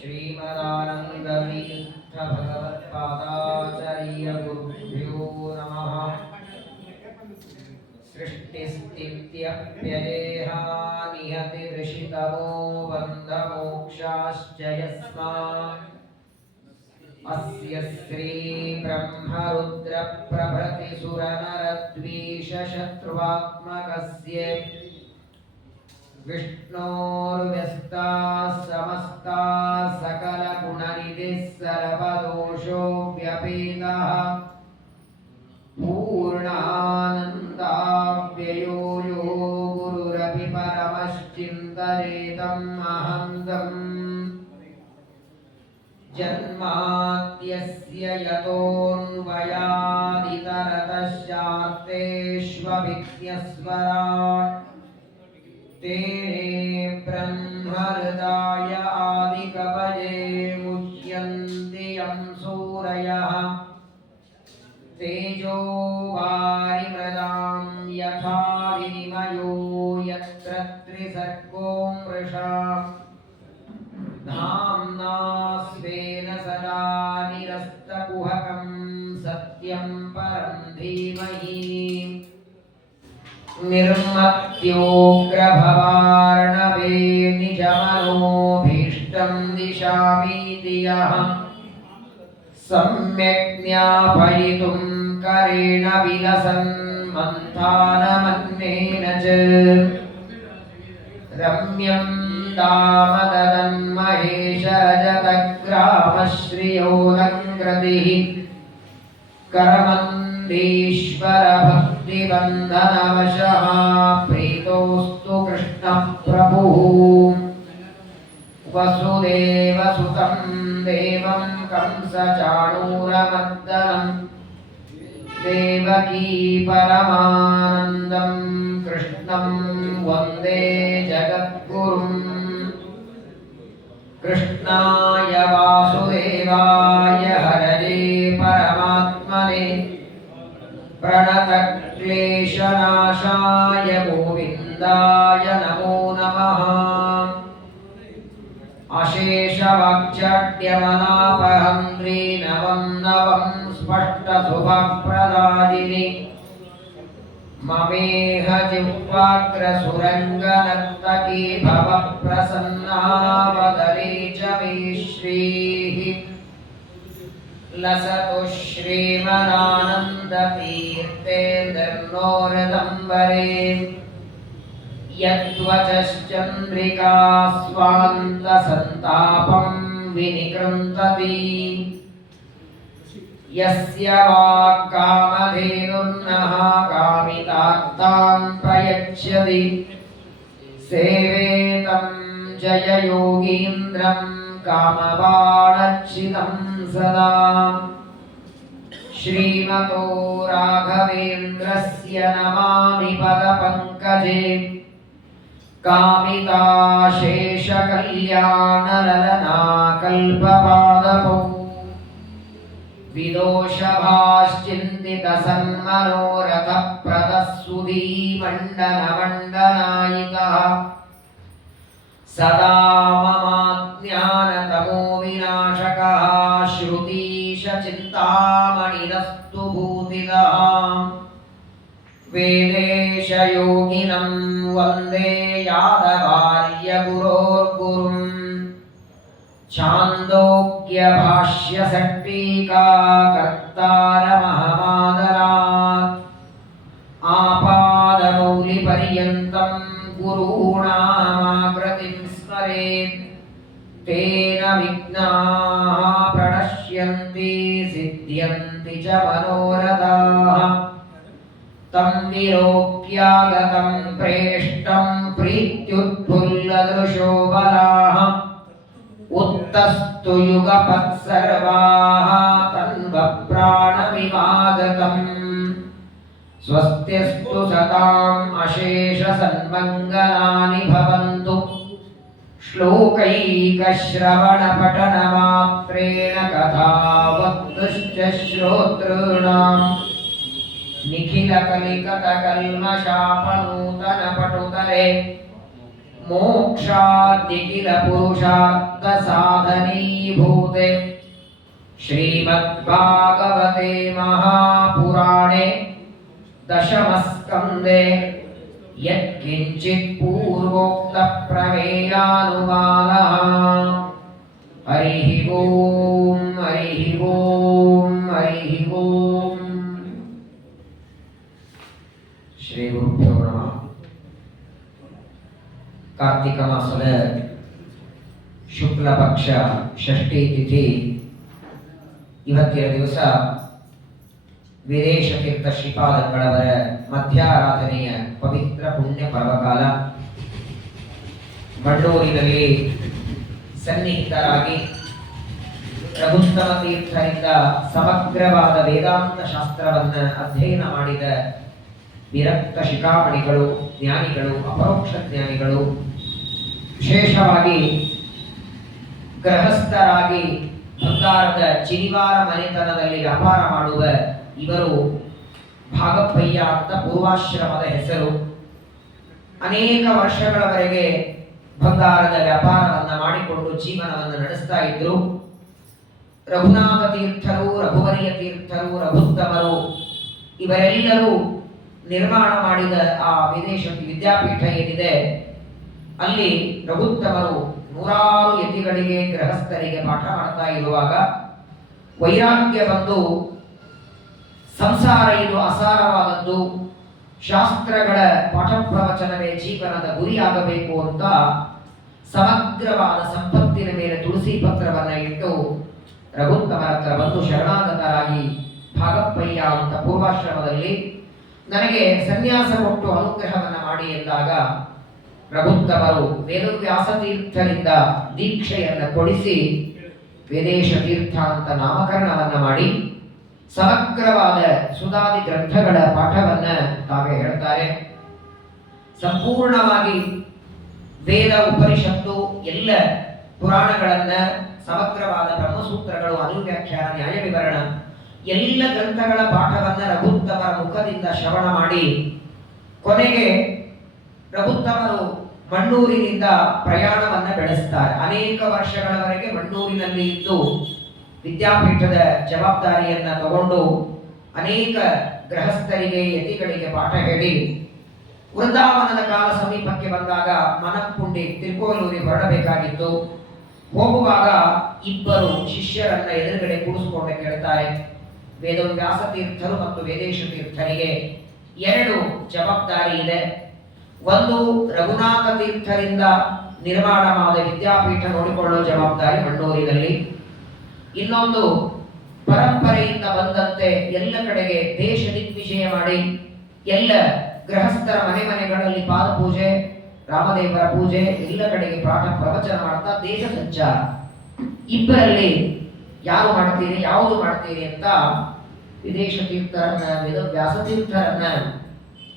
श्रीमदानन्दतीर्थ भगवत्पादाचार्य गुरुभ्यो नमः। सृष्टिस्थित्यप्ययेहा नियतिऋषितमो बन्धमोक्षाश्च यस्मात् अस्य श्री ब्रह्मरुद्रप्रभृतिसुरनरद्वीषशत्रुवात्मकस्य विष्णोर्व्यस्ताः समस्ताः सकलगुणनिधिः सर्वदोषो व्यपेतः पूर्णानन्दाव्ययो यो गुरुरपि परमश्चिन्तयेतम् अहन्तम् जन्माद्यस्य यतोऽन्वयादितरतश्चार्तेष्वभिज्ञस्वराट् तेने ब्रह्महृदाय आदिकवये मुह्यन्ति यं सूरयः तेजो वारिमृदां यथा विनिमयो यत्र त्रिसर्गो मृषा धाम्ना स्वेन सदा निरस्तकुहकं सत्यं परं धीमहि निर्मत्योग्रभवार्णवे निजमनोभीष्टं दिशामीति यः सम्यक् ज्ञापयितुं करेण विलसन् मन्थानमन्नेन च रम्यं दामदन्महेशरजतग्रामश्रियोऽलङ्कृतिः करमन्दीश्वरभक्तिबन्धनवशः प्रीतोऽस्तु कृष्णप्रभुः वसुदेवसुतं देवं कंसचाणूरमर्दनं देवकी परमानन्दं कृष्णं वन्दे जगद्गुरुम् कृष्णाय वासुदेवाय हरये परमात्मने प्रणतक्लेशनाशाय गोविन्दाय नमो नमः। अशेषवाक्चाट्यमनापहन्त्री नवं नवं स्पष्टसुभप्रदायिनि ममेह जिह्वाग्रसुरङ्गनर्तकी भव प्रसन्ना वदने च मे श्रीः लसतु श्रीमदानन्दतीर्थेन्दर्नोरदम्बरे यद्वचश्चन्द्रिका स्वान्तसन्तापं विनिकृन्तति यस्य वाक्कामधेनुर्नः कामितार्थान् प्रयच्छति सेवेतं जययोगीन्द्रं कामबाणच्छिदं सदा श्रीमतो राघवेन्द्रस्य नमामि पदपङ्कजे कामिताशेषकल्याणललनाकल्पपादपौ विदोषभाश्चिन्तितसन्मनोरथप्रदः सदा ममाज्ञानतमो विनाशकः श्रुतीशचिन्तामणिरस्तु भूतिदः वेदेशयोगिनं वन्दे यादवार्यगुरोर्गुरुम् छान्दोग्यभाष्यसट्टीकाकर्तारमहमादरात् आपादमौलिपर्यन्तं गुरूणामाकृतिं स्मरेत् तेन विघ्नाः प्रणश्यन्ति सिद्ध्यन्ति च मनोरथाः तं विलोक्यागतं प्रेष्ठं प्रीत्युत्फुल्लदृशो बलाः उत्तस्तु युगपत्सर्वाः तन्वप्राणविमागतम् स्वस्तिस्तु सताम् अशेषसन्मङ्गलानि भवन्तु श्लोकैकश्रवणपठनमात्रेण कथावक्तुश्च श्रोतॄणाम् निखिलकलिकतकल्मषापनूतनपटुतले ಮೋಕ್ಷಾದ್ಯ ಕಿಲ ಪುರುಷಾರ್ಥ ಸಾಧನೀಭೂತೆ ಶ್ರೀಮದ್ಭಾಗವತೆ ಮಹಾಪುರಾಣೆ ದಶಮಸ್ಕಂದೆ ಯತ್ಕಿಂಚಿತ್ ಪೂರ್ವೋಕ್ತ ಪ್ರಮೇಯಾನುವಾದಃ. ಹರಿ ಓಂ ಹರಿ ಓಂ ಹರಿ ಓಂ. ಶ್ರೀ ಗುರುಭ್ಯೋ ನಮಃ. ಕಾರ್ತಿಕ ಮಾಸದ ಶುಕ್ಲ ಪಕ್ಷ ಷಷ್ಠಿ ತಿಥಿ ಇವತ್ತಿನ ದಿವಸ ವಿದೇಶ ತೀರ್ಥ ಶ್ರೀಪಾದಂಗಳವರ ಮಧ್ಯಾರಾಧನೆಯ ಪವಿತ್ರ ಪುಣ್ಯ ಪರ್ವಕಾಲ. ಮಂಡೂರಿನಲ್ಲಿ ಸನ್ನಿಹಿತರಾಗಿ ರಘುತ್ತಮ ತೀರ್ಥರಿಂದ ಸಮಗ್ರವಾದ ವೇದಾಂತ ಶಾಸ್ತ್ರವನ್ನು ಅಧ್ಯಯನ ಮಾಡಿದ ವಿರಕ್ತ ಶಿಖಾಮಣಿಗಳು, ಜ್ಞಾನಿಗಳು, ಅಪರೋಕ್ಷ ಜ್ಞಾನಿಗಳು, ವಿಶೇಷವಾಗಿ ಗೃಹಸ್ಥರಾಗಿ ಬಂಗಾರದ ಚಿನಿವಾರ ಮನೆತನದಲ್ಲಿ ವ್ಯಾಪಾರ ಮಾಡುವ ಇವರು ಭಾಗಪ್ಪಯ್ಯ ಅಂತ ಪೂರ್ವಾಶ್ರಮದ ಹೆಸರು. ಅನೇಕ ವರ್ಷಗಳವರೆಗೆ ಬಂಗಾರದ ವ್ಯಾಪಾರವನ್ನು ಮಾಡಿಕೊಂಡು ಜೀವನವನ್ನು ನಡೆಸ್ತಾ ಇದ್ರು. ರಘುನಾಥ ತೀರ್ಥರು, ರಘುವರಿಯ ತೀರ್ಥರು, ರಘುತ್ತಮರು ಇವರೆಲ್ಲರೂ ನಿರ್ಮಾಣ ಮಾಡಿದ ಆ ವಿದೇಶ ವಿದ್ಯಾಪೀಠ ಏನಿದೆ ಅಲ್ಲಿ ರಘುತ್ತಮರು ನೂರಾರು ಯತಿಗಳಿಗೆ, ಗೃಹಸ್ಥರಿಗೆ ಪಾಠ ಮಾಡ್ತಾ ಇರುವಾಗ ವೈರಾಗ್ಯ ಬಂದು ಸಂಸಾರ ಇದು ಅಸಾರವಾದದ್ದು, ಶಾಸ್ತ್ರಗಳ ಪಾಠ ಪ್ರವಚನವೇ ಜೀವನದ ಗುರಿಯಾಗಬೇಕು ಅಂತ ಸಮಗ್ರವಾದ ಸಂಪತ್ತಿನ ಮೇಲೆ ತುಳಸಿ ಪತ್ರವನ್ನು ಇಟ್ಟು ರಘುತ್ತಮರ ಹತ್ರ ಬಂದು ಶರಣಾಗತರಾಗಿ ಭಾಗಪ್ಪಯ್ಯ ಅಂತ ಪೂರ್ವಾಶ್ರಮದಲ್ಲಿ ನನಗೆ ಸನ್ಯಾಸ ಕೊಟ್ಟು ಅನುಗ್ರಹವನ್ನು ಮಾಡಿ ಎಂದಾಗ ರಘುತ್ತಮರು ವೇದವ್ಯಾಸ ತೀರ್ಥರಿಂದ ದೀಕ್ಷೆಯನ್ನು ಕೊಡಿಸಿ ವೇದೇಶ ತೀರ್ಥ ಅಂತ ನಾಮಕರಣವನ್ನು ಮಾಡಿ ಸಮಗ್ರವಾದ ಸುಧಾದಿ ಗ್ರಂಥಗಳ ಪಾಠವನ್ನ ತಾವೇ ಹೇಳ್ತಾರೆ. ಸಂಪೂರ್ಣವಾಗಿ ವೇದ, ಉಪನಿಷತ್ತು, ಎಲ್ಲ ಪುರಾಣಗಳನ್ನ, ಸಮಗ್ರವಾದ ಬ್ರಹ್ಮಸೂತ್ರಗಳು, ಅನುವ್ಯಾಖ್ಯಾನ, ನ್ಯಾಯ ವಿವರಣ ಎಲ್ಲ ಗ್ರಂಥಗಳ ಪಾಠವನ್ನ ರಘುತ್ತಮರ ಮುಖದಿಂದ ಶ್ರವಣ ಮಾಡಿ ಕೊನೆಗೆ ರಘುತ್ತಮರು ಮಣ್ಣೂರಿನಿಂದ ಪ್ರಯಾಣವನ್ನ ಬೆಳೆಸ್ತಾರೆ. ಅನೇಕ ವರ್ಷಗಳವರೆಗೆ ಮಣ್ಣೂರಿನಲ್ಲಿ ಇದ್ದು ವಿದ್ಯಾಪೀಠದ ಜವಾಬ್ದಾರಿಯನ್ನ ತಗೊಂಡು ಅನೇಕ ಗೃಹಸ್ಥರಿಗೆ, ಯತಿಗಳಿಗೆ ಪಾಠ ಹೇಳಿ ವೃಂದಾವನದ ಕಾಲ ಸಮೀಪಕ್ಕೆ ಬಂದಾಗ ಮನಪ್ಪುಂಡಿ ತಿರುಕೋಲೂರಿಗೆ ಹೊರಡಬೇಕಾಗಿತ್ತು. ಹೋಗುವಾಗ ಇಬ್ಬರು ಶಿಷ್ಯರನ್ನ ಎದುರುಗಡೆ ಕೂಡಿಸಿಕೊಂಡು ಕೇಳ್ತಾರೆ. ವೇದವ್ಯಾಸ ತೀರ್ಥರು ಮತ್ತು ವೇದೇಶ ತೀರ್ಥರಿಗೆ ಎರಡು ಜವಾಬ್ದಾರಿ ಇದೆ. ಒಂದು ರಘುನಾಥ ತೀರ್ಥರಿಂದ ನಿರ್ಮಾಣವಾದ ವಿದ್ಯಾಪೀಠ ನೋಡಿಕೊಳ್ಳುವ ಜವಾಬ್ದಾರಿ ಮಂಡೂರಿನಲ್ಲಿ. ಇನ್ನೊಂದು ಪರಂಪರೆಯಿಂದ ಬಂದಂತೆ ಎಲ್ಲ ಕಡೆಗೆ ದೇಶ ದಿಗ್ವಿಜಯ ಮಾಡಿ ಎಲ್ಲ ಗೃಹಸ್ಥರ ಮನೆ ಮನೆಗಳಲ್ಲಿ ಪಾದಪೂಜೆ, ರಾಮದೇವರ ಪೂಜೆ, ಎಲ್ಲ ಕಡೆಗೆ ಪಾಠ ಪ್ರವಚನ ಮಾಡ್ತಾ ದೇಶ ಸಂಚಾರ. ಇಬ್ಬರಲ್ಲಿ ಯಾರು ಮಾಡ್ತೀರಿ, ಯಾವುದು ಮಾಡ್ತೀರಿ ಅಂತ ವಿದೇಶ ತೀರ್ಥರನ್ನ, ವೇದವ್ಯಾಸ ತೀರ್ಥರನ್ನ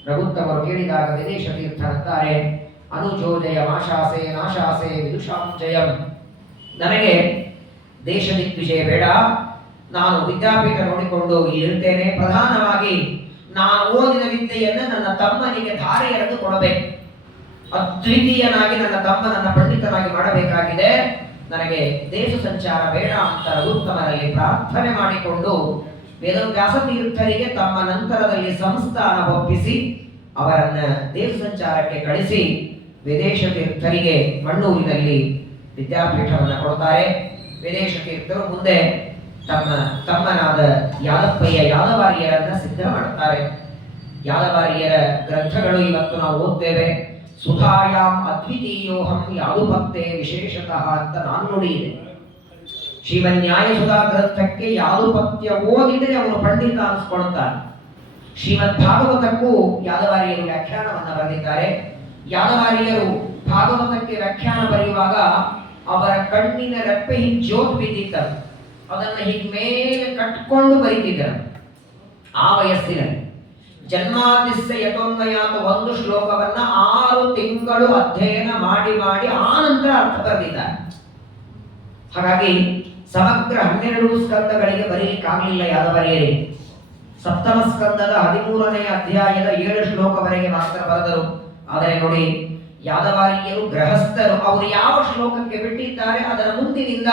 ರಘುತ್ತಮರು ಕೇಳಿದಾಗ ವಿದೇಶ ತೀರ್ಥ ಅಂತಾರೆ, ಅನುಜೋಜಯ ಮಾಶಾಸೆ ನಾಶಾಸೆ ವಿದುಷಾಂ ಜಯಂ. ನನಗೆ ದೇಶ ದಿಗ್ವಿಜಯ ಬೇಡ, ನಾನು ವಿದ್ಯಾಪೀಠ ನೋಡಿಕೊಂಡು ಇರುತ್ತೇನೆ. ಪ್ರಧಾನವಾಗಿ ನಾನು ಓದಿದ ವಿದ್ಯೆಯನ್ನು ನನ್ನ ತಮ್ಮನಿಗೆ ಧಾರೆ ಎರೆದು ಕೊಡಬೇಕು. ಅದ್ವಿತೀಯನಾಗಿ ನನ್ನ ತಮ್ಮನನ್ನ ಪಂಡಿತನಾಗಿ ಮಾಡಬೇಕಾಗಿದೆ. ನನಗೆ ದೇಶ ಸಂಚಾರ ಬೇಡ ಅಂತ ರಘುತ್ತಮರಲ್ಲಿ ಪ್ರಾರ್ಥನೆ ಮಾಡಿಕೊಂಡು ವೇದವ್ಯಾಸ ತೀರ್ಥರಿಗೆ ತಮ್ಮ ನಂತರದಲ್ಲಿ ಸಂಸ್ಥಾನ ಒಪ್ಪಿಸಿ ಅವರನ್ನ ದೇಶ ಸಂಚಾರಕ್ಕೆ ಕಳಿಸಿ ವಿದೇಶ ತೀರ್ಥರಿಗೆ ಮಣ್ಣೂರಿನಲ್ಲಿ ವಿದ್ಯಾಪೀಠವನ್ನು ಕೊಡ್ತಾರೆ. ವಿದೇಶ ತೀರ್ಥರು ಮುಂದೆ ತಮ್ಮ ತಮ್ಮನಾದ ಯಾದಪ್ಪಯ್ಯ ಯಾದವಾರಿಯರನ್ನ ಸಿದ್ಧ ಮಾಡುತ್ತಾರೆ. ಯಾದವಾರಿಯರ ಗ್ರಂಥಗಳು ಇವತ್ತು ನಾವು ಓದ್ತೇವೆ. ಸುಧಾಯಾಮ್ ಅದ್ವಿತೀಯೋಹಂ ಯಾದುಭಕ್ತೆ ವಿಶೇಷತಃ ಅಂತ ನಾನು ನುಡಿಯಿದೆ. ಶ್ರೀಮನ್ಯಾಯ ಸುಧಾ ಗ್ರಂಥಕ್ಕೆ ಯಾದುಪತ್ಯ ಓದಿದರೆ ಅವನು ಪಂಡಿತ ಅನಿಸ್ಕೊಳ್ತಾನೆ. ಶ್ರೀಮದ್ ಭಾಗವತಕ್ಕೂ ಯಾದವಾರಿಯರು ವ್ಯಾಖ್ಯಾನವನ್ನು ಬರೆದಿದ್ದಾರೆ. ಯಾದವಾರಿಯರು ಭಾಗವತಕ್ಕೆ ವ್ಯಾಖ್ಯಾನ ಬರೆಯುವಾಗ ಅವರ ಕಣ್ಣಿನ ರೆಪ್ಪೆ ಹೀಗೆ ಜೋತ್ ಬಿದ್ದಿದ್ದರು. ಅದನ್ನು ಹೀಗೆ ಮೇಲೆ ಕಟ್ಕೊಂಡು ಬರೀತಿದ್ದರು. ಆ ವಯಸ್ಸಿನಲ್ಲಿ ಜನ್ಮಾದಿಸ್ಯ ಯತೋನ್ಮಯಾತ ಒಂದು ಶ್ಲೋಕವನ್ನ 6 ತಿಂಗಳು ಅಧ್ಯಯನ ಮಾಡಿ ಮಾಡಿ ಆನಂತರ ಅರ್ಥ ಬರೆದಿದ್ದಾರೆ. ಹಾಗಾಗಿ ಸಮಗ್ರ 12 ಸ್ಕಂದಗಳಿಗೆ ಬರೀಲಿಕ್ಕಾಗಲಿಲ್ಲ ಯಾದವಾರಿಯರಿಗೆ. ಸಪ್ತಮ ಸ್ಕಂದದ 13ನೇ ಅಧ್ಯಾಯದ 7 ಶ್ಲೋಕವರೆಗೆ ಮಾತ್ರ ಬರೆದರು. ಆದರೆ ನೋಡಿ, ಯಾದವಾರಿಯರು ಗೃಹಸ್ಥರು ಅವರು ಯಾವ ಶ್ಲೋಕಕ್ಕೆ ಬಿಟ್ಟಿದ್ದಾರೆ ಅದರ ಮುಂದಿನಿಂದ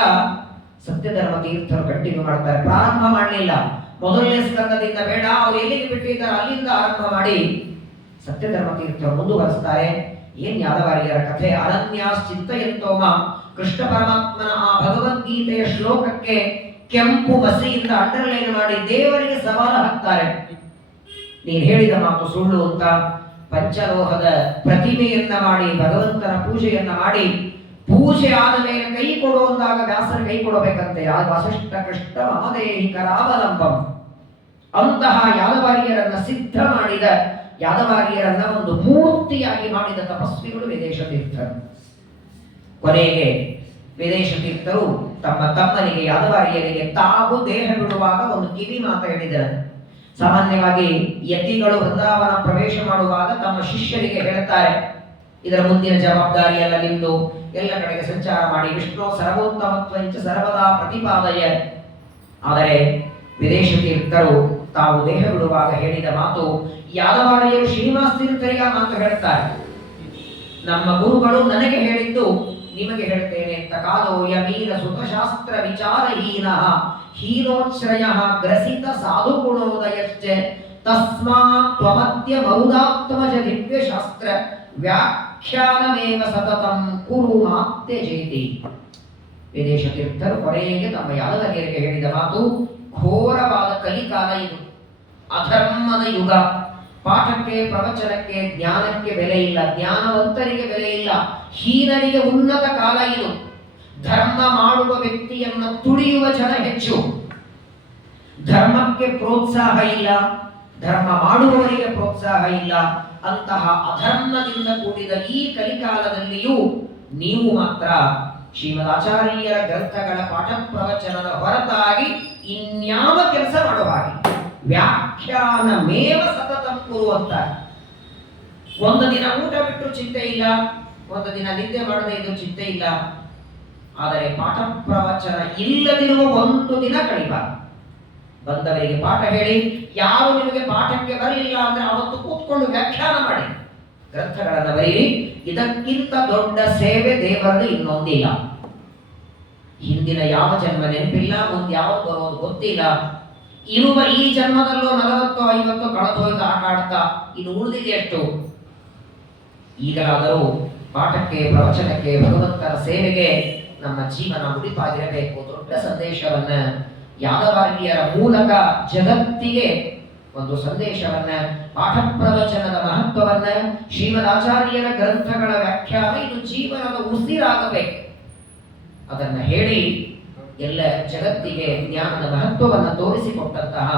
ಸತ್ಯಧರ್ಮ ತೀರ್ಥರು ಕಂಟಿನ್ಯೂ ಮಾಡ್ತಾರೆ. ಪ್ರಾರಂಭ ಮಾಡಲಿಲ್ಲ, ಮೊದಲನೇ ಸ್ಕಂದದಿಂದ ಬೇಡ, ಅವರು ಎಲ್ಲಿಗೆ ಬಿಟ್ಟಿದ್ದಾರೆ ಅಲ್ಲಿಂದ ಆರಂಭ ಮಾಡಿ ಸತ್ಯಧರ್ಮ ತೀರ್ಥರು ಮುಂದುವರೆಸ್ತಾರೆ. ಏನ್ ಯಾದವಾರಿಯರ ಕಥೆ? ಅನನ್ಯಾಶ್ಚಿಂತಯಂತೋಮ, ಕೃಷ್ಣ ಪರಮಾತ್ಮನ ಆ ಭಗವದ್ಗೀತೆಯ ಶ್ಲೋಕಕ್ಕೆ ಕೆಂಪು ಮಸಿಯಿಂದ ಅಂಡರ್ಲೈನ್ ಮಾಡಿ ದೇವರಿಗೆ ಸವಾಲು ಹಾಕ್ತಾರೆ. ನೀನು ಹೇಳಿದ ಮಾತು ಸುಳ್ಳು ಅಂತ. ಪಂಚಲೋಹದ ಪ್ರತಿಮೆಯನ್ನ ಮಾಡಿ ಭಗವಂತನ ಪೂಜೆಯನ್ನ ಮಾಡಿ ಪೂಜೆ ಆದ ಮೇಲೆ ಕೈ ಕೊಡು ಅಂದಾಗ ವ್ಯಾಸರ ಕೈ ಕೊಡಬೇಕಂತೆ. ವಸಿಷ್ಠ ಕೃಷ್ಣ ಮಮದೇಹಿ ಕರಾವಲಂಬಂ. ಅಂತಹ ಯಾದವಾರಿಯರನ್ನ ಸಿದ್ಧ ಮಾಡಿದ, ಯಾದವಾರಿಯರನ್ನ ಒಂದು ಮೂರ್ತಿಯಾಗಿ ಮಾಡಿದ ತಪಸ್ವಿಗಳು ವೇದೇಶ ತೀರ್ಥರು. ಕೊನೆಗೆ ವೇದೇಶ ತೀರ್ಥರು ತಮ್ಮ ತಮ್ಮನಿಗೆ ಯಾದವಾರಿಯರಿಗೆ ತಾವು ದೇಹ ಬಿಡುವಾಗ ಒಂದು ಕಿವಿ ಮಾತು ಹೇಳಿದರು. ಸಾಮಾನ್ಯವಾಗಿ ಯತಿಗಳು ವೃಂದಾವನ ಪ್ರವೇಶ ಮಾಡುವಾಗ ತಮ್ಮ ಶಿಷ್ಯರಿಗೆ ಹೇಳುತ್ತಾರೆ, ಇದರ ಮುಂದಿನ ಜವಾಬ್ದಾರಿ ಎಲ್ಲ ನಿಂದು, ಎಲ್ಲ ಕಡೆಗೆ ಸಂಚಾರ ಮಾಡಿ ವಿಷ್ಣು ಸರ್ವೋತ್ತಮತ್ವಂಚ ಸರ್ವದಾ ಪ್ರತಿಪಾದಯ. ಆದರೆ ವಿದೇಶ ತೀರ್ಥರು ತಾವು ದೇಹ ಬಿಡುವಾಗ ಹೇಳಿದ ಮಾತು, ಯಾದವಾರಿಯರು ಶ್ರೀನಿವಾಸ ತೀರ್ಥರಿಗೆ ಆ ಮಾತು ಹೇಳ್ತಾರೆ, ನಮ್ಮ ಗುರುಗಳು ನನಗೆ ಹೇಳಿದ್ದು ನಿಮಗೆ ಹೇಳ್ತೇನೆ ಅಂತ. ಕಾಲೋ ಯಮೀನ ಸುತಶಾಸ್ತ್ರ ವಿಚಾರಹೀನ ಹೀನೋಚ್ಛ್ರಯ ಗ್ರಸಿತ ಸಾಧು ಗುಣೋದಯಶ್ಚ ತಸ್ಮಾತ್ ತ್ವಮದ್ಯ ಬಹುದಾತ್ಮಜ ದಿವ್ಯ ಶಾಸ್ತ್ರ ವ್ಯಾಖ್ಯಾನಮೇವ ಸತತಂ ಕುರು ಮಾತ್ಯಜೇತಿ. ವಿದೇಶ ತೀರ್ಥರು ಕೊನೆಗೆ ತಮ್ಮ ಯಾದವಾರಿಯರಿಗೆ ಹೇಳಿದ ಮಾತು, ಘೋರವಾದ ಕಲಿಕಾಲ ಇದು, ಅಧರ್ಮದ ಯುಗ. ಪಾಠಕ್ಕೆ, ಪ್ರವಚನಕ್ಕೆ, ಜ್ಞಾನಕ್ಕೆ ಬೆಲೆ ಇಲ್ಲ, ಜ್ಞಾನವಂತರಿಗೆ ಬೆಲೆ ಇಲ್ಲ, ಹೀನರಿಗೆ ಉನ್ನತ ಕಾಲ ಇದು. ಧರ್ಮ ಮಾಡುವ ವ್ಯಕ್ತಿಯನ್ನು ತುಳಿಯುವ ಜನ ಹೆಚ್ಚು, ಧರ್ಮಕ್ಕೆ ಪ್ರೋತ್ಸಾಹ ಇಲ್ಲ, ಧರ್ಮ ಮಾಡುವವರಿಗೆ ಪ್ರೋತ್ಸಾಹ ಇಲ್ಲ. ಅಂತಹ ಅಧರ್ಮದಿಂದ ಕೂಡಿದ ಈ ಕಲಿಕಾಲದಲ್ಲಿಯೂ ನೀವು ಮಾತ್ರ ಶ್ರೀಮದಾಚಾರ್ಯರ ಗ್ರಂಥಗಳ ಪಾಠ ಪ್ರವಚನದ ಹೊರತಾಗಿ ಇನ್ಯಾವ ಕೆಲಸ ಮಾಡುವ ಹಾಗೆ ವ್ಯಾಖ್ಯಾನ ಮೇವ ಸತತಂ ಕುರು ಅಂತ. ಒಂದು ದಿನ ಊಟ ಬಿಟ್ಟು ಚಿಂತೆ ಇಲ್ಲ, ಒಂದು ದಿನ ನಿದ್ದೆ ಮಾಡದೆ ಇದು ಚಿಂತೆ ಇಲ್ಲ. ಆದರೆ ಪಾಠ ಪ್ರವಚನ ಇಲ್ಲದಿರುವ ಒಂದು ದಿನ ಕಳಿಬಾರದು. ಬಂದವರಿಗೆ ಪಾಠ ಹೇಳಿ, ಯಾರು ನಿಮಗೆ ಪಾಠಕ್ಕೆ ಬರಲಿಲ್ಲ ಅಂದ್ರೆ ಅವತ್ತು ಕೂತ್ಕೊಂಡು ವ್ಯಾಖ್ಯಾನ ಮಾಡಿ, ಗ್ರಂಥಗಳನ್ನು ಬರೀರಿ. ಇದಕ್ಕಿಂತ ದೊಡ್ಡ ಸೇವೆ ದೇವರಲ್ಲಿ ಇನ್ನೊಂದಿಲ್ಲ. ಹಿಂದಿನ ಯಾವ ಜನ್ಮ ನೆನಪಿಲ್ಲ, ಮುಂದೆ ಯಾವ್ದು ಬರೋದು ಗೊತ್ತಿಲ್ಲ. ಇರುವ ಈ ಜನ್ಮದಲ್ಲೂ 40-50 ಕಳೆದೋಯ್ತು ಆಟ ಆಡ್ತಾ, ಇನ್ನು ಉಳಿದಿದೆ ಎಷ್ಟು? ಈಗಲಾದರೂ ಪಾಠಕ್ಕೆ, ಪ್ರವಚನಕ್ಕೆ, ಭಗವಂತನ ಸೇವೆಗೆ ನಮ್ಮ ಜೀವನ ಮುಡಿಪಾಗಿರಬೇಕು. ದೊಡ್ಡ ಸಂದೇಶವನ್ನ ಯಾದವಾರಿಯರ ಮೂಲಕ ಜಗತ್ತಿಗೆ ಒಂದು ಸಂದೇಶವನ್ನ, ಪಾಠ ಪ್ರವಚನದ ಮಹತ್ವವನ್ನ, ಶ್ರೀಮದಾಚಾರ್ಯರ ಗ್ರಂಥಗಳ ವ್ಯಾಖ್ಯಾನ ಇದು ಜೀವನದ ಉಸಿರಾಗಬೇಕು. ಅದನ್ನ ಹೇಳಿ ಎಲ್ಲ ಜಗತ್ತಿಗೆ ಜ್ಞಾನದ ಮಹತ್ವವನ್ನು ತೋರಿಸಿಕೊಟ್ಟಂತಹ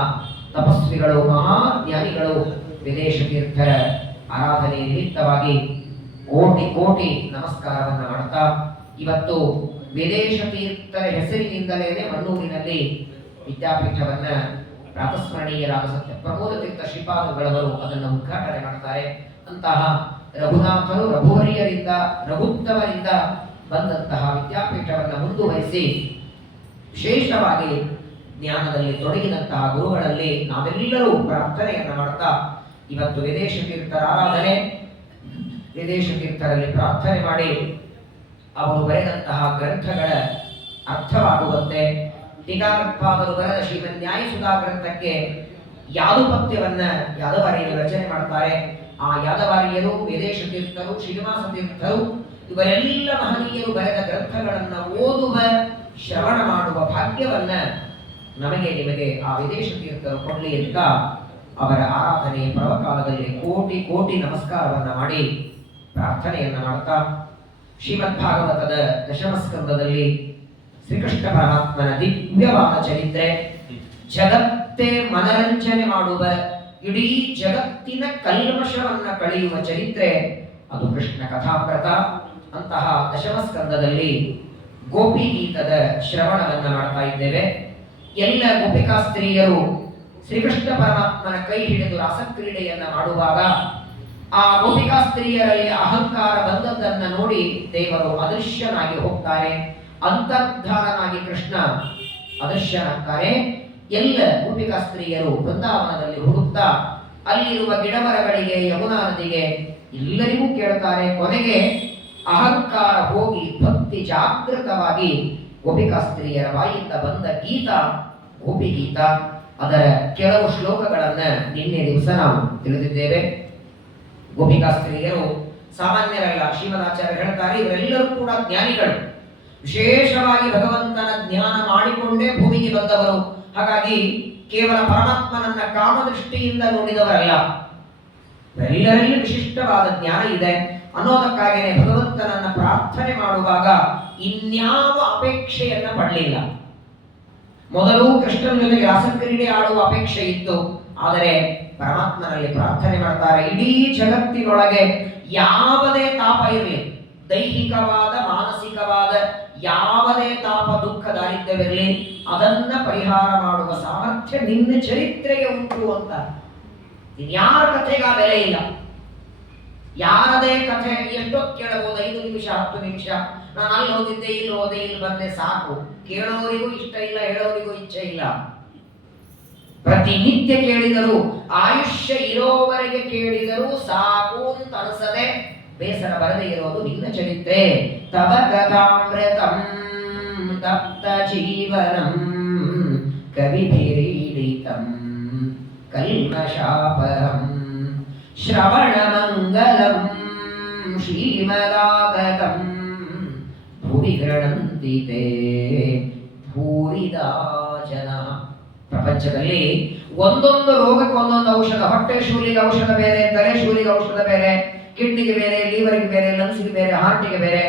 ತಪಸ್ವಿಗಳು, ಮಹಾಜ್ಞಾನಿಗಳು ವಿದೇಶ ತೀರ್ಥರ ಆರಾಧನೆ ನಿಮಿತ್ತವಾಗಿ ಕೋಟಿ ಕೋಟಿ ನಮಸ್ಕಾರವನ್ನು ಮಾಡ್ತಾ, ಇವತ್ತು ವಿದೇಶ ತೀರ್ಥರ ಹೆಸರಿನಿಂದಲೇ ಮಣ್ಣೂರಿನಲ್ಲಿ ವಿದ್ಯಾಪೀಠವನ್ನ ಪ್ರಾತಸ್ಮರಣೀಯರಾದ ಸತ್ಯ ಪ್ರಮೋದ ತೀರ್ಥ ಶ್ರೀಪಾದಗಳವರು ಅದನ್ನು ಉದ್ಘಾಟನೆ ಮಾಡ್ತಾರೆ. ಅಂತಹ ರಘುನಾಥರು, ರಘುವರಿಯರಿಂದ, ರಘುತ್ತಮರಿಂದ ಬಂದಂತಹ ವಿದ್ಯಾಪೀಠವನ್ನು ಮುಂದುವರಿಸಿ ವಿಶೇಷವಾಗಿ ಜ್ಞಾನದಲ್ಲಿ ತೊಡಗಿದಂತಹ ಗುರುಗಳಲ್ಲಿ ನಾವೆಲ್ಲರೂ ಪ್ರಾರ್ಥನೆಯನ್ನು ಮಾಡ್ತಾ, ಇವತ್ತು ವಿದೇಶ ತೀರ್ಥರ ಆರಾಧನೆ, ವಿದೇಶ ತೀರ್ಥರಲ್ಲಿ ಪ್ರಾರ್ಥನೆ ಮಾಡಿ ಅವರು ಬರೆದಂತಹ ಗ್ರಂಥಗಳ ಅರ್ಥವಾಗುವಂತೆ, ಟೀಕಾಕೃತ್ಪಾದರು ಬರೆದ ಶ್ರೀಮದ್ ನ್ಯಾಯಸುಧಾ ಗ್ರಂಥಕ್ಕೆ ಯಾದುಪತ್ಯವನ್ನ ಯಾದವಾರಿಯರು ರಚನೆ ಮಾಡ್ತಾರೆ. ಆ ಯಾದವಾರಿಯರು, ವೇದೇಶ ತೀರ್ಥರು, ಶ್ರೀನಿವಾಸ ತೀರ್ಥರು ಇವರೆಲ್ಲ ಮಹನೀಯರು ಬರೆದ ಗ್ರಂಥಗಳನ್ನು ಓದುವ, ಶ್ರವಣ ಮಾಡುವ ಭಾಗ್ಯವನ್ನ ನಮಗೆ ನಿಮಗೆ ಆ ವಿದೇಶ ತೀರ್ಥರು ಕೊಡಲಿ ಅಂತ ಅವರ ಆರಾಧನೆ ಪರ್ವಕಾಲದಲ್ಲಿ ಕೋಟಿ ಕೋಟಿ ನಮಸ್ಕಾರವನ್ನ ಮಾಡಿ ಪ್ರಾರ್ಥನೆಯನ್ನ ಮಾಡ್ತಾ, ಶ್ರೀಮದ್ ಭಾಗವತದ ದಶಮ ಸ್ಕಂದದಲ್ಲಿ ಶ್ರೀಕೃಷ್ಣ ಪರಮಾತ್ಮನ ದಿವ್ಯವಾದ ಚರಿತ್ರೆ, ಜಗತ್ತೇ ಮನರಂಜನೆ ಮಾಡುವ, ಇಡೀ ಜಗತ್ತಿನ ಕಲ್ಮಶವನ್ನ ಕಳೆಯುವ ಚರಿತ್ರೆ ಅದು ಕೃಷ್ಣ ಕಥಾಮೃತ. ಅಂತಹ ದಶಮ ಸ್ಕಂದದಲ್ಲಿ ಗೋಪಿ ಗೀತದ ಶ್ರವಣವನ್ನ ಮಾಡ್ತಾ ಇದ್ದೇವೆ. ಎಲ್ಲ ಗೋಪಿಕಾ ಸ್ತ್ರೀಯರು ಶ್ರೀಕೃಷ್ಣ ಪರಮಾತ್ಮನ ಕೈ ಹಿಡಿದು ರಾಸಕ್ರೀಡೆಯನ್ನ ಮಾಡುವಾಗ ಆ ಗೋಪಿಕಾ ಸ್ತ್ರೀಯರಲ್ಲಿ ಅಹಂಕಾರ ಬಂದದ್ದನ್ನ ನೋಡಿ ದೇವರು ಅದೃಶ್ಯನಾಗಿ ಹೋಗ್ತಾರೆ, ಅಂತರ್ಧಾನನಾಗಿ ಕೃಷ್ಣ ಅದೃಶ್ಯನಾಗ್ತಾರೆ. ಎಲ್ಲ ಗೋಪಿಕಾ ಸ್ತ್ರೀಯರು ಬೃಂದಾವನದಲ್ಲಿ ಹುಡುಕ್ತಾ ಅಲ್ಲಿರುವ ಗಿಡಮರಗಳಿಗೆ, ಯಮುನಾ ನದಿಗೆ ಎಲ್ಲರಿಗೂ ಕೇಳ್ತಾರೆ. ಕೊನೆಗೆ ಅಹಂಕಾರ ಹೋಗಿ ಭಕ್ತಿ ಜಾಗೃತವಾಗಿ ಗೋಪಿಕಾಸ್ತ್ರೀಯರ ಬಾಯಿಂದ ಬಂದ ಗೀತ ಗೋಪಿ ಗೀತ. ಅದರ ಕೆಲವು ಶ್ಲೋಕಗಳನ್ನ ನಿನ್ನೆ ದಿವಸ ನಾವು ತಿಳಿದಿದ್ದೇವೆ. ಗೋಪಿಕಾಸ್ತ್ರೀಯರು ಸಾಮಾನ್ಯರಲ್ಲ. ಶ್ರೀಮದಾಚಾರ್ಯ ಹೇಳ್ತಾರೆ, ಇವರೆಲ್ಲರೂ ಕೂಡ ಜ್ಞಾನಿಗಳು, ವಿಶೇಷವಾಗಿ ಭಗವಂತನ ಜ್ಞಾನ ಮಾಡಿಕೊಂಡೇ ಭೂಮಿಗೆ ಬಂದವರು. ಹಾಗಾಗಿ ಕೇವಲ ಪರಮಾತ್ಮನನ್ನ ಕಾಮದೃಷ್ಟಿಯಿಂದ ನೋಡಿದವರಲ್ಲ, ಎಲ್ಲರಲ್ಲಿ ವಿಶಿಷ್ಟವಾದ ಜ್ಞಾನ ಇದೆ ಅನ್ನೋದಕ್ಕಾಗಿಯೇ ಭಗವಂತನನ್ನ ಪ್ರಾರ್ಥನೆ ಮಾಡುವಾಗ ಇನ್ಯಾವ ಅಪೇಕ್ಷೆಯನ್ನ ಪಡಲಿಲ್ಲ. ಮೊದಲು ಕೃಷ್ಣನ ಜೊತೆಗೆ ರಾಸಕ್ರೀಡೆ ಆಡುವ ಅಪೇಕ್ಷೆ ಇತ್ತು, ಆದರೆ ಪರಮಾತ್ಮನಲ್ಲಿ ಪ್ರಾರ್ಥನೆ ಮಾಡ್ತಾರೆ, ಇಡೀ ಜಗತ್ತಿನೊಳಗೆ ಯಾವುದೇ ತಾಪ ಇರಲಿ, ದೈಹಿಕವಾದ ಮಾನಸಿಕವಾದ ಯಾವುದೇ ತಾಪ ದುಃಖ ದಾರಿದ್ರ್ಯವಿರಲಿ, ಅದನ್ನ ಪರಿಹಾರ ಮಾಡುವ ಸಾಮರ್ಥ್ಯ ನಿನ್ನ ಚರಿತ್ರೆಗೆ ಉಂಟು ಅಂತ. ಇನ್ಯಾರ ಕಥೆಗ ಬೆಲೆ ಇಲ್ಲ. ಯಾರದೇ ಕಥೆ ಎಷ್ಟೊತ್ತು ಕೇಳಬಹುದು, 5 ನಿಮಿಷ 10 ನಿಮಿಷ, ನಾನು ಅಲ್ಲಿ ಹೋಗಿದ್ದೆ, ಇಲ್ಲಿ ಹೋದೆ, ಇಲ್ಲಿ ಬಂದೆ, ಸಾಕು. ಕೇಳೋರಿಗೂ ಇಷ್ಟ ಇಲ್ಲ, ಹೇಳೋರಿಗೂ ಇಚ್ಛೆ ಇಲ್ಲ. ಪ್ರತಿನಿತ್ಯ ಕೇಳಿದರು, ಆಯುಷ್ಯ ಇರೋವರೆಗೆ ಕೇಳಿದರು ಸಾಕು ಅಂತ ಅನಿಸದೆ ಬೇಸರ ಬರದೇ ಇರೋದು ನಿನ್ನ ಚರಿತ್ರೆ. ತವ ಕಥಾಮೃತಂ ತಪ್ತ ಜೀವನಂ ಕವಿಭಿರೀಡಿತಂ ಕಲ್ಮಷಾಪಹಂ ಶ್ರವಣ ಮಂಗಲಂ ಶ್ರೀಮದಾಗತಂ ಭುವಿ ಗೃಣಂತಿ ತೇ ಭೂರಿದಾ ಜನಃ. ಪ್ರಪಂಚದಲ್ಲಿ ಒಂದೊಂದು ರೋಗಕ್ಕೆ ಒಂದೊಂದು ಔಷಧ. ಹೊಟ್ಟೆ ಶೂಲಿಗೆ ಔಷಧ ಬೇರೆ, ತಲೆ ಶೂಲಿಗೆ ಔಷಧ ಬೇರೆ, ಕಿಡ್ನಿಗೆ ಬೇರೆ, ಲಿವರ್ಗೆ ಬೇರೆ, ಲಂಗ್ಸ್ಗೆ ಬೇರೆ, ಹಾರ್ಟಿಗೆ ಬೇರೆ.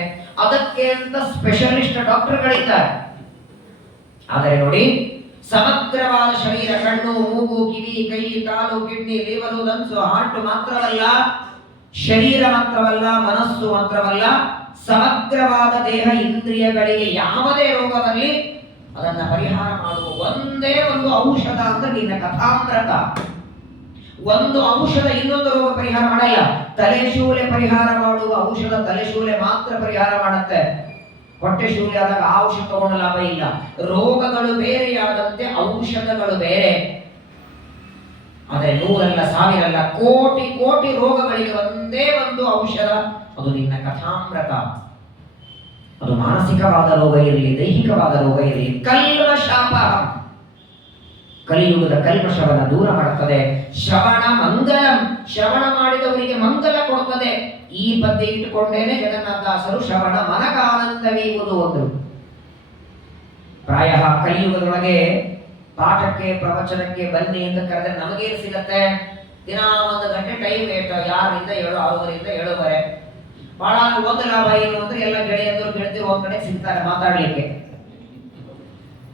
ಅದಕ್ಕೆ ಅಂತ ಸ್ಪೆಷಲಿಸ್ಟ್ ಡಾಕ್ಟರ್ಗಳಿದ್ದಾರೆ. ಆದರೆ ನೋಡಿ, ಸಮಗ್ರವಾದ ಶರೀರ, ಕಣ್ಣು, ಮೂಗು, ಕಿವಿ, ಕೈ, ಕಾಲು, ಕಿಡ್ನಿ, ಲಿವರು, ಲಂಗ್ಸ್, ಹಾರ್ಟ್ ಮಾತ್ರವಲ್ಲ, ಶರೀರ ಮಾತ್ರವಲ್ಲ, ಮನಸ್ಸು ಮಾತ್ರವಲ್ಲ, ಸಮಗ್ರವಾದ ದೇಹ ಇಂದ್ರಿಯಗಳಿಗೆ ಯಾವುದೇ ರೋಗ ಬರಲಿ ಅದನ್ನ ಪರಿಹಾರ ಮಾಡುವ ಒಂದೇ ಒಂದು ಔಷಧ ಅಂದ್ರೆ ನಿನ್ನ ಕಥಾಮೃತ. ಒಂದು ಔಷಧ ಇನ್ನೊಂದು ರೋಗ ಪರಿಹಾರ ಮಾಡಲ್ಲ. ತಲೆಶೂಲೆ ಪರಿಹಾರ ಮಾಡುವ ಔಷಧ ತಲೆಶೂಲೆ ಮಾತ್ರ ಪರಿಹಾರ ಮಾಡುತ್ತೆ. ಹೊಟ್ಟೆ ಶೂಲೆ ಆದಾಗ ಆ ಔಷಧ ತಗೊಂಡ ಲಾಭ ಇಲ್ಲ. ರೋಗಗಳು ಬೇರೆಯಾದಂತೆ ಔಷಧಗಳು ಬೇರೆ. ಆದರೆ 100 ಅಲ್ಲ, 1000 ಅಲ್ಲ, ಕೋಟಿ ಕೋಟಿ ರೋಗಗಳಿಗೆ ಒಂದೇ ಒಂದು ಔಷಧ, ಅದು ನಿನ್ನ ಕಥಾಮೃತ. ಅದು ಮಾನಸಿಕವಾದ ರೋಗ ಇರಲಿ, ದೈಹಿಕವಾದ ರೋಗ ಇರಲಿ. ಕಲ್ಮಷಾಪ, ಕಲಿಯುಗದ ಕಲ್ಮಷವನ್ನು ದೂರ ಮಾಡುತ್ತದೆ. ಶ್ರವಣ ಮಂಗಲಂ, ಶ್ರವಣ ಮಾಡಿದವರಿಗೆ ಮಂಗಲ ಕೊಡುತ್ತದೆ. ಈ ಪದ್ಯ ಇಟ್ಟುಕೊಂಡೇನೆ ಜಗನ್ನಾಥದಾಸರು ಶ್ರವಣ ಮನಗಾನಂದವೀವುದು ಒಂದು. ಪ್ರಾಯ ಕಲಿಯುಗದೊಳಗೆ ಪಾಠಕ್ಕೆ ಪ್ರವಚನಕ್ಕೆ ಬನ್ನಿ ಅಂತ ಕರೆದ್ರೆ ನಮಗೇನು ಸಿಗತ್ತೆ? ದಿನ 1 ಗಂಟೆ ಟೈಮ್ ವೇಟ್. 6ರಿಂದ 7, 6ರಿಂದ 7:30. ಬಹಳ ಒಂದು ಲಾಭ ಏನು ಅಂದ್ರೆ ಎಲ್ಲ ಗೆಳೆಯಂದರು ಗೆಳತಿರು ಒಂದ್ ಕಡೆ ಸಿಗ್ತಾರೆ ಮಾತಾಡ್ಲಿಕ್ಕೆ.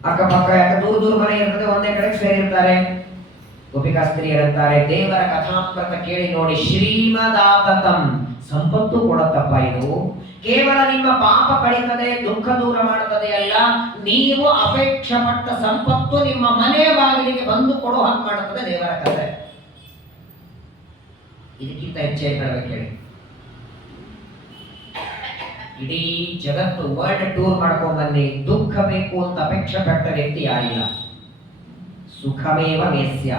ಅಕ್ಕಪಕ್ಕ ಯಾಕೆ ದೂರ ದೂರ ಮನೆ ಇರ್ತದೆ, ಒಂದೇ ಕಡೆ ಸೇರಿರ್ತಾರೆ. ಗೋಪಿಕಾಸ್ತ್ರೀಯರಂತಾರೆ, ದೇವರ ಕಥಾಮೃತ ಕೇಳಿ ನೋಡಿ, ಶ್ರೀಮದಾತತಂ, ಸಂಪತ್ತು ಕೊಡತ್ತಪ್ಪ ಇದು. ಕೇವಲ ನಿಮ್ಮ ಪಾಪ ಕಳಿತದೆ, ದುಃಖ ದೂರ ಮಾಡುತ್ತದೆ ಅಲ್ಲ, ನೀವು ಅಪೇಕ್ಷೆ ಪಟ್ಟ ಸಂಪತ್ತು ನಿಮ್ಮ ಮನೆ ಬಾಗಿಲಿಗೆ ಬಂದು ಕೊಡೋ ಹಾಗೆ ಮಾಡುತ್ತದೆ ದೇವರ ಕಥೆ. ಇದಕ್ಕಿಂತ ಹೆಚ್ಚೇ ಹೇಳಬೇಕು ಹೇಳಿ. ಇಡೀ ಜಗತ್ತು ವರ್ಲ್ಡ್ ಟೂರ್ ಮಾಡ್ಕೊಂಡ್ ಬನ್ನಿ, ದುಃಖ ಬೇಕು ಅಂತ ಅಪೇಕ್ಷೆ ಪಟ್ಟ ವ್ಯಕ್ತಿ ಯಾರಿಲ್ಲ. ಸುಖಮೇವ ಮೇಸ್ಯ,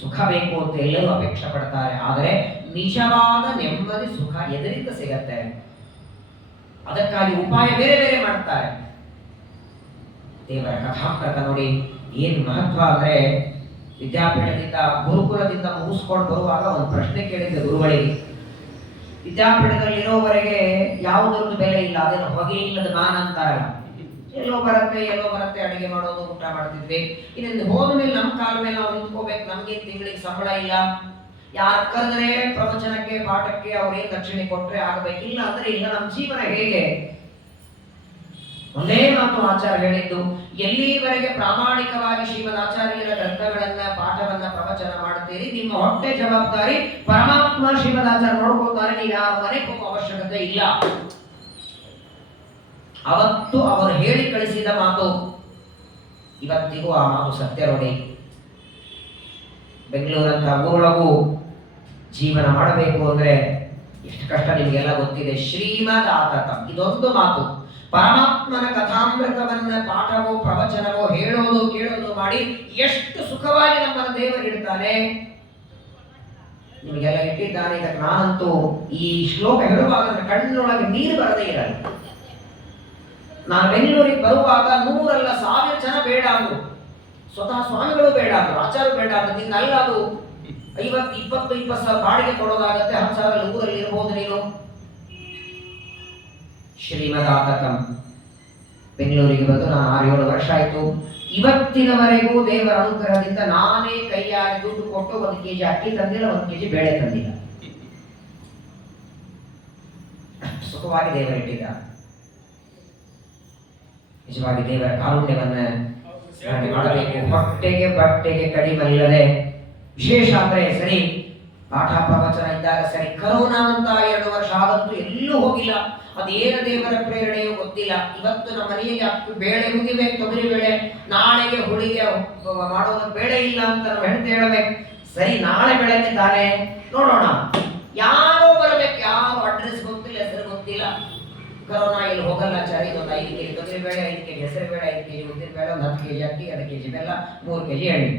ಸುಖ ಬೇಕು ಅಂತ ಎಲ್ಲರೂ ಅಪೇಕ್ಷೆ ಪಡ್ತಾರೆ. ಆದರೆ ನಿಜವಾದ ನೆಮ್ಮದಿ ಸುಖ ಎದರಿಂದ ಸಿಗತ್ತೆ? ಅದಕ್ಕಾಗಿ ಉಪಾಯ ಬೇರೆ ಬೇರೆ ಮಾಡ್ತಾರೆ. ದೇವರ ಕಥಾಮೃತ ನೋಡಿ ಏನ್ ಮಹತ್ವ ಅಂದ್ರೆ, ವಿದ್ಯಾಪೀಠದಿಂದ ಗುರುಕುಲದಿಂದ ಮುಗಿಸ್ಕೊಂಡು ಬರುವಾಗ ಒಂದು ಪ್ರಶ್ನೆ ಕೇಳಿದ್ದೆ ಗುರುಗಳಿಗೆ. ವಿದ್ಯಾಪೀಠದಲ್ಲಿ ಇರೋವರೆಗೆ ಯಾವುದರದ್ದು ಬೆಲೆ ಇಲ್ಲ, ಅದೇನು ಹೊಗೆ ಇಲ್ಲದ ಮಾನ ಅಂತಾರಲ್ಲ. ಎಲ್ಲೋ ಬರುತ್ತೆ ಅಡಿಗೆ ಮಾಡೋದು, ಊಟ ಮಾಡ್ತಿದ್ವಿ. ಇನ್ನೊಂದು ಹೋದ ಮೇಲೆ ನಮ್ಮ ಕಾಲ ಮೇಲೆ ನಾವು ನಿಂತ್ಕೋಬೇಕು. ನಮ್ಗೇನು ತಿಂಗಳಿಗೆ ಸಂಬಳ ಇಲ್ಲ. ಯಾರು ಕರೆದ್ರೆ ಪ್ರವಚನಕ್ಕೆ ಪಾಠಕ್ಕೆ ಅವ್ರೇನ್ ದಕ್ಷಿಣೆ ಕೊಟ್ರೆ ಆಗಬೇಕಿಲ್ಲ, ಅಂದ್ರೆ ಇಲ್ಲ. ನಮ್ಮ ಜೀವನ ಹೇಗೆ? ಒಂದೇ ಮಾತು ಆಚಾರ್ಯ ಹೇಳಿದ್ದು, ಎಲ್ಲಿವರೆಗೆ ಪ್ರಾಮಾಣಿಕವಾಗಿ ಶ್ರೀಮದ್ ಆಚಾರ್ಯರ ಗ್ರಂಥಗಳನ್ನ ಪಾಠವನ್ನ ಪ್ರವಚನ ಮಾಡ್ತೀರಿ, ನಿಮ್ಮ ಹೊಟ್ಟೆ ಜವಾಬ್ದಾರಿ ಪರಮಾತ್ಮ ಶ್ರೀಮದ್ ಆಚಾರ್ಯ ನೋಡ್ಕೊಳ್ತಾರೆ. ನೀವು ಯಾವ ಮನೆಗೆ ಹೋಗೋ ಅವಶ್ಯಕತೆ ಇಲ್ಲ. ಅವತ್ತು ಅವರು ಹೇಳಿ ಕಳಿಸಿದ ಮಾತು ಇವತ್ತಿಗೂ ಆ ಮಾತು ಸತ್ಯ ನೋಡಿ. ಬೆಂಗಳೂರಂತ ಊರೊಳಗೂ ಜೀವನ ಮಾಡಬೇಕು ಅಂದ್ರೆ ಎಷ್ಟು ಕಷ್ಟ ನಿಮಗೆಲ್ಲ ಗೊತ್ತಿದೆ. ಶ್ರೀಮದ್ ಆತತಂ, ಇದೊಂದು ಮಾತು. ಪರಮಾತ್ಮನ ಕಥಾಮೃತವನ್ನ ಪಾಠವೋ ಪ್ರವಚನವೋ ಹೇಳೋದು ಕೇಳೋದು ಮಾಡಿ ಎಷ್ಟು ಸುಖವಾಗಿ ನಮ್ಮನ್ನು ದೇವರು ಇಡ್ತಾನೆ. ನಿಮಗೆಲ್ಲ ಇಟ್ಟಿದ್ದಾನೆ. ಇದಕ್ಕೆ ನಾನಂತೂ ಈ ಶ್ಲೋಕ ಹೇಳುವಾಗ ನನ್ನ ಕಣ್ಣೊಳಗೆ ನೀರು ಬರದೇ ಇರಲ್ಲ. ನಾನು ಬೆಂಗಳೂರಿಗೆ ಬರುವಾಗ 100 ಅಲ್ಲ 1000 ಜನ ಬೇಡ ಅಂದ್ರು, ಸ್ವತಃ ಸ್ವಾಮಿಗಳು ಬೇಡ ಅಂದ್ರು, ಆಚಾರ್ಯರು ಬೇಡ ಅಂದ್ರು. ನಿಂಗೆ ಅಲ್ಲ ಅದು 50-20 ಸಾವಿರ ಬಾಡಿಗೆ ಕೊಡೋದಾಗತ್ತೆ, 10 ಸಾವಿರ ಊರಲ್ಲಿ ಇರ್ಬೋದು ನೀನು. ಶ್ರೀಮದಾತಕಂ ಬೆಂಗಳೂರಿಗೆ ಬಂದು ನಾನು 6-7 ವರ್ಷ ಆಯ್ತು. ಇವತ್ತಿನವರೆಗೂ ದೇವರ ಅನುಗ್ರಹದಿಂದ ನಾನೇ ಕೈಯಾಗಿ ದುಡ್ಡು ಕೊಟ್ಟು 1 kg ಅಕ್ಕಿ ತಂದಿಲ್ಲ, 1 kg ಬೇಳೆ ತಂದಿಲ್ಲ. ಅಷ್ಟು ಸುಖವಾಗಿ ದೇವರಿಟ್ಟಿದ್ದ. ನಿಜವಾಗಿ ದೇವರ ಕಾರುಣ್ಯವನ್ನ ಮಾಡಬೇಕು. ಹೊಟ್ಟೆಗೆ ಬಟ್ಟೆಗೆ ಕಡಿಮಲ್ಲದೆ, ವಿಶೇಷ ಅಂದ್ರೆ ಸರಿ ಪಾಠ ಪ್ರವಚನ ಇದ್ದಾಗ ಸರಿ, ಕರೋನಾ ಅಂತ 2 ವರ್ಷ ಆಗಂತೂ ಎಲ್ಲೂ ಹೋಗಿಲ್ಲ. ಅದೇನು ದೇವರ ಪ್ರೇರಣೆಯೋ ಗೊತ್ತಿಲ್ಲ. ಇವತ್ತು ನಮ್ಮ ಮನೆಯಲ್ಲಿ ಬೇಳೆ ಮುಗಿಬೇಕು, ತೊಗರಿ ಬೇಳೆ, ನಾಳೆಗೆ ಹುಳಿಗೆ ಮಾಡೋದಕ್ಕೆ ಬೇಳೆ ಇಲ್ಲ ಅಂತ ನಾವು ಹೆಂಡತಿ ಹೇಳಬೇಕು. ಸರಿ, ನಾಳೆ ಬೆಳಗ್ಗೆ ತಾನೆ ನೋಡೋಣ, ಯಾರೋ ಬರಬೇಕು, ಯಾರು ಅಡ್ರೆಸ್ ಗೊತ್ತಿಲ್ಲ, ಹೆಸರು ಗೊತ್ತಿಲ್ಲ. ಕರೋನಾ ಇಲ್ಲಿ ಹೋಗಲ್ಲ ಚಾರಿ, ಒಂದು 5 kg ತೊಗರಿ ಬೇಳೆ, 5 kg ಹೆಸರು ಬೇಳೆ, 5 kg ಉದ್ದಿನ ಬೇಳೆ, ಒಂದು 10 kg ಅಕ್ಕಿ, 1 kg ಬೆಲ್ಲ, 3 kg ಎಣ್ಣೆ.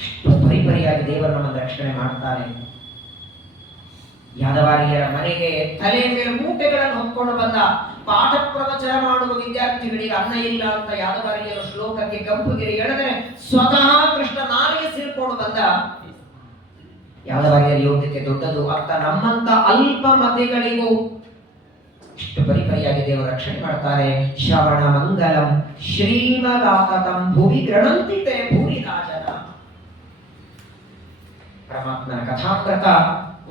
ಇಷ್ಟು ಪರಿಪರಿಯಾಗಿ ದೇವರು ನಮ್ಮನ್ನು ರಕ್ಷಣೆ ಮಾಡ್ತಾನೆ. ಯಾದವಾರಿಯರ ಮನೆಗೆ ತಲೆಯ ಮೇಲೆ ಮೂಟೆಗಳನ್ನು ಹೊತ್ಕೊಂಡು ಬಂದ ಪಾಠ ಪ್ರವಚನ ಮಾಡುವ ವಿದ್ಯಾರ್ಥಿಗಳಿಗೆ ಅನ್ನ ಇಲ್ಲ ಅಂತ ಯಾದವಾರಿಯರ ಶ್ಲೋಕಕ್ಕೆ ಕಂಪುಗಿರಿ ಎಳೆದರೆ ಸ್ವತಃ ಕೃಷ್ಣ ನಾಲಿಗೆ ಸೇರ್ಕೊಂಡು ಬಂದ. ಯಾದವಾರಿಯರ ಯೋಗ್ಯತೆ ದೊಡ್ಡದು ಅಂತ ನಮ್ಮಂತ ಅಲ್ಪ ಮತಿಗಳಿಗೂ ಇಷ್ಟು ಪರಿಪರಿಯಾಗಿ ದೇವರು ರಕ್ಷಣೆ ಮಾಡ್ತಾರೆ. ಶ್ರವಣ ಮಂಗಲಂ ಶ್ರೀಮದಾತತಂ ಭುವಿ ಗೃಣಂತಿತೆ ಭೂರಿದಾಜನ. ಪರಮಾತ್ಮನ ಕಥಾಮೃತ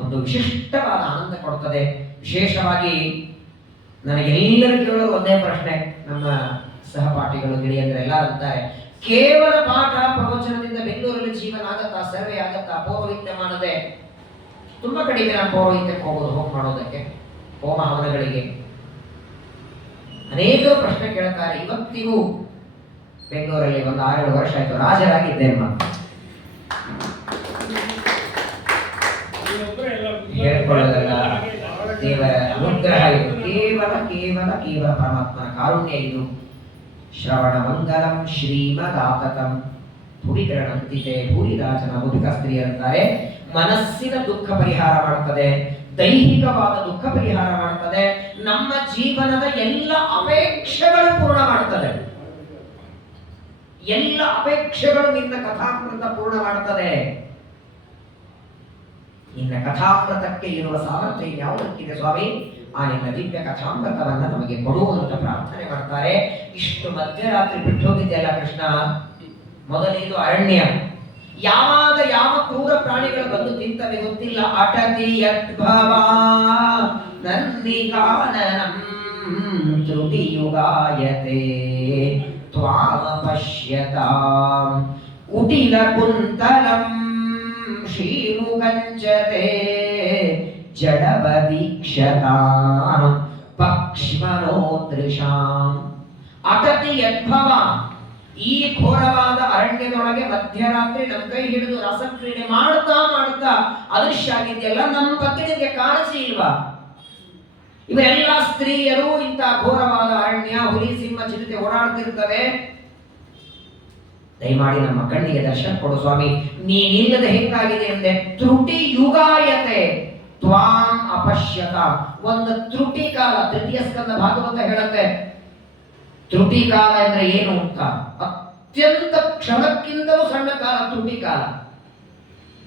ಒಂದು ವಿಶಿಷ್ಟವಾದ ಆನಂದ ಕೊಡುತ್ತದೆ. ವಿಶೇಷವಾಗಿ ನನಗೆಲ್ಲರೂ ಕೇಳೋದು ಒಂದೇ ಪ್ರಶ್ನೆ, ನಮ್ಮ ಸಹಪಾಠಿಗಳು ಗೆಳೆಯಂದ್ರೆ ಅಂತಾರೆ, ಕೇವಲ ಪಾಠ ಪ್ರವಚನದಿಂದ ಬೆಂಗಳೂರಲ್ಲಿ ಜೀವನ ಆಗತ್ತಾ, ಸರ್ವೆ ಆಗತ್ತಾ, ಪೌರೋಹಿತ್ಯ ಮಾಡದೆ? ತುಂಬಾ ಕಡಿಮೆ ನಾನು ಪೌರೋಹಿತ್ಯಕ್ಕೆ ಹೋಗೋದು, ಹೋಮ್ ಮಾಡೋದಕ್ಕೆ, ಹೋಮ ಹವನಗಳಿಗೆ. ಅನೇಕ ಪ್ರಶ್ನೆ ಕೇಳ್ತಾರೆ. ಇವತ್ತಿಗೂ ಬೆಂಗಳೂರಲ್ಲಿ ಒಂದು 6-7 ವರ್ಷ ಆಯ್ತು ರಾಜರಾಗಿದ್ದೆ ಅಮ್ಮ, ಹೇಳ್ಕೊಳ್ಳೋದಲ್ಲ. ದೇವರ ಅನುಗ್ರಹ ಇದು, ಕೇವಲ ಕೇವಲ ಕೇವಲ ಪರಮಾತ್ಮನ ಕಾರುಣ್ಯ ಇದು. ಶ್ರವಣ ಮಂಗಲಂ ಶ್ರೀಮದಾತತಂ ಭುವಿ ಗೃಣಂತಿತೆ ಭೂರಿದಾಜನ. ಮುದುಕ ಸ್ತ್ರೀಯರಂತಾರೆ, ಮನಸ್ಸಿನ ದುಃಖ ಪರಿಹಾರ ಮಾಡುತ್ತದೆ, ದೈಹಿಕವಾದ ದುಃಖ ಪರಿಹಾರ ಮಾಡುತ್ತದೆ, ನಮ್ಮ ಜೀವನದ ಎಲ್ಲ ಅಪೇಕ್ಷೆಗಳು ಪೂರ್ಣ ಮಾಡುತ್ತದೆ. ಎಲ್ಲ ಅಪೇಕ್ಷೆಗಳು ನಿನ್ನ ಕಥಾಮೃತ ಪೂರ್ಣ ಮಾಡುತ್ತದೆ. ನಿನ್ನ ಕಥಾಮೃತಕ್ಕೆ ಇರುವ ಸಾಮರ್ಥ್ಯ ಯಾವುದಕ್ಕಿದೆ ಸ್ವಾಮಿ? ಆ ನಿನ್ನ ದಿವ್ಯ ಕಥಾಮೃತವನ್ನ ನಮಗೆ ಕೊಡುವಂತ ಪ್ರಾರ್ಥನೆ ಮಾಡ್ತಾರೆ. ಇಷ್ಟು ಮಧ್ಯರಾತ್ರಿ ಬಿಟ್ಟು ಹೋಗಿದ್ದೆಲ್ಲ ಕೃಷ್ಣ. ಮೊದಲೇದು ಅರಣ್ಯ, ಯಾವಾಗ ಯಾವ ಕ್ರೂರ ಪ್ರಾಣಿಗಳು ಬಂದು ತಿಂತವೆ ಗೊತ್ತಿಲ್ಲ. ಅಟತಿ ಯದ್ಭವ ನನ್ನಿಗಾನನಂ ತ್ರುಟಿಯುಗಾಯತೆ ತ್ವಾಮ ಪಶ್ಯತಾಂ ಕುಟಿಲ ಕುಂತಲಂ ಶ್ರೀಮುಖಂಚತೆ ಜಡವದೀಕ್ಷತಾಂ ಪಕ್ಷ್ಮನೋದೃಶಾಂ. ಅಟತಿ ಯದ್ಭವ, ಈ ಘೋರವಾದ ಅರಣ್ಯದೊಳಗೆ ಮಧ್ಯರಾತ್ರಿ ನಮ್ಮ ಕೈ ಹಿಡಿದು ರಸಕ್ರೀಡೆ ಮಾಡ್ತಾ ಮಾಡ್ತಾ ಅದೃಶ್ಯ ಆಗಿದೆಯಲ್ಲ, ನಮ್ಮ ಬಗ್ಗೆ ನಿಮಗೆ ಕಾಣಿಸಿ ಇಲ್ವಾ? ಇವರೆಲ್ಲ ಸ್ತ್ರೀಯರು ಇಂಥ ಘೋರವಾದ ಅರಣ್ಯ, ಹುಲಿ ಸಿಂಹ ಚಿರತೆ ಓಡಾಡ್ತಿರ್ತವೆ. ದಯಮಾಡಿ ನಮ್ಮ ಕಣ್ಣಿಗೆ ದರ್ಶನ ಕೊಡು ಸ್ವಾಮಿ. ನೀನಿಲ್ಲದೆ ಹೆಂಗಾಗಿದೆ ಅಂದ್ರೆ ತ್ರುಟಿ ಯುಗಾಯತೆ ತ್ವಾಂ ಅಪಶ್ಯತ. ಒಂದು ತ್ರುಟಿ ಕಾಲ, ತೃತೀಯ ಸ್ಕಂದ ಭಾಗವತ ಹೇಳುತ್ತೆ, ತ್ರುಟಿ ಕಾಲ ಅಂದ್ರೆ ಏನು ಅಂತ. ಅತ್ಯಂತ ಕ್ಷಣಕ್ಕಿಂತಲೂ ಸಣ್ಣ ಕಾಲ ತ್ರುಟಿ ಕಾಲ.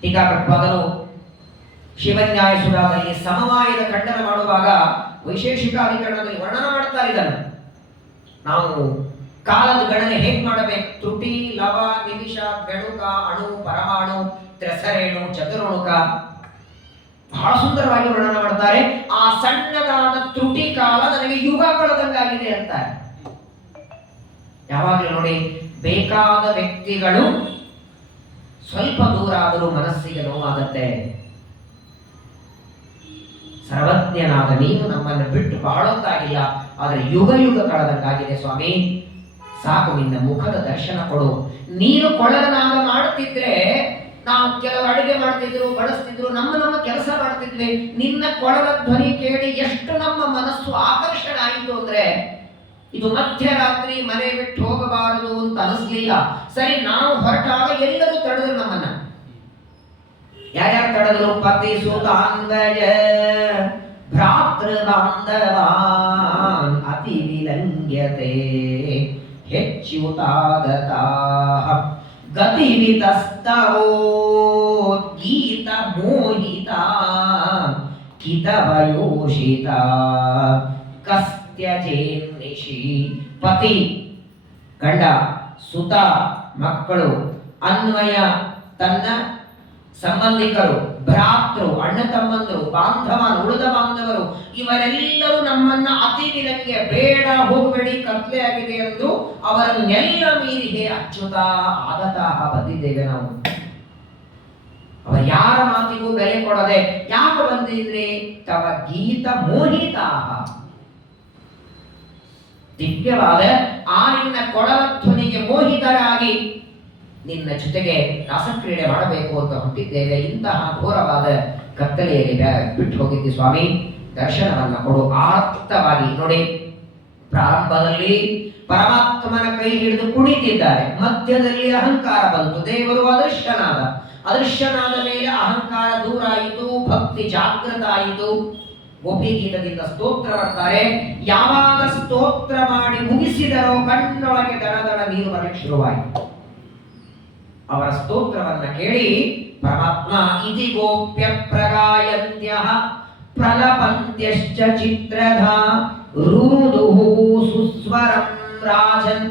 ಟೀಕಾಕೃತ್ಪಾದರು ಶಿವನ್ಯಾಯ ಸುಧಾದಲ್ಲಿ ಸಮವಾಯದ ಖಂಡನ ಮಾಡುವಾಗ ವೈಶೇಷಿಕಾಧಿಕರಣದಲ್ಲಿ ವರ್ಣನ ಮಾಡ್ತಾರೆ ಇದನ್ನು. ನಾವು ಕಾಲದ ಗಣನೆ ಹೇಗೆ ಮಾಡಬೇಕು? ತ್ರುಟಿ, ಲವ, ನಿಮಿಷ, ಗಣುಕ, ಅಣು, ಪರಮಾಣು, ತ್ರೆಸರೇಣು, ಚತುರ್ಣುಕ, ಬಹಳ ಸುಂದರವಾಗಿ ವರ್ಣನ ಮಾಡ್ತಾರೆ. ಆ ಸಣ್ಣದಾದ ತ್ರುಟಿ ಕಾಲ ನನಗೆ ಯುಗ ಕಳೆದಂಗಾಗಿದೆ ಅಂತಾರೆ. ಯಾವಾಗಲೂ ನೋಡಿ, ಬೇಕಾದ ವ್ಯಕ್ತಿಗಳು ಸ್ವಲ್ಪ ದೂರ ಆದರೂ ಮನಸ್ಸಿಗೆ ನೋವಾಗತ್ತೆ. ಸರ್ವಜ್ಞನಾದ ನೀನು ನಮ್ಮನ್ನು ಬಿಟ್ಟು ಬಹಳೊತ್ತಾಗಿಲ್ಲ, ಆದರೆ ಯುಗ ಯುಗ ಕಳೆದಂಗಾಗಿದೆ ಸ್ವಾಮಿ. ಸಾಕು, ನಿನ್ನ ಮುಖದ ದರ್ಶನ ಕೊಡು. ನೀನು ಕೊಳಲನಾದ ಮಾಡುತ್ತಿದ್ರೆ ನಾವು ಕೆಲವರು ಅಡುಗೆ ಮಾಡ್ತಿದ್ರು, ಬಳಸ್ತಿದ್ರು, ನಮ್ಮ ಕೆಲಸ ಮಾಡ್ತಿದ್ವಿ. ನಿನ್ನ ಕೊಳಲ ಧ್ವನಿ ಕೇಳಿ ಎಷ್ಟು ನಮ್ಮ ಮನಸ್ಸು ಆಕರ್ಷಣೆ ಆಯಿತು ಅಂದ್ರೆ ಇದು ಮಧ್ಯರಾತ್ರಿ ಮನೆ ಬಿಟ್ಟು ಹೋಗಬಾರದು ಅಂತ ಅನಿಸ್ಲಿಲ್ಲ. ಸರಿ, ನಾವು ಹೊರಟಾಗ ಎಲ್ಲರೂ ತಡೆದ್ರು ನಮ್ಮನ್ನ. ಯಾರ್ಯಾರು ತಡೆದ್ರು? ಪತಿ ಸುತಾನ್ವಯ ಭ್ರಾತೃ ಬಾಂಧವಾನ್ ಅತಿ ವಿಲಂಘ್ಯತೆ ಹೆಚ್ಚುತಾಗತಾ ಗತಿವಿತಸ್ತವೋ ಗೀತ ಮೋಹಿತ ಕಿತವಯೋಷಿತ ಕಸ್ತ್ಯಜೇನ್ನಿಶಿ. ಪತಿ ಗಂಡ, ಸುತ ಮಕ್ಕಳು, ಅನ್ವಯ ತನ್ನ ಸಂಬಂಧಿಕರು, ಭ್ರಾತೃ ಅಣ್ಣ ತಮ್ಮಂದರು, ಬಾಂಧವನು ಉಳಿದ ಬಾಂಧವರು, ಇವರೆಲ್ಲರೂ ನಮ್ಮನ್ನ ಅತಿ ವಿಲಂಘ್ಯ, ಬೇಡ ಹೋಗಬೇಡಿ ಕತ್ಲೆ ಆಗಿದೆ ಎಂದು ಅವರನ್ನೆಲ್ಲ ಮೀರಿ ಹೇ ಅಚ್ಯುತ ಆಗತಃ ಬಂದಿದ್ದೇವೆ ನಾವು. ಅವರು ಯಾರ ಮಾತಿಗೂ ಬೆಲೆ ಕೊಡದೆ ಯಾಕೆ ಬಂದಿದ್ರೆ ತವ ಗೀತ ಮೋಹಿತಾಹ, ದಿವ್ಯವಾದ ಆ ನಿನ್ನ ಕೊಳಲ ಧ್ವನಿಗೆ ಮೋಹಿತರಾಗಿ ನಿನ್ನ ಜೊತೆಗೆ ರಾಸಕ್ರೀಡೆ ಮಾಡಬೇಕು ಅಂತ ಹೊಂಟಿದ್ದೇವೆ. ಇಂತಹ ಘೋರವಾದ ಕತ್ತಲೆಯಲ್ಲಿ ಬಿಟ್ಟು ಹೋಗಿದ್ದಿ ಸ್ವಾಮಿ, ದರ್ಶನವನ್ನ ಕೊಡು. ಆರ್ತವಾಗಿ ನೋಡಿ, ಪ್ರಾರಂಭದಲ್ಲಿ ಪರಮಾತ್ಮನ ಕೈ ಹಿಡಿದು ಕುಣಿತಿದ್ದಾರೆ, ಮಧ್ಯದಲ್ಲಿ ಅಹಂಕಾರ ಬಂತು, ದೇವರು ಅದೃಶ್ಯನಾದ ಮೇಲೆ ಅಹಂಕಾರ ದೂರ ಆಯಿತು, ಭಕ್ತಿ ಜಾಗೃತ ಆಯಿತು. ಗೋಪಿಗೀತದಿಂದ ಸ್ತೋತ್ರ ಮಾಡ್ತಾರೆ. ಯಾವಾಗ ಸ್ತೋತ್ರ ಮಾಡಿ ಮುಗಿಸಿದರೋ ಕಣ್ಣೊಳಗೆ ದಡ ದಡ ನೀರು ಬರಲಿಕ್ಕೆ ಶುರುವಾಯಿತು. ಅವರ ಸ್ತೋತ್ರವನ್ನ ಕೇಳಿ ಪರಮಾತ್ಮ ಇತಿ ಗೋಪ್ಯ ಪ್ರಗಾಯಂತ್ಯಃ ಪ್ರಲಪಂತ್ಯಶ್ಚ ಚಿತ್ರಧ ರುರುದುಃ ಸುಸ್ವರಂ ರಾಜನ್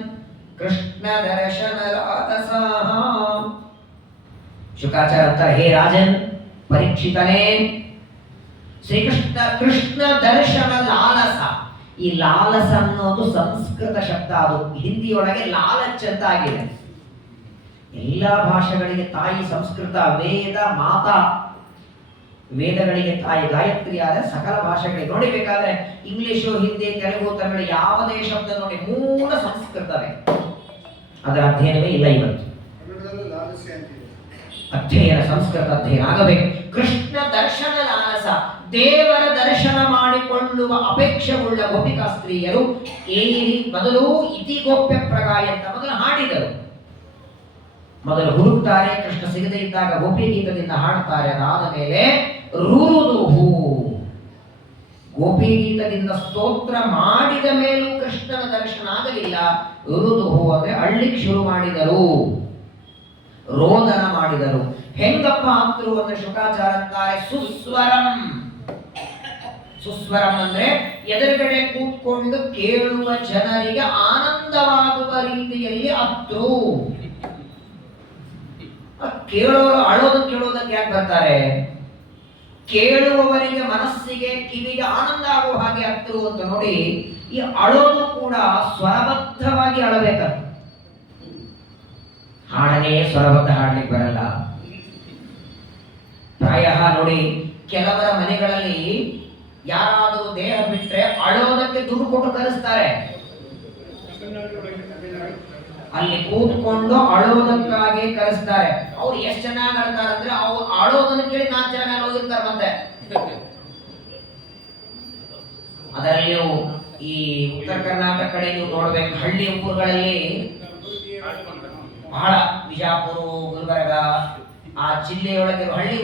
ಕೃಷ್ಣ ದರ್ಶನ ಲಾಲಸಃ. ಶುಕಾಚಾರ್ಯ ಅಂತಾರೆ, ಹೇ ರಾಜನ್, ಪರೀಕ್ಷಿತನೇ, ಕೃಷ್ಣ ದರ್ಶನ ಲಾಲಸ. ಈ ಲಾಲಸ ಅನ್ನೋದು ಸಂಸ್ಕೃತ ಶಬ್ದ, ಅದು ಹಿಂದಿಯೊಳಗೆ ಲಾಲಚ್ ಅಂತ ಆಗಿದೆ. ಎಲ್ಲ ಭಾಷೆಗಳಿಗೆ ತಾಯಿ ಸಂಸ್ಕೃತ, ವೇದ ಮಾತಾ, ವೇದಗಳಿಗೆ ತಾಯಿ ಗಾಯತ್ರಿಯಾದ ಸಕಲ ಭಾಷೆಗಳಿಗೆ ನೋಡಿ. ಬೇಕಾದ್ರೆ ಇಂಗ್ಲಿಷು, ಹಿಂದಿ, ತೆಲುಗು, ತಮಿಳು ಯಾವುದೇ ಶಬ್ದ ನೋಡಿ ಮೂಲ ಸಂಸ್ಕೃತವೇ, ಅದರ ಅಧ್ಯಯನವೇ ಇಲ್ಲ ಇವತ್ತು. ಅಧ್ಯಯನ, ಸಂಸ್ಕೃತ ಅಧ್ಯಯನ ಆಗಬೇಕು. ಕೃಷ್ಣ ದರ್ಶನ ಲಾಲಸ, ದೇವರ ದರ್ಶನ ಮಾಡಿಕೊಳ್ಳುವ ಅಪೇಕ್ಷೆ ಉಳ್ಳ ಗೋಪಿಕಾ ಸ್ತ್ರೀಯರು ಏರಿ ಮೊದಲು ಇತಿ ಗೋಪ್ಯ ಪ್ರಗಾಯ ಅಂತ ಮೊದಲು ಹಾಡಿದರು. ಮೊದಲು ಹುಡುಕ್ತಾರೆ, ಕೃಷ್ಣ ಸಿಗದೇ ಇದ್ದಾಗ ಗೋಪಿ ಗೀತದಿಂದ ಹಾಡುತ್ತಾರೆ. ಅದಾದ ಮೇಲೆ ರುರುದುಹು, ಗೋಪಿ ಗೀತದಿಂದ ಸ್ತೋತ್ರ ಮಾಡಿದ ಮೇಲೂ ಕೃಷ್ಣನ ದರ್ಶನ ಆಗಲಿಲ್ಲ. ರುರುದುಹು ಅಂದ್ರೆ ಅಳ್ಳಿಕ್ ಶುರು ಮಾಡಿದರು, ರೋದನ ಮಾಡಿದರು. ಹೆಂಗಪ್ಪ ಅಂತರು ಅಂದ್ರೆ ಶುಕಾಚಾರ ಅಂತಾರೆ, ಸುಸ್ವರಂ. ಸುಸ್ವರಂ ಅಂದ್ರೆ ಎದುರುಗಡೆ ಕೂತ್ಕೊಂಡು ಕೇಳುವ ಜನರಿಗೆ ಆನಂದವಾಗುವ ರೀತಿಯಲ್ಲಿ ಅತ್ರು. ಕೇಳೋರು ಕೇಳೋದಕ್ಕೆ ಯಾಕೆ ಬರ್ತಾರೆ? ಕೇಳುವವರಿಗೆ ಮನಸ್ಸಿಗೆ, ಕಿವಿಗೆ ಆನಂದ ಆಗುವ ಹಾಗೆ ಅತ್ರು ಅಂತ ನೋಡಿ. ಈ ಅಳೋದು ಕೂಡ ಸ್ವರಬದ್ಧವಾಗಿ ಅಳಬೇಕಂತ. ಹಾಡನೇ ಸ್ವರಬದ್ಧ ಹಾಡ್ಲಿಕ್ಕೆ ಬರಲ್ಲ. ಪ್ರಾಯ ನೋಡಿ, ಕೆಲವರ ಮನೆಗಳಲ್ಲಿ ಯಾರಾದರೂ ದೇಹ ಬಿಟ್ರೆ ಅಳೋದಕ್ಕೆ ದುಡ್ಡು ಕೊಟ್ಟು ಕರೆಸ್ತಾರೆ. ಅಲ್ಲಿ ಕೂತ್ಕೊಂಡು ಅಳೋದಕ್ಕಾಗಿ ಕರೆಸ್ತಾರೆ. ಅವ್ರು ಎಷ್ಟು ಚೆನ್ನಾಗಿ ಆಡ್ತಾರೆ ಅಂದ್ರೆ ಅವ್ರು ಅಳೋದನ್ನು ಕೇಳಿ 4 ಜನ ಮೇಲೆ ಹೋಗಿರ್ತಾರೆ. ಮತ್ತೆ ಅದರಲ್ಲಿಯೂ ಈ ಉತ್ತರ ಕರ್ನಾಟಕ ಕಡೆ ನೀವು ನೋಡ್ಬೇಕು, ಹಳ್ಳಿ ಊರುಗಳಲ್ಲಿ ಬಹಳ, ಬಿಜಾಪುರ, ಗುಲ್ಬರ್ಗ ಆ ಜಿಲ್ಲೆಯೊಳಗೆ ಹಳ್ಳಿ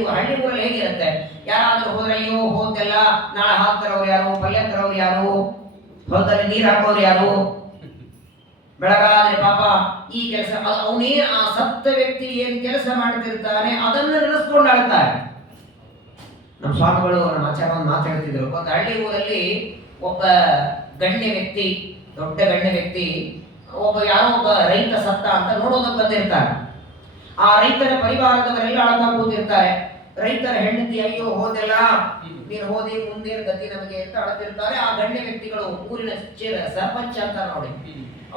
ಊರಲ್ಲಿ ಹೇಗಿರುತ್ತೆ? ಯಾರಾದ್ರೂ ಹೋದ್ರೆ ಅಯ್ಯೋ ಹೋದೆಲ್ಲ, ನಾಳೆ ಹಾಲು ತರೋರು ಯಾರು, ಪಲ್ಯ ತರೋರು ಯಾರು, ಹೊಲದಲ್ಲಿ ನೀರು ಹಾಕೋರು ಯಾರು, ಬೆಳಗಾದ್ರೆ ಪಾಪ ಈ ಕೆಲಸ, ಅವನೇ ಆ ಸತ್ತ ವ್ಯಕ್ತಿ ಏನ್ ಕೆಲಸ ಮಾಡ್ತಿರ್ತಾನೆ ಅದನ್ನ ನೆನೆಸ್ಕೊಂಡು ಆಳ್ತಾರೆ. ನಮ್ಮ ಸ್ವಾಮಿಗಳು, ನಮ್ಮ ಆಚಾರ್ಯ ಒಂದು ಮಾತು ಹೇಳ್ತಿದ್ರು. ಒಂದು ಹಳ್ಳಿ ಊರಲ್ಲಿ ಒಬ್ಬ ಗಣ್ಯ ವ್ಯಕ್ತಿ, ದೊಡ್ಡ ಗಣ್ಯ ವ್ಯಕ್ತಿ, ಯಾರೋ ಒಬ್ಬ ರೈತ ಸತ್ತ ಅಂತ ನೋಡೋದಕ್ಕೆ ಬಂದಿರ್ತಾರೆ. ಆ ರೈತರ ಪರಿವಾರದವರೆಲ್ಲ ಅಳತಾ ಕೂತಿರ್ತಾರೆ. ರೈತರ ಹೆಂಡತಿ ಅಯ್ಯೋ ಹೋದೆಲ್ಲ, ನೀನು ಹೋದಿ, ಮುಂದೇನು ಗತಿ ನಮಗೆ ಅಂತ ಅಳತಿರ್ತಾರೆ. ಆ ಗಣ್ಯ ವ್ಯಕ್ತಿಗಳು ಊರಿನ ಸರ್ಪಂಚ ಅಂತ ನೋಡಿ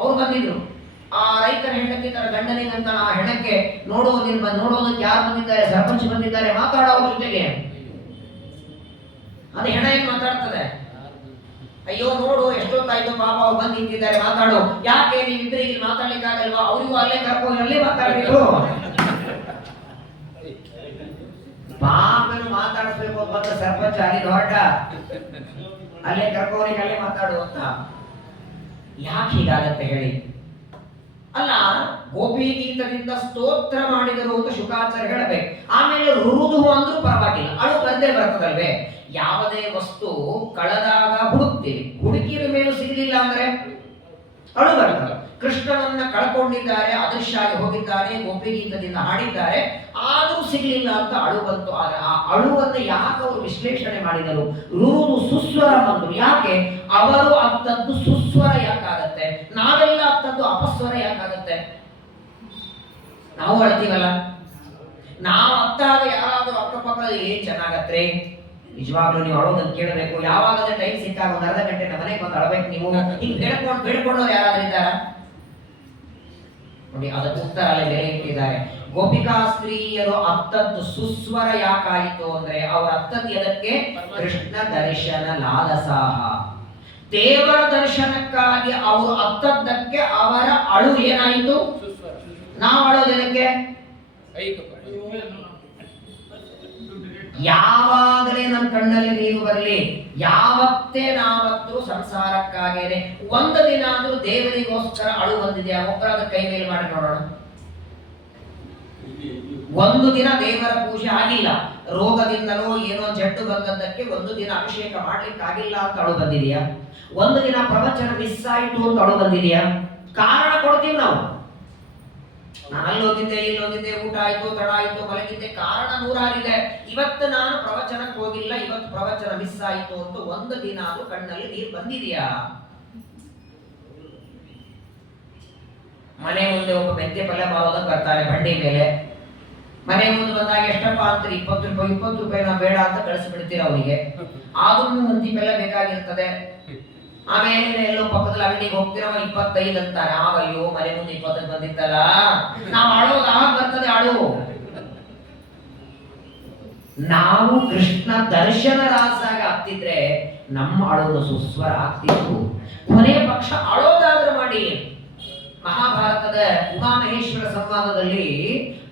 ಅವ್ರು ಬಂದಿದ್ರು. ಆ ರೈತರ ಹೆಂಡತಿ ತರ ಗಂಡನಿಗಂತ ಆ ಹೆಣಕ್ಕೆ ನೋಡೋದಕ್ಕೆ ಯಾರು ಬಂದಿದ್ದಾರೆ? ಸರ್ಪಂಚ್ ಬಂದಿದ್ದಾರೆ, ಮಾತಾಡೋ ಅವ್ರ ಜೊತೆಗೆ. ಅದು ಹೆಣ ಏನ್ ಮಾತಾಡ್ತದೆ? ಅಯ್ಯೋ ನೋಡು ಎಷ್ಟೊತ್ತಾಯ್ತು, ಪಾಪ ಅವ್ರು ಬಂದು ನಿಂತಿದ್ದಾರೆ, ಮಾತಾಡು. ಯಾಕೆ ನೀವಿದ್ರೆ ಇಲ್ಲಿ ಮಾತಾಡ್ಲಿಕ್ಕಾಗಲ್ವಾ? ಅವರಿಗೂ ಅಲ್ಲೇ ಕರ್ಕೊಂಡು ಅಲ್ಲೇ ಮಾತಾಡ್ಬೇಕು. ಪಾಪನು ಮಾತಾಡಿಸ್ಬೇಕು ಅಂತ ಸರ್ಪಂಚ ಅಲ್ಲಿ ಹೊರಟ, ಅಲ್ಲೇ ಕರ್ಕೋರಿಗೆ ಅಲ್ಲೇ ಮಾತಾಡು ಅಂತ. ಯಾಕೆ ಹೀಗಾಗತ್ತೆ ಹೇಳಿ? ಅಲ್ಲ, ಗೋಪಿ ಗೀತದಿಂದ ಸ್ತೋತ್ರ ಮಾಡಿದರು ಅಂತ ಶುಕಾಚಾರ್ಯ ಹೇಳಬೇಕು. ಆಮೇಲೆ ರುರುದು ಅಂದ್ರೂ ಪರವಾಗಿಲ್ಲ, ಅಳು ಬಂದೇ ಬರ್ತದಲ್ವೇ. ಯಾವುದೇ ವಸ್ತು ಕಳೆದಾಗ ಹುಡುಕ್ತೀವಿ, ಹುಡುಕಿದ ಮೇಲೂ ಸಿಗಲಿಲ್ಲ ಅಂದ್ರೆ ಅಳು ಬರ್ತದೆ. ಕೃಷ್ಣನನ್ನ ಕಳ್ಕೊಂಡಿದ್ದಾರೆ, ಅದೃಶ್ಯ ಆಗಿ ಹೋಗಿದ್ದಾರೆ, ಗೋಪಿ ಗೀತದಿಂದ ಹಾಡಿದ್ದಾರೆ, ಆದರೂ ಸಿಗಲಿಲ್ಲ ಅಂತ ಅಳು ಬಂತು. ಆದ್ರೆ ಆ ಅಳುವನ್ನು ಯಾಕೆ ಅವರು ವಿಶ್ಲೇಷಣೆ ಮಾಡಿದರು? ರುರುದು ಸುಸ್ವರ ಬಂದರು. ಯಾಕೆ? ಅವರು ಅತ್ತದ್ದು ಸುಸ್ವರ ಯಾಕಾಗತ್ತೆ, ನಾವೆಲ್ಲ ಅತ್ತದ್ದು ಅಪಸ್ವರ ಯಾಕಾಗತ್ತೆ? ನಾವು ಅಳ್ತೀವಲ್ಲ, ನಾವು ಅತ್ತಾಗ ಯಾರಾದ್ರೂ ಅಕ್ಕಪಕ್ಕದಲ್ಲಿ ಏನ್ ಚೆನ್ನಾಗತ್ರೆ. ನಿಜವಾಗ್ಲೂ ನೀವು ಅಳೋದನ್ನು ಕೇಳಬೇಕು. ಯಾವಾಗಲೇ ಟೈಮ್ ಸಿಕ್ಕಾಗ ಒಂದು ಅರ್ಧ ಗಂಟೆ ನಮ್ಮ ಮನೆಗೆ ಬಂದು ಅಳಬೇಕು. ನೀವು ಹಿಂಗ್ ಬೇಡ್ಕೊಂಡು ಯಾರಾದ್ರೂ ಇದ್ದಾರ ನೋಡಿ? ಅದಕ್ಕೆ ಉತ್ತರ ಅಲ್ಲಿ ಬೇರೆ ಇಟ್ಟಿದ್ದಾರೆ. ಗೋಪಿಕಾ ಸ್ತ್ರೀಯರು ಅತ್ತದ್ದು ಸುಸ್ವರ ಯಾಕಾಯಿತು ಅಂದ್ರೆ ಅವರ ಅತ್ತದ್ದು ಎದಕ್ಕೆ? ಕೃಷ್ಣ ದರ್ಶನ ಲಾಲಸಾಹ, ದೇವರ ದರ್ಶನಕ್ಕಾಗಿ ಅವರು ಅತ್ತದ್ದಕ್ಕೆ ಅವರ ಅಳು ಏನಾಯಿತು? ನಾವು ಅಳೋದಕ್ಕೆ ಯಾವಾಗಲೇ ನಮ್ಮ ಕಣ್ಣಲ್ಲಿ ನೀರು ಬರಲಿ, ಯಾವತ್ತೇ ನಾವತ್ತು ಸಂಸಾರಕ್ಕಾಗೇನೆ ಒಂದು ದಿನ ಆದ್ರೂ ದೇವರಿಗೋಸ್ಕರ ಅಳು ಬಂದಿದೆಯಾ? ಒಬ್ಬರಾದ ಕೈ ಮೇಲೆ ಮಾಡಿ ನೋಡೋಣ. ಒಂದು ದಿನ ದೇವರ ಪೂಜೆ ಆಗಿಲ್ಲ, ರೋಗದಿಂದಲೋ ಏನೋ ಜಡ್ಡು ಬಂದದ್ದಕ್ಕೆ ಒಂದು ದಿನ ಅಭಿಷೇಕ ಮಾಡ್ಲಿಕ್ಕೆ ಆಗಿಲ್ಲ ಅಂತ ಅಳು ಬಂದಿದೆಯಾ? ಒಂದು ದಿನ ಪ್ರವಚನ ಮಿಸ್ ಆಯಿತು ಅಂತ ಅಳು ಬಂದಿದೆಯಾ? ಕಾರಣ ಕೊಡ್ತೀವಿ ನಾವು. ನಾನು ಅಲ್ಲಿ ಹೋಗಿದ್ದೆ, ಇಲ್ಲಿ ಹೋಗಿದ್ದೆ, ಊಟ ಆಯ್ತು, ತಡ ಆಯ್ತು, ಮಲಗಿದ್ದೆ, ಕಾರಣ ನೂರಾರಿದೆ. ಇವತ್ತು ನಾನು ಪ್ರವಚನಕ್ಕೆ ಹೋಗಿಲ್ಲ, ಇವತ್ತು ಪ್ರವಚನ ಮಿಸ್ ಆಯಿತು ಅಂತ ಒಂದು ದಿನ ಆದ್ರೂ ಕಣ್ಣಲ್ಲಿ ನೀರು ಬಂದಿದೆಯಾ? ಮನೆ ಮುಂದೆ ಒಬ್ಬ ಮೆಂತ್ಯ ಪಲ್ಯ ಮಾರೋದಕ್ಕೆ ಬರ್ತಾರೆ ಬಂಡಿ ಮೇಲೆ. ಮನೆ ಮುಂದೆ ಬಂದಾಗ ಎಷ್ಟಪ್ಪ ಅಂತೀರಿ? 20 ರೂಪಾಯಿ. 20 ರೂಪಾಯಿ ನಾವು ಬೇಡ ಅಂತ ಕಳಿಸ್ಬಿಡ್ತೀರ ಅವನಿಗೆ. ಆದ್ರೂ ಮೆಂತ್ಯ ಪಲ್ಯ ಬೇಕಾಗಿರ್ತದೆ. ಆಮೇಲೆ ಎಲ್ಲೋ ಪಕ್ಕದಲ್ಲಿ ಅಂಗಡಿಗೆ ಹೋಗ್ತಿರೋ 25 ಅಂತಾರೆ. ಅಯ್ಯೋ ಮನೆ ಮುಂದೆ 20 ಬಂದಿತ್ತಲ್ಲ, ನಾವು ಅಳೋದು ಆಗ ಬರ್ತದೆ ಅಳು. ನಾವು ಕೃಷ್ಣ ದರ್ಶನ ರಾಸಾಗ ಆಗ್ತಿದ್ರೆ ನಮ್ಮ ಅಳೋದು ಸುಸ್ವರ ಆಗ್ತಿತ್ತು. ಕೊನೆಯ ಪಕ್ಷ ಅಳೋದಾದ್ರೂ ಮಾಡಿ. ಮಹಾಭಾರತದ ಉಮಾಮಹೇಶ್ವರ ಸಂವಾದದಲ್ಲಿ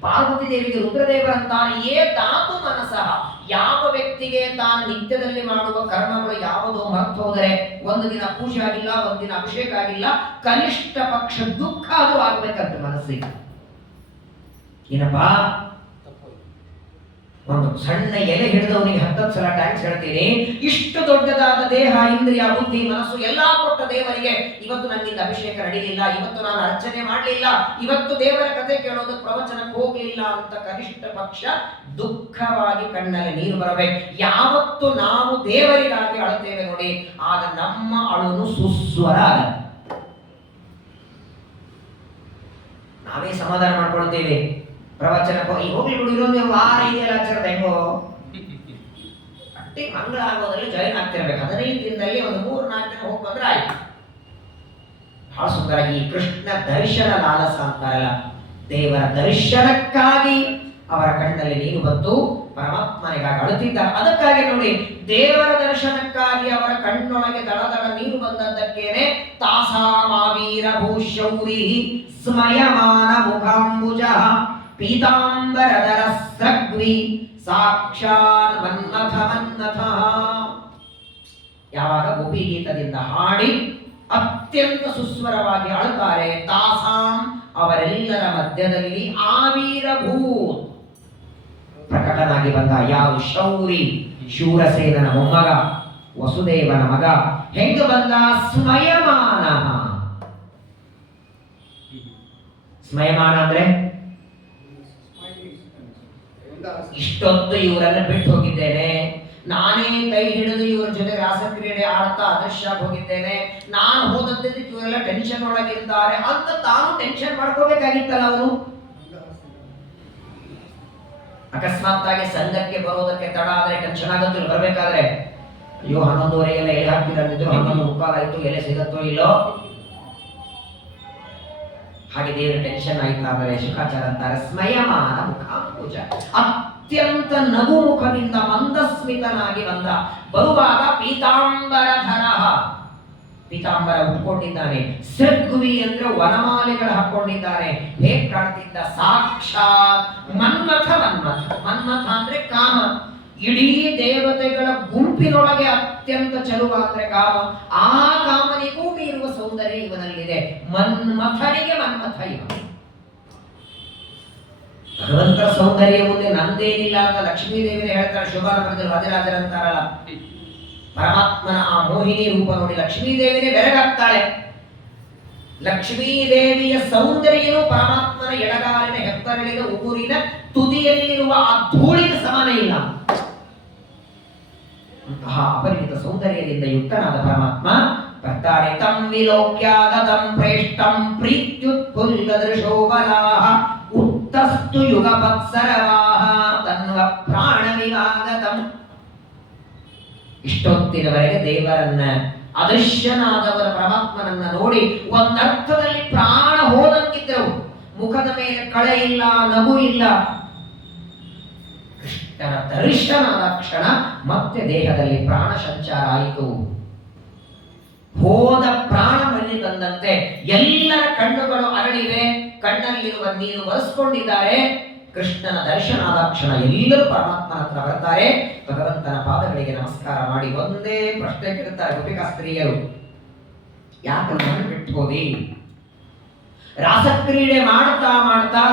ಪಾರ್ವತಿ ದೇವಿಗೆ ರುದ್ರದೇವರಂತಾನೆ ಏ ತಾತು ಮನಸಃ, ಯಾವ ವ್ಯಕ್ತಿಗೆ ತಾನು ನಿತ್ಯದಲ್ಲಿ ಮಾಡುವ ಕರ್ಮಗಳು ಯಾವುದೋ ಮರ್ತು ಹೋದರೆ, ಒಂದು ದಿನ ಪೂಜೆ ಆಗಿಲ್ಲ, ಒಂದು ದಿನ ಅಭಿಷೇಕ ಆಗಿಲ್ಲ, ಕನಿಷ್ಠ ಪಕ್ಷ ದುಃಖ ಅದು ಆಗ್ಬೇಕಂತ ಮನಸ್ಸಿಗೆ. ಏನಪ್ಪಾ, ಒಂದು ಸಣ್ಣ ಎಲೆ ಹಿಡಿದವನಿಗೆ 10 ಸಲ ಟ್ಯಾಂಕ್ಸ್ ಹೇಳ್ತೀನಿ. ಇಷ್ಟು ದೊಡ್ಡದಾದ ದೇಹ, ಇಂದ್ರಿಯ, ಬುದ್ಧಿ, ಮನಸ್ಸು ಎಲ್ಲಾ ಕೊಟ್ಟ ದೇವರಿಗೆ ಇವತ್ತು ನನ್ನಿಂದ ಅಭಿಷೇಕ ನಡೀಲಿಲ್ಲ, ಇವತ್ತು ನಾನು ಅರ್ಚನೆ ಮಾಡಲಿಲ್ಲ, ಇವತ್ತು ದೇವರ ಕಥೆ ಕೇಳೋದು ಪ್ರವಚನಕ್ಕೆ ಹೋಗ್ಲಿಲ್ಲ ಅಂತ ಕನಿಷ್ಠ ಪಕ್ಷ ದುಃಖವಾಗಿ ಕಣ್ಣಲ್ಲಿ ನೀರು ಬರಬೇಕು. ಯಾವತ್ತು ನಾವು ದೇವರಿಗಾಗಿ ಅಳುತ್ತೇವೆ ನೋಡಿ, ಆಗ ನಮ್ಮ ಅಳುನು ಸುಸ್ವರ ಆಗತ್ತೆ. ನಾವೇ ಸಮಾಧಾನ ಮಾಡ್ಕೊಳ್ತೇವೆ. ಪ್ರವಚನಕ್ಕೋ ಈ ಹೋಗ್ಲಿ ಬಿಡು, ಇರೋದು ವಾರ ಇದೆಯಲ್ಲ ಆಚರಣೆ ಹೆಂಗೋ ಅಟ್ಟಿ ಮಂಗಳ ಆಗೋದ್ರಲ್ಲಿ ಜಾಯಿನ್ ಆಗ್ತಿರ್ಬೇಕು. 15 ದಿನದಲ್ಲಿ ಒಂದು 3-4 ದಿನ ಹೋಗಿ ಬಂದ್ರೆ ಆಯ್ತು. ಬಹಳ ಸುಂದರ. ಈ ಕೃಷ್ಣ ದರ್ಶನ ಲಾಲಸ ಅಂತಾರಲ್ಲ, ದೇವರ ದರ್ಶನಕ್ಕಾಗಿ ಅವರ ಕಣ್ಣಲ್ಲಿ ನೀರು ಬಂತು, ಪರಮಾತ್ಮನಿಗಾಗಿ ಅಳುತ್ತಿದ್ದಾರೆ. ಅದಕ್ಕಾಗಿ ನೋಡಿ, ದೇವರ ದರ್ಶನಕ್ಕಾಗಿ ಅವರ ಕಣ್ಣೊಳಗೆ ದಳದಳ ನೀರು ಬಂದದ್ದಕ್ಕೇನೆ ತಾಸಾಮಾವೀರ ಭೂಶೌರಿ ಸ್ಮಯಮಾನ ಮುಖಾಂಬುಜ ಪೀತಾಂಬರಧರ ಸ್ರಗ್ವಿ ಸಾಕ್ಷಾತ್ ಮನ್ಮಥ ಮನ್ಮಥ. ಯಾವಾಗ ಗೋಪಿ ಗೀತದಿಂದ ಹಾಡಿ ಅತ್ಯಂತ ಸುಸ್ವರವಾಗಿ ಅಳುತ್ತಾರೆ, ತಾಸಾಂ ಅವರೆಲ್ಲರ ಮಧ್ಯದಲ್ಲಿ ಆವೀರಭೂತ್ ಪ್ರಕಟನಾಗಿ ಬಂದ ಯಾವ ಶೌರಿ, ಶೂರಸೇನನ ಮೊಮ್ಮಗ, ವಸುದೇವನ ಮಗ. ಹೆಂಗ ಬಂದ? ಸ್ಮಯಮಾನ. ಸ್ಮಯಮಾನ ಅಂದ್ರೆ ಇಷ್ಟೊತ್ತು ಇವರನ್ನ ಬಿಟ್ಟು ಹೋಗಿದ್ದೇನೆ, ನಾನೇ ಕೈ ಹಿಡಿದು ಇವರ ಜೊತೆ ರಾಸಕ್ರೀಡೆ ಆಡ್ತಾ ಅದೃಶ್ಯ ಹೋಗಿದ್ದೇನೆ, ನಾನು ಹೋದದ್ದಕ್ಕೆ ಇವರೆಲ್ಲ ಟೆನ್ಷನ್ ಒಳಗಿರ್ತಾರೆ ಅಂತ ತಾನು ಟೆನ್ಷನ್ ಮಾಡ್ಕೋಬೇಕಾಗಿತ್ತಲ್ಲ ಅವನು. ಅಕಸ್ಮಾತ್ ಆಗಿ ಸಂಘಕ್ಕೆ ಬರೋದಕ್ಕೆ ತಡ ಆದ್ರೆ ಟೆನ್ಷನ್ ಆಗುತ್ತಿಲ್ಲ. ಬರ್ಬೇಕಾದ್ರೆ ಅಯ್ಯೋ 11:30 ಎಲೆ ಹಾಕ್ತಿದ್ರು, 11:45 ಆಯ್ತು, ಎಲೆ ಸಿಗತ್ತೋ ಇಲ್ಲೋ, ಹಾಗೆ ದೇವರ ಟೆನ್ಷನ್ ಆಯ್ತಾ ಅಂದ್ರೆ ಶುಕಾಚಾರ ಅಂತಾರೆ ಸ್ಮಯಮಾನ ಮುಖಾಂಬುಜ, ಅತ್ಯಂತ ನಗು ಮುಖದಿಂದ ಮಂದಸ್ಮಿತನಾಗಿ ಬಂದ. ಬರುವಾಗ ಪೀತಾಂಬರಧರ, ಪೀತಾಂಬರ ಉಟ್ಕೊಂಡಿದ್ದಾನೆ, ಸೃಗ್ವಿ ಅಂದ್ರೆ ವನಮಾಲೆಗಳು ಹಾಕೊಂಡಿದ್ದಾನೆ. ಹೇಗ್ ಕಾಣ್ತಿದ್ದ? ಸಾಕ್ಷಾತ್ ಮನ್ಮಥ. ಮನ್ಮಥ ಮನ್ಮಥ ಅಂದ್ರೆ ಕಾಮ. ಇಡೀ ದೇವತೆಗಳ ಗುಂಪಿನೊಳಗೆ ಅತ್ಯಂತ ಚಲುವ ಅಂದ್ರೆ ಕಾಮ. ಆ ಕಾಮನಿಗೂ ಮೀರುವ ಸೌಂದರ್ಯ ಇವನಲ್ಲಿದೆ. ಮನ್ಮಥನಿಗೆ ಮನ್ಮಥ ಇವ. ಭಗವಂತರ ಸೌಂದರ್ಯ ಮುಂದೆ ನಂದೇನಿಲ್ಲ ಅಂತ ಲಕ್ಷ್ಮೀದೇವಿನ ಹೇಳ್ತಾರೆ. ಶೋಭಾನಪುರದಲ್ಲಿ ವಾದಿರಾಜರಂತಾರಲ್ಲ, ಪರಮಾತ್ಮನ ಆ ಮೋಹಿನಿ ರೂಪ ನೋಡಿ ಲಕ್ಷ್ಮೀದೇವಿನೇ ಬೆರಗಾಗ್ತಾಳೆ. ಲಕ್ಷ್ಮೀದೇವಿಯ ಸೌಂದರ್ಯನು ಪರಮಾತ್ಮನ ಎಡಗಾಲಿನ ಹೆಬ್ಬರಳಿನ ಉಗುರಿನ ತುದಿಯಲ್ಲಿರುವ ಆ ಧೂಳಿನ ಸಮಾನ ಇಲ್ಲ. ಅಂತಹ ಅಪರಿಮಿತ ಸೌಂದರ್ಯದಿಂದ ಯುಕ್ತನಾದ ಪರಮಾತ್ಮ ಬರ್ತಾರೆ. ತಂ ವಿಲೋಕ್ಯಾಗತಂ ಪ್ರೇಷ್ಟಂ ಪ್ರೀತ್ಯುತ್ಫುಲ್ಲದೃಶೋಬಲಾಃ ಉತ್ತಸ್ತು ಯುಗಪತ್ಸರವಾಹ ತನ್ವ ಪ್ರಾಣವಿವಾಗತಂ. ಇಷ್ಟೊತ್ತಿನವರೆಗೆ ದೇವರನ್ನ, ಅದೃಶ್ಯನಾದವರ ಪರಮಾತ್ಮನನ್ನ ನೋಡಿ ಒಂದರ್ಥದಲ್ಲಿ ಪ್ರಾಣ ಹೋದಂಗಿದ್ದವು. ಮುಖದ ಮೇಲೆ ಕಳೆ ಇಲ್ಲ, ನಗು ಇಲ್ಲ. ಕೃಷ್ಣನ ದರ್ಶನದ ಕ್ಷಣ ಮತ್ತೆ ದೇಹದಲ್ಲಿ ಪ್ರಾಣ ಸಂಚಾರ ಆಯಿತು. ಹೋದ ಪ್ರಾಣ ಬಳಿ ಬಂದಂತೆ ಎಲ್ಲರ ಕಣ್ಣುಗಳು ಅರಳಿವೆ. ಕಣ್ಣಲ್ಲಿರುವ ನೀರು ಒರೆಸ್ಕೊಂಡಿದ್ದಾರೆ. ಕೃಷ್ಣನ ದರ್ಶನ ಆದ ಕ್ಷಣ ಎಲ್ಲರೂ ಪರಮಾತ್ಮನ ಹತ್ರ ಬರ್ತಾರೆ. ಭಗವಂತನ ಪಾದಗಳಿಗೆ ನಮಸ್ಕಾರ ಮಾಡಿ ಒಂದೇ ಪ್ರಶ್ನೆ ಕೇಳ್ತಾರೆ ಗೋಪಿಕಾಸ್ತ್ರೀಯರು, ಯಾಕೆ ನಾನು ಬಿಟ್ಟು ಹೋದಿ? ರಾಸಕ್ರೀಡೆ ಮಾಡ್ತಾ ಮಾಡ್ತಾ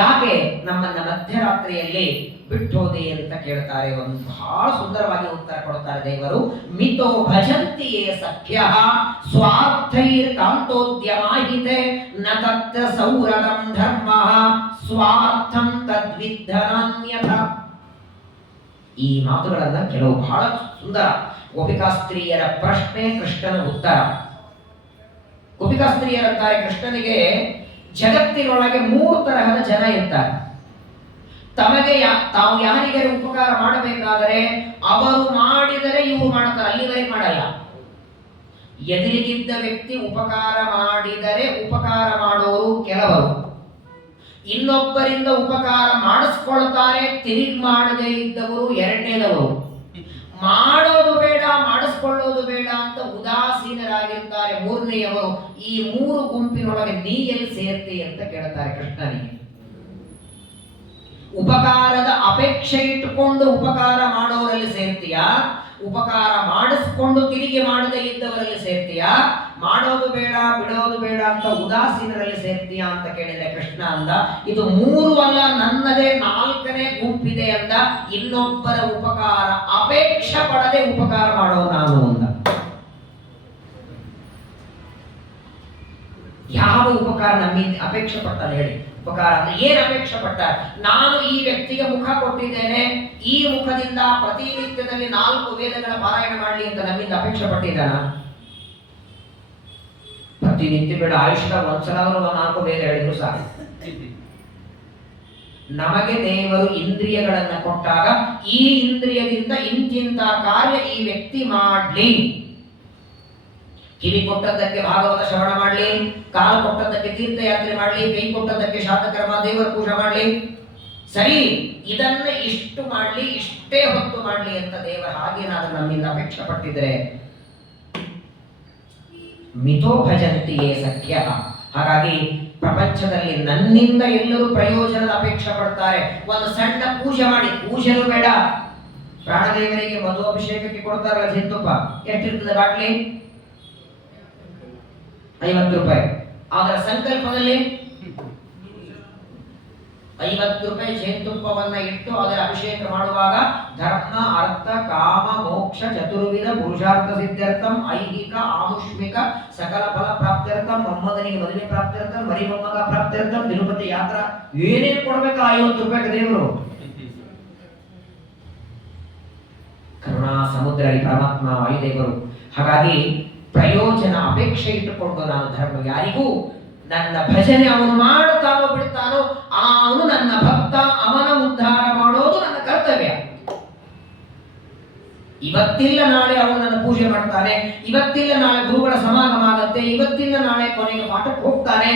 ಯಾಕೆ ನಮ್ಮನ್ನ ಮಧ್ಯರಾತ್ರಿಯಲ್ಲಿ ಬಿಟ್ಟು ಹೋದಿ ಅಂತ ಕೇಳ್ತಾರೆ. ಒಂದು ಬಹಳ ಸುಂದರವಾಗಿ ಉತ್ತರ ಕೊಡ್ತಾರೆ ದೇವರು. ಮಿತೋ ಭಜಂತಿಯೇ ಸಖ್ಯ ಸ್ವಾರ್ಥೈರ್ ಕಾಂತೋದ್ಯಮಾಹಿತೆ ನ ತತ್ರ ಸೌರದಂ ಧರ್ಮ ಸ್ವಾರ್ಥಂ ತದ್ವಿದ್ಧನಾನ್ಯಥ. ಈ ಮಾತುಗಳನ್ನ ಕೆಲವು ಬಹಳ ಸುಂದರ. ಗೋಪಿಕಾಸ್ತ್ರೀಯರ ಪ್ರಶ್ನೆ, ಕೃಷ್ಣನ ಉತ್ತರ. ಗೋಪಿಕಾಸ್ತ್ರೀಯರಂತಾರೆ ಕೃಷ್ಣನಿಗೆ ಜಗತ್ತಿನೊಳಗೆ 3 ತರಹದ ಜನ ಇರ್ತಾರೆ. ತಮಗೆ ತಾವು ಯಾರಿಗೆ ಉಪಕಾರ ಮಾಡಬೇಕಾದರೆ ಅವರು ಮಾಡಿದರೆ ಇವರು ಮಾಡ್ತಾರೆ, ಅಲ್ಲಿವರೆಗೆ ಮಾಡಲ್ಲ. ಎದುರಿಗಿದ್ದ ವ್ಯಕ್ತಿ ಉಪಕಾರ ಮಾಡಿದರೆ ಉಪಕಾರ ಮಾಡೋರು ಕೆಲವರು, ಇನ್ನೊಬ್ಬರಿಂದ ಉಪಕಾರ ಮಾಡಿಸ್ಕೊಳ್ತಾರೆ, ತಿರುಗಿ ಮಾಡದೇ ಇದ್ದವರು ಎರಡನೇದವರು. ಮಾಡೋದು ಬೇಡ, ಮಾಡಿಸ್ಕೊಳ್ಳೋದು ಬೇಡ ಅಂತ ಉದಾಸೀನರಾಗಿರ್ತಾರೆ ಮೂರನೆಯವರು. ಈ 3 ಗುಂಪಿನೊಳಗೆ ನೀ ಎಲ್ಲಿ ಸೇರ್ತಿ ಅಂತ ಕೇಳ್ತಾರೆ ಕೃಷ್ಣನಿಗೆ. ಉಪಕಾರದ ಅಪೇಕ್ಷೆ ಇಟ್ಟುಕೊಂಡು ಉಪಕಾರ ಮಾಡೋರಲ್ಲಿ ಸೇರ್ತೀಯಾ, ಉಪಕಾರ ಮಾಡಿಸ್ಕೊಂಡು ತಿರುಗಿ ಮಾಡದೇ ಇದ್ದವರಲ್ಲಿ ಸೇರ್ತೀಯಾ, ಮಾಡೋದು ಬೇಡ ಬಿಡೋದು ಬೇಡ ಅಂತ ಉದಾಸೀನರಲ್ಲಿ ಸೇರ್ತೀಯಾ ಅಂತ ಕೇಳಿದ್ರೆ ಕೃಷ್ಣ ಅಂದ, ಇದು 3 ಅಲ್ಲ, ನನ್ನದೇ 4ನೇ ಗುಂಪಿದೆ ಅಂದ. ಇನ್ನೊಬ್ಬರ ಉಪಕಾರ ಅಪೇಕ್ಷೆ ಪಡದೆ ಉಪಕಾರ ಮಾಡೋ ನಾನು ಅಂದ. ಯಾವ ಉಪಕಾರ ನಮ್ಮಿಂದ ಅಪೇಕ್ಷೆ ಪಡ್ತಾನೆ ಹೇಳಿ? ಉಪಕಾರ ಅಂದ್ರೆ ಏನು ಅಪೇಕ್ಷೆ ಪಟ್ಟ? ನಾನು ಈ ವ್ಯಕ್ತಿಗೆ ಮುಖ ಕೊಟ್ಟಿದ್ದೇನೆ, ಈ ಮುಖದಿಂದ ಪ್ರತಿನಿತ್ಯದಲ್ಲಿ 4 ವೇದಗಳ ಪಾರಾಯಣ ಮಾಡಲಿ ಅಂತ ನಮ್ಮಿಂದ ಅಪೇಕ್ಷೆ ಪಟ್ಟಿದ್ದಾನ? ಪ್ರತಿನಿತ್ಯ ಬೇಡ, ಆಯುಷ್ಯದ ಒಂದ್ಸಲಾದ್ರೂ 4 ವೇದ ಹೇಳಿದ್ರು ಸಾಕು. ನಮಗೆ ದೇವರು ಇಂದ್ರಿಯಗಳನ್ನ ಕೊಟ್ಟಾಗ ಈ ಇಂದ್ರಿಯದಿಂದ ಇಂತಿಂತ ಕಾರ್ಯ ಈ ವ್ಯಕ್ತಿ ಮಾಡ್ಲಿ. ಕಿವಿ ಕೊಟ್ಟದ್ದಕ್ಕೆ ಭಾಗವತ ಶ್ರವಣ ಮಾಡಲಿ, ಕಾಲು ಕೊಟ್ಟದ್ದಕ್ಕೆ ತೀರ್ಥಯಾತ್ರೆ ಮಾಡಲಿ, ಕೈ ಕೊಟ್ಟದ್ದಕ್ಕೆ ಶಾತಕರ್ಮ ದೇವರ ಪೂಜೆ ಮಾಡಲಿ, ಸರಿ ಇದನ್ನ ಇಷ್ಟು ಮಾಡಲಿ, ಇಷ್ಟೇ ಹೊತ್ತು ಮಾಡಲಿ ಅಂತ ದೇವರ ಹಾಗೇನಾದ್ರೂ ನಮ್ಮಿಂದ ಅಪೇಕ್ಷೆ ಪಟ್ಟಿದ್ರೆ ಮಿತೋ ಭಜಂತಿಯೇ ಸಖ್ಯ. ಹಾಗಾಗಿ ಪ್ರಪಂಚದಲ್ಲಿ ನನ್ನಿಂದ ಎಲ್ಲರೂ ಪ್ರಯೋಜನದ ಅಪೇಕ್ಷೆ ಪಡ್ತಾರೆ. ಒಂದು ಸಣ್ಣ ಪೂಜೆ ಮಾಡಿ, ಪೂಜೆನೂ ಬೇಡ, ಪ್ರಾಣದೇವರಿಗೆ ಮಧು ಅಭಿಷೇಕಕ್ಕೆ ಕೊಡ್ತಾರಲ್ಲ ಜೇನುತುಪ್ಪ, ಎಷ್ಟಿರ್ತದೆ ಬಾಟ್ಲಿ? 50 ರೂಪಾಯಿ. ಅದರ ಸಂಕಲ್ಪದಲ್ಲಿ 50 ರೂಪಾಯಿ ಜೇನುತುಪ್ಪವನ್ನ ಇಟ್ಟು ಅದರ ಅಭಿಷೇಕ ಮಾಡುವಾಗ ಧರ್ಮ ಅರ್ಥ ಕಾಮ ಮೋಕ್ಷ ಚತುರ್ವಿಧ ಪುರುಷಾರ್ಥ ಸಿದ್ಧಾರ್ಥಂ ಐಹಿಕ ಆಮುಷ್ಮಿಕ ಸಕಲ ಫಲ ಪ್ರಾಪ್ತ್ಯರ್ಥಂ, ಮೊಮ್ಮಗನಿಗೆ ಮದುವೆ ಪ್ರಾಪ್ತ್ಯರ್ಥಂ, ಮರಿ ಮೊಮ್ಮಗ ಪ್ರಾಪ್ತ್ಯರ್ಥಂ, ತಿರುಪತಿ ಯಾತ್ರಾ, ಏನೇನು ಕೊಡ್ಬೇಕಾ 50 ರೂಪಾಯಿಗೆ ದೇವರು. ಕರುಣಾ ಸಮುದ್ರದಲ್ಲಿ ಪರಮಾತ್ಮ ವಾಯುದೇವರು. ಹಾಗಾಗಿ ಪ್ರಯೋಜನ ಅಪೇಕ್ಷೆ ಇಟ್ಟುಕೊಂಡು ನಾನು ಧರ್ಮ ಯಾರಿಗೂ ನನ್ನ ಭಜನೆ ಅವನು ಮಾಡುತ್ತಾನೋ ಬಿಡ್ತಾನೋ ಅವನು ನನ್ನ ಭಕ್ತ, ಅವನ ಉದ್ಧಾರ ಮಾಡೋದು ನನ್ನ ಕರ್ತವ್ಯ. ಇವತ್ತಿಲ್ಲ ನಾಳೆ ಅವನು ನನ್ನ ಪೂಜೆ ಮಾಡ್ತಾನೆ, ಇವತ್ತಿಲ್ಲ ನಾಳೆ ಗುರುಗಳ ಸಮಾಗಮ ಆಗತ್ತೆ, ಇವತ್ತಿಲ್ಲ ನಾಳೆ ಕೊನೆಗೆ ಪಾಠಕ್ಕೆ ಹೋಗ್ತಾನೆ.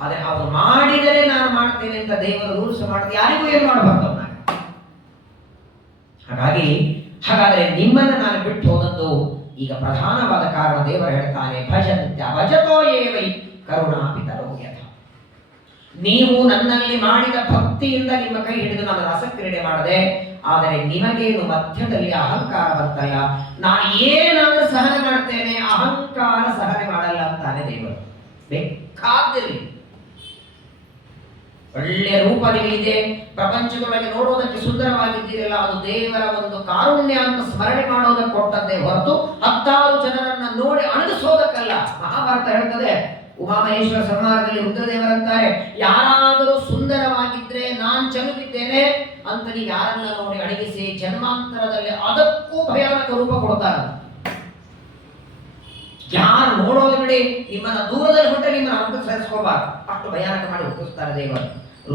ಆದ್ರೆ ಅವನು ಮಾಡಿದರೆ ನಾನು ಮಾಡ್ತೇನೆ ಅಂತ ದೇವರು ರೂಲ್ಸ್ ಮಾಡಿದ್ರೆ ಯಾರಿಗೂ ಏನು ಮಾಡಬಾರ್ದು ನಾನು. ಹಾಗಾದ್ರೆ ನಿಮ್ಮನ್ನ ನಾನು ಬಿಟ್ಟು ಹೋದದ್ದು ಈಗ ಪ್ರಧಾನವಾದ ಕಾರಣ. ದೇವರು ಹೇಳ್ತಾನೆ ಭಜಂತ್ಯ ಭಜತೋ ಏವೈ ಕರುಣಾಪಿತರೋ ಯಥ. ನೀವು ನನ್ನಲ್ಲಿ ಮಾಡಿದ ಭಕ್ತಿಯಿಂದ ನಿಮ್ಮ ಕೈ ಹಿಡಿದು ನಾನು ರಸಕ್ರೀಡೆ ಮಾಡದೆ, ಆದರೆ ನಿಮಗೇನು ಮಧ್ಯದಲ್ಲಿ ಅಹಂಕಾರ ಬಂತಲ್ಲ, ನಾನು ಏನಾದ್ರೂ ಸಹನೆ ಮಾಡ್ತೇನೆ, ಅಹಂಕಾರ ಸಹನೆ ಮಾಡಲ್ಲ ಅಂತಾನೆ ದೇವರು. ಬೇಕಾದಿರಲಿ, ಒಳ್ಳೆಯ ರೂಪ ನಿಮಗಿದೆ, ಪ್ರಪಂಚದೊಳಗೆ ನೋಡೋದಕ್ಕೆ ಸುಂದರವಾಗಿದ್ದೀರಲ್ಲ, ಅದು ದೇವರ ಒಂದು ಕಾರುಣ್ಯ ಅಂತ ಸ್ಮರಣೆ ಮಾಡೋದಕ್ಕೆ ಕೊಟ್ಟದ್ದೇ ಹೊರತು 10 ಜನರನ್ನ ನೋಡಿ ಅಣಗಿಸೋದಕ್ಕಲ್ಲ. ಮಹಾಭಾರತ ಹೇಳ್ತದೆ, ಉಮಾಮಹೇಶ್ವರ ಸಂಹಾರದಲ್ಲಿ ರುದ್ರದೇವರಂತಾರೆ, ಯಾರಾದರೂ ಸುಂದರವಾಗಿದ್ರೆ ನಾನ್ ಚಲುವಿದ್ದೇನೆ ಅಂತ ನೀವು ಯಾರನ್ನ ನೋಡಿ ಅಣಗಿಸಿ ಜನ್ಮಾಂತರದಲ್ಲಿ ಅದಕ್ಕೂ ಭಯಾನಕ ರೂಪ ಕೊಡ್ತಾರೆ. ಯಾರು ನೋಡೋದು ಬಿಡಿ, ನಿಮ್ಮನ್ನ ದೂರದಲ್ಲಿ ಹೊಟ್ಟೆ ನಿಮ್ಮನ್ನ ಅಂತ ಸೇರಿಸ್ಕೋಬಾರ್ದು, ಅಷ್ಟು ಭಯಾನಕ ಮಾಡಿ ಹುಟ್ಟಿಸ್ತಾರೆ ದೇವರು.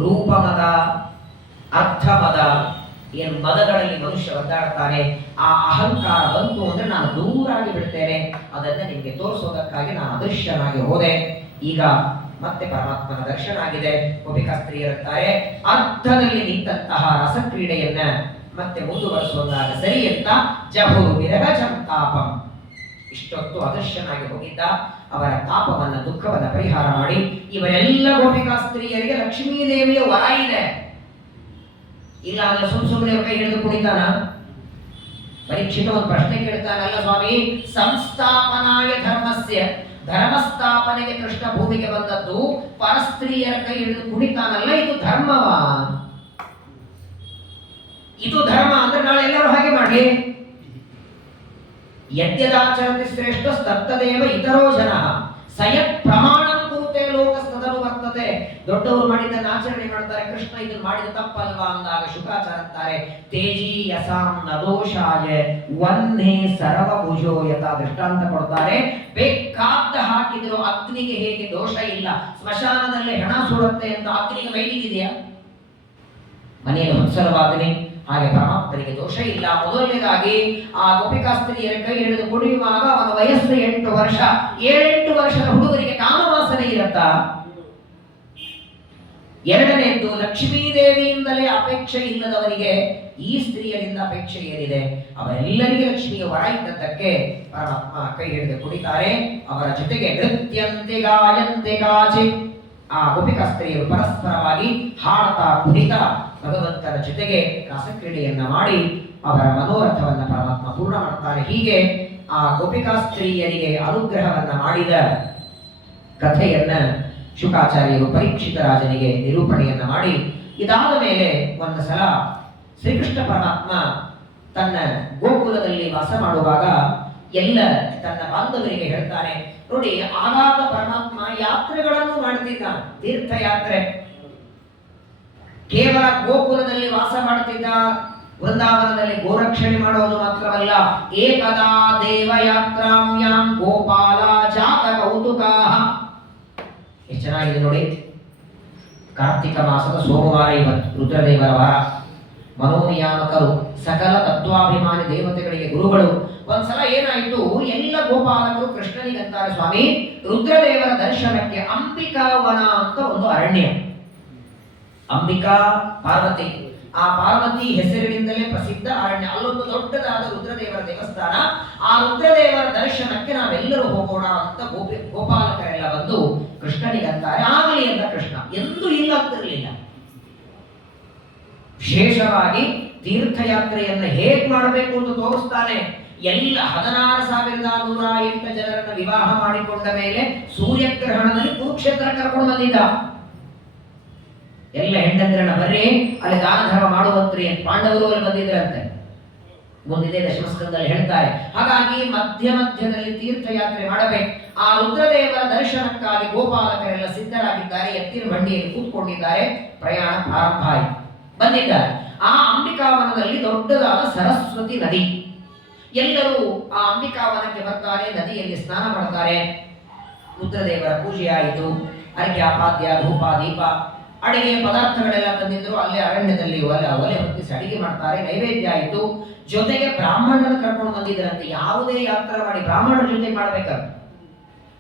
ರೂಪ ಮದ, ಅರ್ಥ ಮದ, ಏನು ಮದಗಳಲ್ಲಿ ಮನುಷ್ಯ ಒದ್ದಾಡ್ತಾನೆ, ಆ ಅಹಂಕಾರ ಬಂತು ಅಂದ್ರೆ ನಾನು ದೂರಾಗಿ ಬಿಡ್ತೇನೆ. ಅದನ್ನ ನಿಮಗೆ ತೋರಿಸೋದಕ್ಕಾಗಿ ನಾನು ಅದೃಶ್ಯನಾಗಿ ಹೋದೆ. ಈಗ ಮತ್ತೆ ಪರಮಾತ್ಮನ ದರ್ಶನ ಆಗಿದೆ. ಗೋಪಿಕಾ ಸ್ತ್ರೀಯರುತ್ತಾರೆ, ಅರ್ಥದಲ್ಲಿ ನಿಂತಹ ರಸಕ್ರೀಡೆಯನ್ನ ಮತ್ತೆ ಮುಂದುವರಿಸುವಂದಾಗ ಸರಿ ಅಂತ ಜಹುರು ವಿರಹ ಚಂತಾಪಂ, ಇಷ್ಟೊತ್ತು ಅದೃಶ್ಯನಾಗಿ ಹೋಗಿದ್ದ ಅವರ ತಾಪವನ್ನ ದುಃಖವನ್ನ ಪರಿಹಾರ ಮಾಡಿ ಇವರೆಲ್ಲ ಗೋಪಿಕಾ ಸ್ತ್ರೀಯರಿಗೆ ಲಕ್ಷ್ಮೀದೇವಿಯ ವರ ಇದೆ. ಇಲ್ಲ ಅಂದ್ರೆ ಸುಮ್ಮನೆ ಕೈ ಹಿಡಿದು ಕುಣಿತಾನ? ಪರೀಕ್ಷಿತ ಒಂದು ಪ್ರಶ್ನೆ ಕೇಳ್ತಾನಲ್ಲ, ಸ್ವಾಮಿ ಸಂಸ್ಥಾಪನಾಯ ಧರ್ಮಸ್ಯ, ಧರ್ಮಸ್ಥಾಪನೆಗೆ ಕೃಷ್ಣ ಭೂಮಿಗೆ ಬಂದದ್ದು, ಪರಸ್ತ್ರೀಯರ ಕೈ ಹಿಡಿದು ಕುಣಿತಾನಲ್ಲ, ಇದು ಧರ್ಮವಾ? ಇದು ಧರ್ಮ ಅಂದ್ರೆ ನಾಳೆ ಎಲ್ಲರೂ ಹಾಗೆ ಮಾಡಿ. ಯದ್ಯದಾಚರತಿ ಶ್ರೇಷ್ಠ ತತ್ತದೇವ ಇತರೋ ಜನ ಸಯತ್ ಪ್ರಮಾಣಂ ಕುರುತೆ ಲೋಕಸ್ತದನು ವರ್ತತೆ. ದೊಡ್ಡವರು ಮಾಡಿದ್ದನ್ನ ಆಚರಣೆ ಮಾಡ್ತಾರೆ, ಕೃಷ್ಣ ಇದನ್ನು ಮಾಡಿದ ತಪ್ಪಲ್ವಾ ಅಂದಾಗ ಶುಕಾಚಾರ ಅಂತಾರೆ, ತೇಜಿ ಯಸಾಂ ನದೋಷಾಯ ವನ್ನೇ ಸರ್ವಭುಜೋ ಯಥ ದೃಷ್ಟಾಂತ ಕೊಡ್ತಾರೆ. ಬೇಕಾದ ಹಾಕಿದ್ರು ಅಗ್ನಿಗೆ ಹೇಗೆ ದೋಷ ಇಲ್ಲ, ಸ್ಮಶಾನದಲ್ಲಿ ಹೆಣ ಸುಡುತ್ತೆ ಅಂತ ಅಗ್ನಿಗೆ ಮೈಲಿಗಿದೆಯಾ? ಮನೆಯಲ್ಲಿ ಹೊತ್ಸರವಾಗ್ನಿ, ಹಾಗೆ ಪರಮಾತ್ಮನಿಗೆ ದೋಷ ಇಲ್ಲ. ಮೊದಲನೇದಾಗಿ ಆ ಗೋಪಿಕಾ ಸ್ತ್ರೀಯರ ಕೈ ಹಿಡಿದು ಕುಡಿಯುವಾಗ ಅವನ ವಯಸ್ಸು 8 ವರ್ಷ. 7-8 ವರ್ಷದ ಹುಡುಗರಿಗೆ ಕಾಮವಾಸನೆ ಇರತ್ತಾ? ಎರಡನೇದ್ದು, ಲಕ್ಷ್ಮೀದೇವಿಯಿಂದಲೇ ಅಪೇಕ್ಷೆ ಇಲ್ಲದವರಿಗೆ ಈ ಸ್ತ್ರೀಯರಿಂದ ಅಪೇಕ್ಷೆ ಏನಿದೆ? ಅವರೆಲ್ಲರಿಗೆ ಲಕ್ಷ್ಮಿಯ ವರ ಇದ್ದದ್ದಕ್ಕೆ ಪರಮಾತ್ಮ ಕೈ ಹಿಡಿದು ಕುಡಿತಾರೆ. ಅವರ ಜೊತೆಗೆ ನೃತ್ಯಂತೆ ಗಾಯಂತೆ ಕಾಚಿ, ಆ ಗೋಪಿಕಾ ಸ್ತ್ರೀಯರು ಪರಸ್ಪರವಾಗಿ ಹಾಡತಾ ಕುಣಿತಾ ಭಗವಂತನ ಜೊತೆಗೆ ರಸಕ್ರೀಡೆಯನ್ನ ಮಾಡಿ ಅವರ ಮನೋರಥವನ್ನ ಪರಮಾತ್ಮ ಪೂರ್ಣ ಮಾಡ್ತಾರೆ. ಹೀಗೆ ಆ ಗೋಪಿಕಾ ಸ್ತ್ರೀಯರಿಗೆ ಅನುಗ್ರಹವನ್ನ ಮಾಡಿದ ಕಥೆಯನ್ನ ಶುಕಾಚಾರ್ಯರು ಪರೀಕ್ಷಿತ ರಾಜನಿಗೆ ನಿರೂಪಣೆಯನ್ನ ಮಾಡಿ, ಇದಾದ ಮೇಲೆ ಒಂದು ಸಲ ಶ್ರೀಕೃಷ್ಣ ಪರಮಾತ್ಮ ತನ್ನ ಗೋಕುಲದಲ್ಲಿ ವಾಸ ಮಾಡುವಾಗ ಎಲ್ಲ ತನ್ನ ಬಾಂಧವರಿಗೆ ಹೇಳ್ತಾನೆ, ನೋಡಿ ಆಗಾಗ ಪರಮಾತ್ಮ ಯಾತ್ರೆಗಳನ್ನು ಮಾಡ್ತಿದ್ದಾನೆ, ತೀರ್ಥಯಾತ್ರೆ. ಕೇವಲ ಗೋಕುಲದಲ್ಲಿ ವಾಸ ಮಾಡುತ್ತಿದ್ದ, ವೃಂದಾವನದಲ್ಲಿ ಗೋರಕ್ಷಣೆ ಮಾಡೋದು ಮಾತ್ರವಲ್ಲ, ಏಕದಾ ದೇವಯಾತ್ರಾಮ್ಯಾಂ ಗೋಪಾಲ ಜಾತ ಕೌತುಕಾಹ. ಎಷ್ಟು ಚೆನ್ನಾಗಿದೆ ನೋಡಿ. ಕಾರ್ತಿಕ ಮಾಸದ ಸೋಮವಾರ ಇವತ್ತು ರುದ್ರದೇವರ ವಾರ. ಮನೋನಿಯಾಮಕರು, ಸಕಲ ತತ್ವಾಭಿಮಾನಿ ದೇವತೆಗಳಿಗೆ ಗುರುಗಳು. ಒಂದ್ಸಲ ಏನಾಯಿತು, ಎಲ್ಲ ಗೋಪಾಲಕರು ಕೃಷ್ಣನಿಗಂತಾರೆ, ಸ್ವಾಮಿ ರುದ್ರದೇವರ ದರ್ಶನಕ್ಕೆ ಅಂಬಿಕಾವನ ಅಂತ ಒಂದು ಅರಣ್ಯ. ಅಂಬಿಕಾ ಪಾರ್ವತಿ, ಆ ಪಾರ್ವತಿ ಹೆಸರಿನಿಂದಲೇ ಪ್ರಸಿದ್ಧ ಅರಣ್ಯ. ಅಲ್ಲೊಂದು ದೊಡ್ಡದಾದ ರುದ್ರದೇವರ ದೇವಸ್ಥಾನ. ಆ ರುದ್ರದೇವರ ದರ್ಶನಕ್ಕೆ ನಾವೆಲ್ಲರೂ ಹೋಗೋಣ ಅಂತ ಗೋಪಾಲಕರೆಲ್ಲ ಬಂದು ಕೃಷ್ಣನಿಗಂತಾರೆ. ಆಗಲಿ ಅಂತ ಕೃಷ್ಣ ಎಂದೂ ಇಲ್ಲ ಅಂತಿರಲಿಲ್ಲ. ವಿಶೇಷವಾಗಿ ತೀರ್ಥಯಾತ್ರೆಯನ್ನ ಹೇಗ್ ಮಾಡಬೇಕು ಅಂತ ತೋರಿಸ್ತಾನೆ. ಎಲ್ಲ 16,108 ಜನರನ್ನು ವಿವಾಹ ಮಾಡಿಕೊಂಡ ಮೇಲೆ ಸೂರ್ಯಗ್ರಹಣದಲ್ಲಿ ಕುರುಕ್ಷೇತ್ರ ಕರ್ಕೊಂಡು ಬಂದಿದ್ದ. ಎಲ್ಲ ಹೆಂಡಂದಿರನ್ನ ಬರ್ರಿ ಅಲ್ಲಿ ದಾನ ಧರ್ಮ ಮಾಡುವಂತ್ರಿ ಅಂತ ಪಾಂಡವರು ಅಲ್ಲಿ ಬಂದಿದ್ರಂತೆ. ಮುಂದಿದೆ ದಶಮಸ್ಕಂದಲ್ಲಿ ಹೇಳ್ತಾರೆ. ಹಾಗಾಗಿ ಮಧ್ಯದಲ್ಲಿ ತೀರ್ಥಯಾತ್ರೆ ಮಾಡಬೇಕು. ಆ ರುದ್ರದೇವರ ದರ್ಶನಕ್ಕಾಗಿ ಗೋಪಾಲಕರೆಲ್ಲ ಸಿದ್ಧರಾಗಿದ್ದಾರೆ, ಎತ್ತಿನ ಬಂಡಿಯಲ್ಲಿ ಕೂತ್ಕೊಂಡಿದ್ದಾರೆ. ಪ್ರಯಾಣ ಪ್ರಾರಂಭ ಆಯಿತು, ಬಂದಿದ್ದಾರೆ. ಆ ಅಂಬಿಕಾವನದಲ್ಲಿ ದೊಡ್ಡದಾದ ಸರಸ್ವತಿ ನದಿ. ಎಲ್ಲರೂ ಆ ಅಂಬಿಕಾವನಕ್ಕೆ ಬರ್ತಾರೆ, ನದಿಯಲ್ಲಿ ಸ್ನಾನ ಮಾಡ್ತಾರೆ. ರುದ್ರದೇವರ ಪೂಜೆ ಆಯಿತು. ಅರ್ಘ್ಯಾಪಾದ್ಯ, ಧೂಪ, ದೀಪ, ಅಡಿಗೆ ಪದಾರ್ಥಗಳೆಲ್ಲ ತಂದಿದ್ರು. ಅಲ್ಲೇ ಅರಣ್ಯದಲ್ಲಿ ಒಲೆ ಹೊತ್ತಿಸಿ ಅಡಿಗೆ ಮಾಡ್ತಾರೆ. ನೈವೇದ್ಯ ಆಯಿತು. ಜೊತೆಗೆ ಬ್ರಾಹ್ಮಣರನ್ನು ಕರ್ಕೊಂಡು ಬಂದಿದ್ದರಂತೆ. ಯಾವುದೇ ಯಾತ್ರೆ ಮಾಡಿ ಬ್ರಾಹ್ಮಣರ ಜೊತೆ ಮಾಡ್ಬೇಕಾದ್ರೆ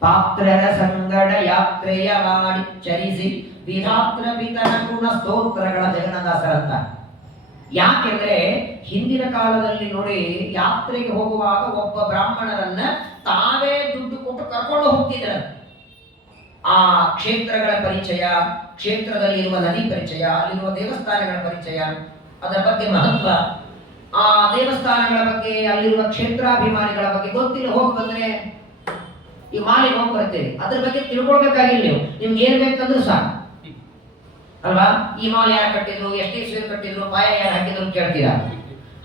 ಪಾತ್ರರ ಸಂಗಡ ಯಾತ್ರೆಯ ಮಾಡಿ ಚರಿಸಿ ವಿಧಾತ್ರ ಪಿತನ ಗುಣ ಸ್ತೋತ್ರಗಳ ಜಗನ್ನಾಥರಂತ. ಯಾಕೆಂದ್ರೆ ಹಿಂದಿನ ಕಾಲದಲ್ಲಿ ನೋಡಿ, ಯಾತ್ರೆಗೆ ಹೋಗುವಾಗ ಒಬ್ಬ ಬ್ರಾಹ್ಮಣರನ್ನ ತಾವೇ ದುಡ್ಡು ಕೊಟ್ಟು ಕರ್ಕೊಂಡು ಹೋಗ್ತಿದ್ರ. ಆ ಕ್ಷೇತ್ರಗಳ ಪರಿಚಯ, ಕ್ಷೇತ್ರದಲ್ಲಿ ಇರುವ ನದಿ ಪರಿಚಯ, ಅಲ್ಲಿರುವ ದೇವಸ್ಥಾನಗಳ ಪರಿಚಯ, ಅದರ ಬಗ್ಗೆ ಮಹತ್ವ ಆ ದೇವಸ್ಥಾನಗಳ ಬಗ್ಗೆ, ಅಲ್ಲಿರುವ ಕ್ಷೇತ್ರಾಭಿಮಾನಿಗಳ ಬಗ್ಗೆ ಗೊತ್ತಿಲ್ಲ, ಹೋಗಿ ಬಂದ್ರೆ ಈ ಮಾಲಿಗೆ ಹೋಗಿ ಬರ್ತೇವೆ, ಅದ್ರ ಬಗ್ಗೆ ತಿಳ್ಕೊಳ್ಬೇಕಾಗಿಲ್ಲ. ನೀವು ನಿಮ್ಗೆ ಏನ್ ಬೇಕಂದ್ರೂ ಸಾಕು ಅಲ್ವಾ. ಈ ಮಾಲ್ ಯಾರು ಕಟ್ಟಿದ್ರು, ಎಷ್ಟು ಇಸ್ವಿ ಕಟ್ಟಿದ್ರು, ಪಾಯ ಯಾರು ಹಾಕಿದ್ರು ಕೇಳ್ತೀರಾ.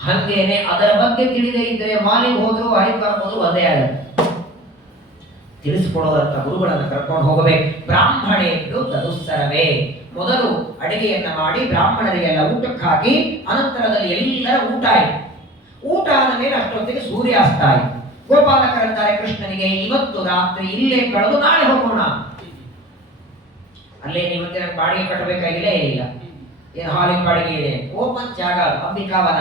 ಹಂಗೇನೆ ಅದರ ಬಗ್ಗೆ ತಿಳಿದೇ ಇದ್ರೆ ಮಾಲಿಗೆ ಹೋದ್ರು ಹರಿದ್ವಾರ ಹೋದ್ರು ಒಂದೇ ಆಗುತ್ತೆ. ತಿಳಿಸಿಕೊಡುವಂತ ಗುರುಗಳನ್ನು ಕರ್ಕೊಂಡು ಹೋಗಬೇಕು. ಬ್ರಾಹ್ಮಣೇಂದು ತದುಸ್ಸರವೇ, ಮೊದಲು ಅಡಿಗೆಯನ್ನ ಮಾಡಿ ಬ್ರಾಹ್ಮಣರಿಗೆಲ್ಲ ಊಟಕ್ಕೆ ಹಾಕಿ ಅನಂತರದಲ್ಲಿ ಎಲ್ಲರ ಊಟ ಆಯ್ತು. ಊಟ ಆದ ಮೇಲೆ ಅಷ್ಟೊತ್ತಿಗೆ ಸೂರ್ಯಾಸ್ತ ಆಯ್ತು. ಗೋಪಾಲಕರಂತಾರೆ ಕೃಷ್ಣನಿಗೆ, ಇವತ್ತು ರಾತ್ರಿ ಇಲ್ಲೇ ಕಳೆದು ನಾಳೆ ಹೋಗೋಣ. ಅಲ್ಲೇ ನಿಮ್ಮತ್ತೆ ನನಗೆ ಬಾಡಿಗೆ ಕಟ್ಟಬೇಕಾಗಿಲ್ಲ, ಏನಿಲ್ಲ, ಏನು ಹಾಲಿನ ಬಾಡಿಗೆ ಇದೆ, ಓಪನ್ ಜಾಗ, ಅಂಬಿಕಾವನ,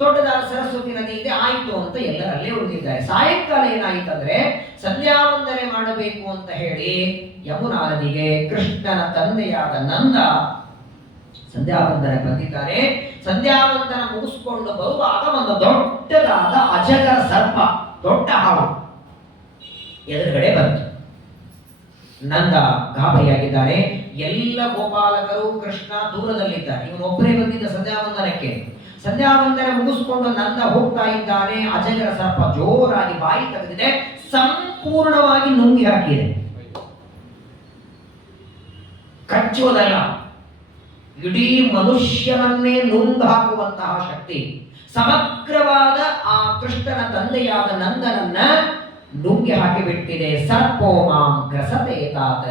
ದೊಡ್ಡದಾದ ಸರಸ್ವತಿ ನದಿ ಇದೆ, ಆಯ್ತು ಅಂತ ಎಲ್ಲರಲ್ಲೇ ಉಳಿದಿದ್ದಾರೆ. ಸಾಯಂಕಾಲ ಏನಾಯ್ತಂದ್ರೆ ಸಂಧ್ಯಾ ವಂದನೆ ಮಾಡಬೇಕು ಅಂತ ಹೇಳಿ ಯಮುನಾ ನದಿಗೆ ಕೃಷ್ಣನ ತಂದೆಯಾದ ನಂದ ಸಂಧ್ಯಾ ವಂದನೆ ಬಂದಿದ್ದಾರೆ. ಸಂಧ್ಯಾ ವಂದನ ಮುಗಿಸ್ಕೊಂಡು ಬರುವಾಗ ಒಂದು ದೊಡ್ಡದಾದ ಅಜಗರ ಸರ್ಪ, ದೊಡ್ಡ ಹಾವು ಎದುರುಗಡೆ ಬಂತು. ನಂದ ಗಾಬರಿಯಾಗಿದ್ದಾರೆ. ಎಲ್ಲ ಗೋಪಾಲಕರು ಕೃಷ್ಣ ದೂರದಲ್ಲಿದ್ದಾರೆ. ಇವನೊಬ್ಬರೇ ಬಂದಿದ್ದ ಸಂಧ್ಯಾವಂದನಕ್ಕೆ. ಸಂಧ್ಯಾವಂದನೆ ಮುಗಿಸ್ಕೊಂಡು ನಂದ ಹೋಗ್ತಾ ಇದ್ದಾನೆ. ಅಜಗರ ಸರ್ಪ ಜೋರಾಗಿ ಬಾಯಿ ತೆಗೆದಿದೆ, ಸಂಪೂರ್ಣವಾಗಿ ನುಂಗಿ ಹಾಕಿದೆ. ಕಚ್ಚುವುದಲ್ಲ, ಇಡೀ ಮನುಷ್ಯನನ್ನೇ ನುಂಗು ಹಾಕುವಂತಹ ಶಕ್ತಿ. ಸಮಗ್ರವಾದ ಆ ಕೃಷ್ಣನ ತಂದೆಯಾದ ನಂದನನ್ನ ನುಂಗಿ ಹಾಕಿಬಿಟ್ಟಿದೆ. ಸರ್ಪೋ ಮಾಂ ಗ್ರಸತೆ ತಾತ.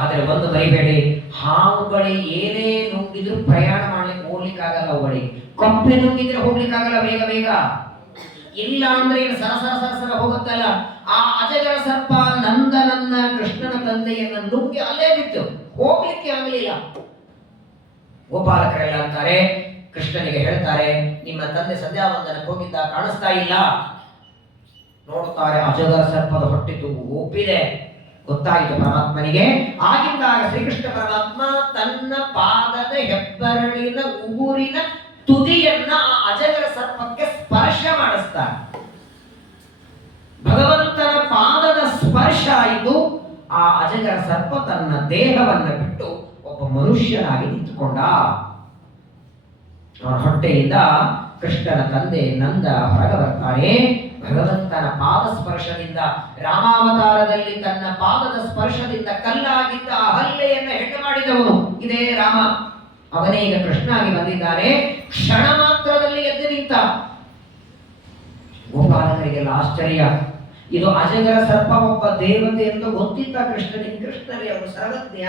ಆದರೆ ಒಂದು ಬರಿಬೇಡಿ, ಹಾವುಗಳಿಗೆ ಏನೇ ನುಂಗಿದ್ರು ಪ್ರಯಾಣ ಮಾಡ್ಲಿಕ್ಕೆ ಹೋಗ್ಲಿಕ್ಕಾಗಲ್ಲ. ಅವುಗಳಿಗೆ ಕೊಪ್ಪೆ ನುಂಗಿದ್ರೆ ಹೋಗ್ಲಿಕ್ಕಾಗಲ್ಲ ಬೇಗ ಬೇಗ. ಇಲ್ಲ ಅಂದ್ರೆ ಸರಸರ ಹೋಗುತ್ತಲ್ಲ. ಆ ಅಜಗರ ಸರ್ಪ ನಂದನನ್ನ, ಕೃಷ್ಣನ ತಂದೆಯನ್ನ ನುಂಗಿ ಅಲ್ಲೇ ಬಿತ್ತು, ಹೋಗ್ಲಿಕ್ಕೆ ಆಗಲಿಲ್ಲ. ಗೋಪಾಲಕರೆಲ್ಲ ಅಂತಾರೆ, ಕೃಷ್ಣನಿಗೆ ಹೇಳ್ತಾರೆ, ನಿಮ್ಮ ತಂದೆ ಸಂಧ್ಯಾವಂದನಕ್ಕೆ ಹೋಗಿದ್ದ, ಕಾಣಿಸ್ತಾ ಇಲ್ಲ. ನೋಡುತ್ತಾರೆ, ಅಜಗರ ಸರ್ಪದ ಹೊಟ್ಟೆ ತುಂಬು ಒಪ್ಪಿದೆ. ಗೊತ್ತಾಯಿತು ಪರಮಾತ್ಮನಿಗೆ. ಆಗಿದ್ದಾಗ ಶ್ರೀಕೃಷ್ಣ ಪರಮಾತ್ಮ ತನ್ನ ಪಾದದ ಹೆಬ್ಬರಳಿನ ಉಗುರಿನ ತುದಿಯನ್ನ ಆ ಅಜಗರ ಸರ್ಪಕ್ಕೆ ಸ್ಪರ್ಶ ಮಾಡಿಸ್ತಾರೆ. ಭಗವಂತನ ಪಾದದ ಸ್ಪರ್ಶ ಆಯಿತು. ಆ ಅಜಗರ ಸರ್ಪ ತನ್ನ ದೇಹವನ್ನು ಬಿಟ್ಟು ಒಬ್ಬ ಮನುಷ್ಯನಾಗಿ ನಿಂತುಕೊಂಡ. ಅವನ ಹೊಟ್ಟೆಯಿಂದ ಕೃಷ್ಣನ ತಂದೆ ನಂದ ಹೊರಗೆ ಬರ್ತಾನೆ. ಭಗವಂತನ ಪಾದ ಸ್ಪರ್ಶದಿಂದ, ರಾಮಾವತಾರದಲ್ಲಿ ತನ್ನ ಪಾದದ ಸ್ಪರ್ಶದಿಂದ ಕಲ್ಲಾಗಿದ್ದ ಹಲ್ಲೆಯನ್ನು ಹೆಣ್ಣು ಮಾಡಿದವನು ಇದೇ ರಾಮ. ಅವನೇ ಈಗ ಕೃಷ್ಣ ಆಗಿ ಬಂದಿದ್ದಾನೆ. ಕ್ಷಣ ಮಾತ್ರದಲ್ಲಿ ಎದ್ದು ನಿಂತ. ಗೋಪಾಲಕರಿಗೆಲ್ಲ ಆಶ್ಚರ್ಯ. ಇದು ಅಜಗರ ಸರ್ಪ ಒಬ್ಬ ದೇವತೆ ಎಂದು ಗೊತ್ತಿದ್ದ ಕೃಷ್ಣನಿಗೆ. ಕೃಷ್ಣನಿಗೆ ಅವನು ಸರ್ವಜ್ಞ.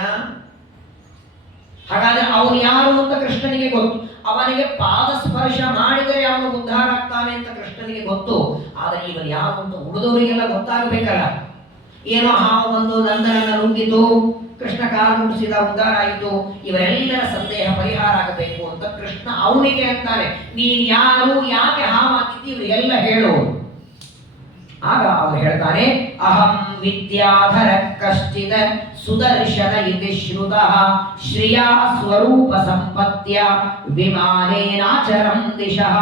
ಹಾಗಾದ್ರೆ ಅವನು ಯಾರು ಅಂತ ಕೃಷ್ಣನಿಗೆ ಗೊತ್ತು. ಅವನಿಗೆ ಪಾದ ಸ್ಪರ್ಶ ಮಾಡಿದರೆ ಅವನು ಉದ್ಧಾರ ಆಗ್ತಾನೆ ಅಂತ ಕೃಷ್ಣನಿಗೆ ಗೊತ್ತು. ಆದರೆ ಇವನು ಯಾರು ಅಂತ ಉಳಿದವರಿಗೆಲ್ಲ ಗೊತ್ತಾಗಬೇಕಲ್ಲ. ಏನೋ ಹಾವು ಬಂದು ನಂದನನ್ನ ನುಂಗಿತು, ಕೃಷ್ಣ ಕಾಲ ಮುಗಿಸಿದ, ಉದ್ಧಾರ ಆಯಿತು, ಇವರೆಲ್ಲರ ಸಂದೇಹ ಪರಿಹಾರ ಆಗಬೇಕು ಅಂತ ಕೃಷ್ಣ ಅವನಿಗೆ ಅಂತಾನೆ, ನೀನ್ ಯಾರು, ಯಾಕೆ ಹಾವು ಹಾಕಿದ್ದಿ, ಇವರಿಗೆಲ್ಲ ಹೇಳು. ಆಗ ಅವನು ಹೇಳ್ತಾನೆ, ಅಹಂ ವಿದ್ಯಾಧರ ಕಶ್ಚಿದ ಸುದರ್ಶನ ಇತಿ ಶ್ರುತಃ ಶ್ರಿಯಾ ಸ್ವರೂಪ ಸಂಪತ್ಯ ವಿಮಾನೇನಾಚರಂ ದಿಶಃ.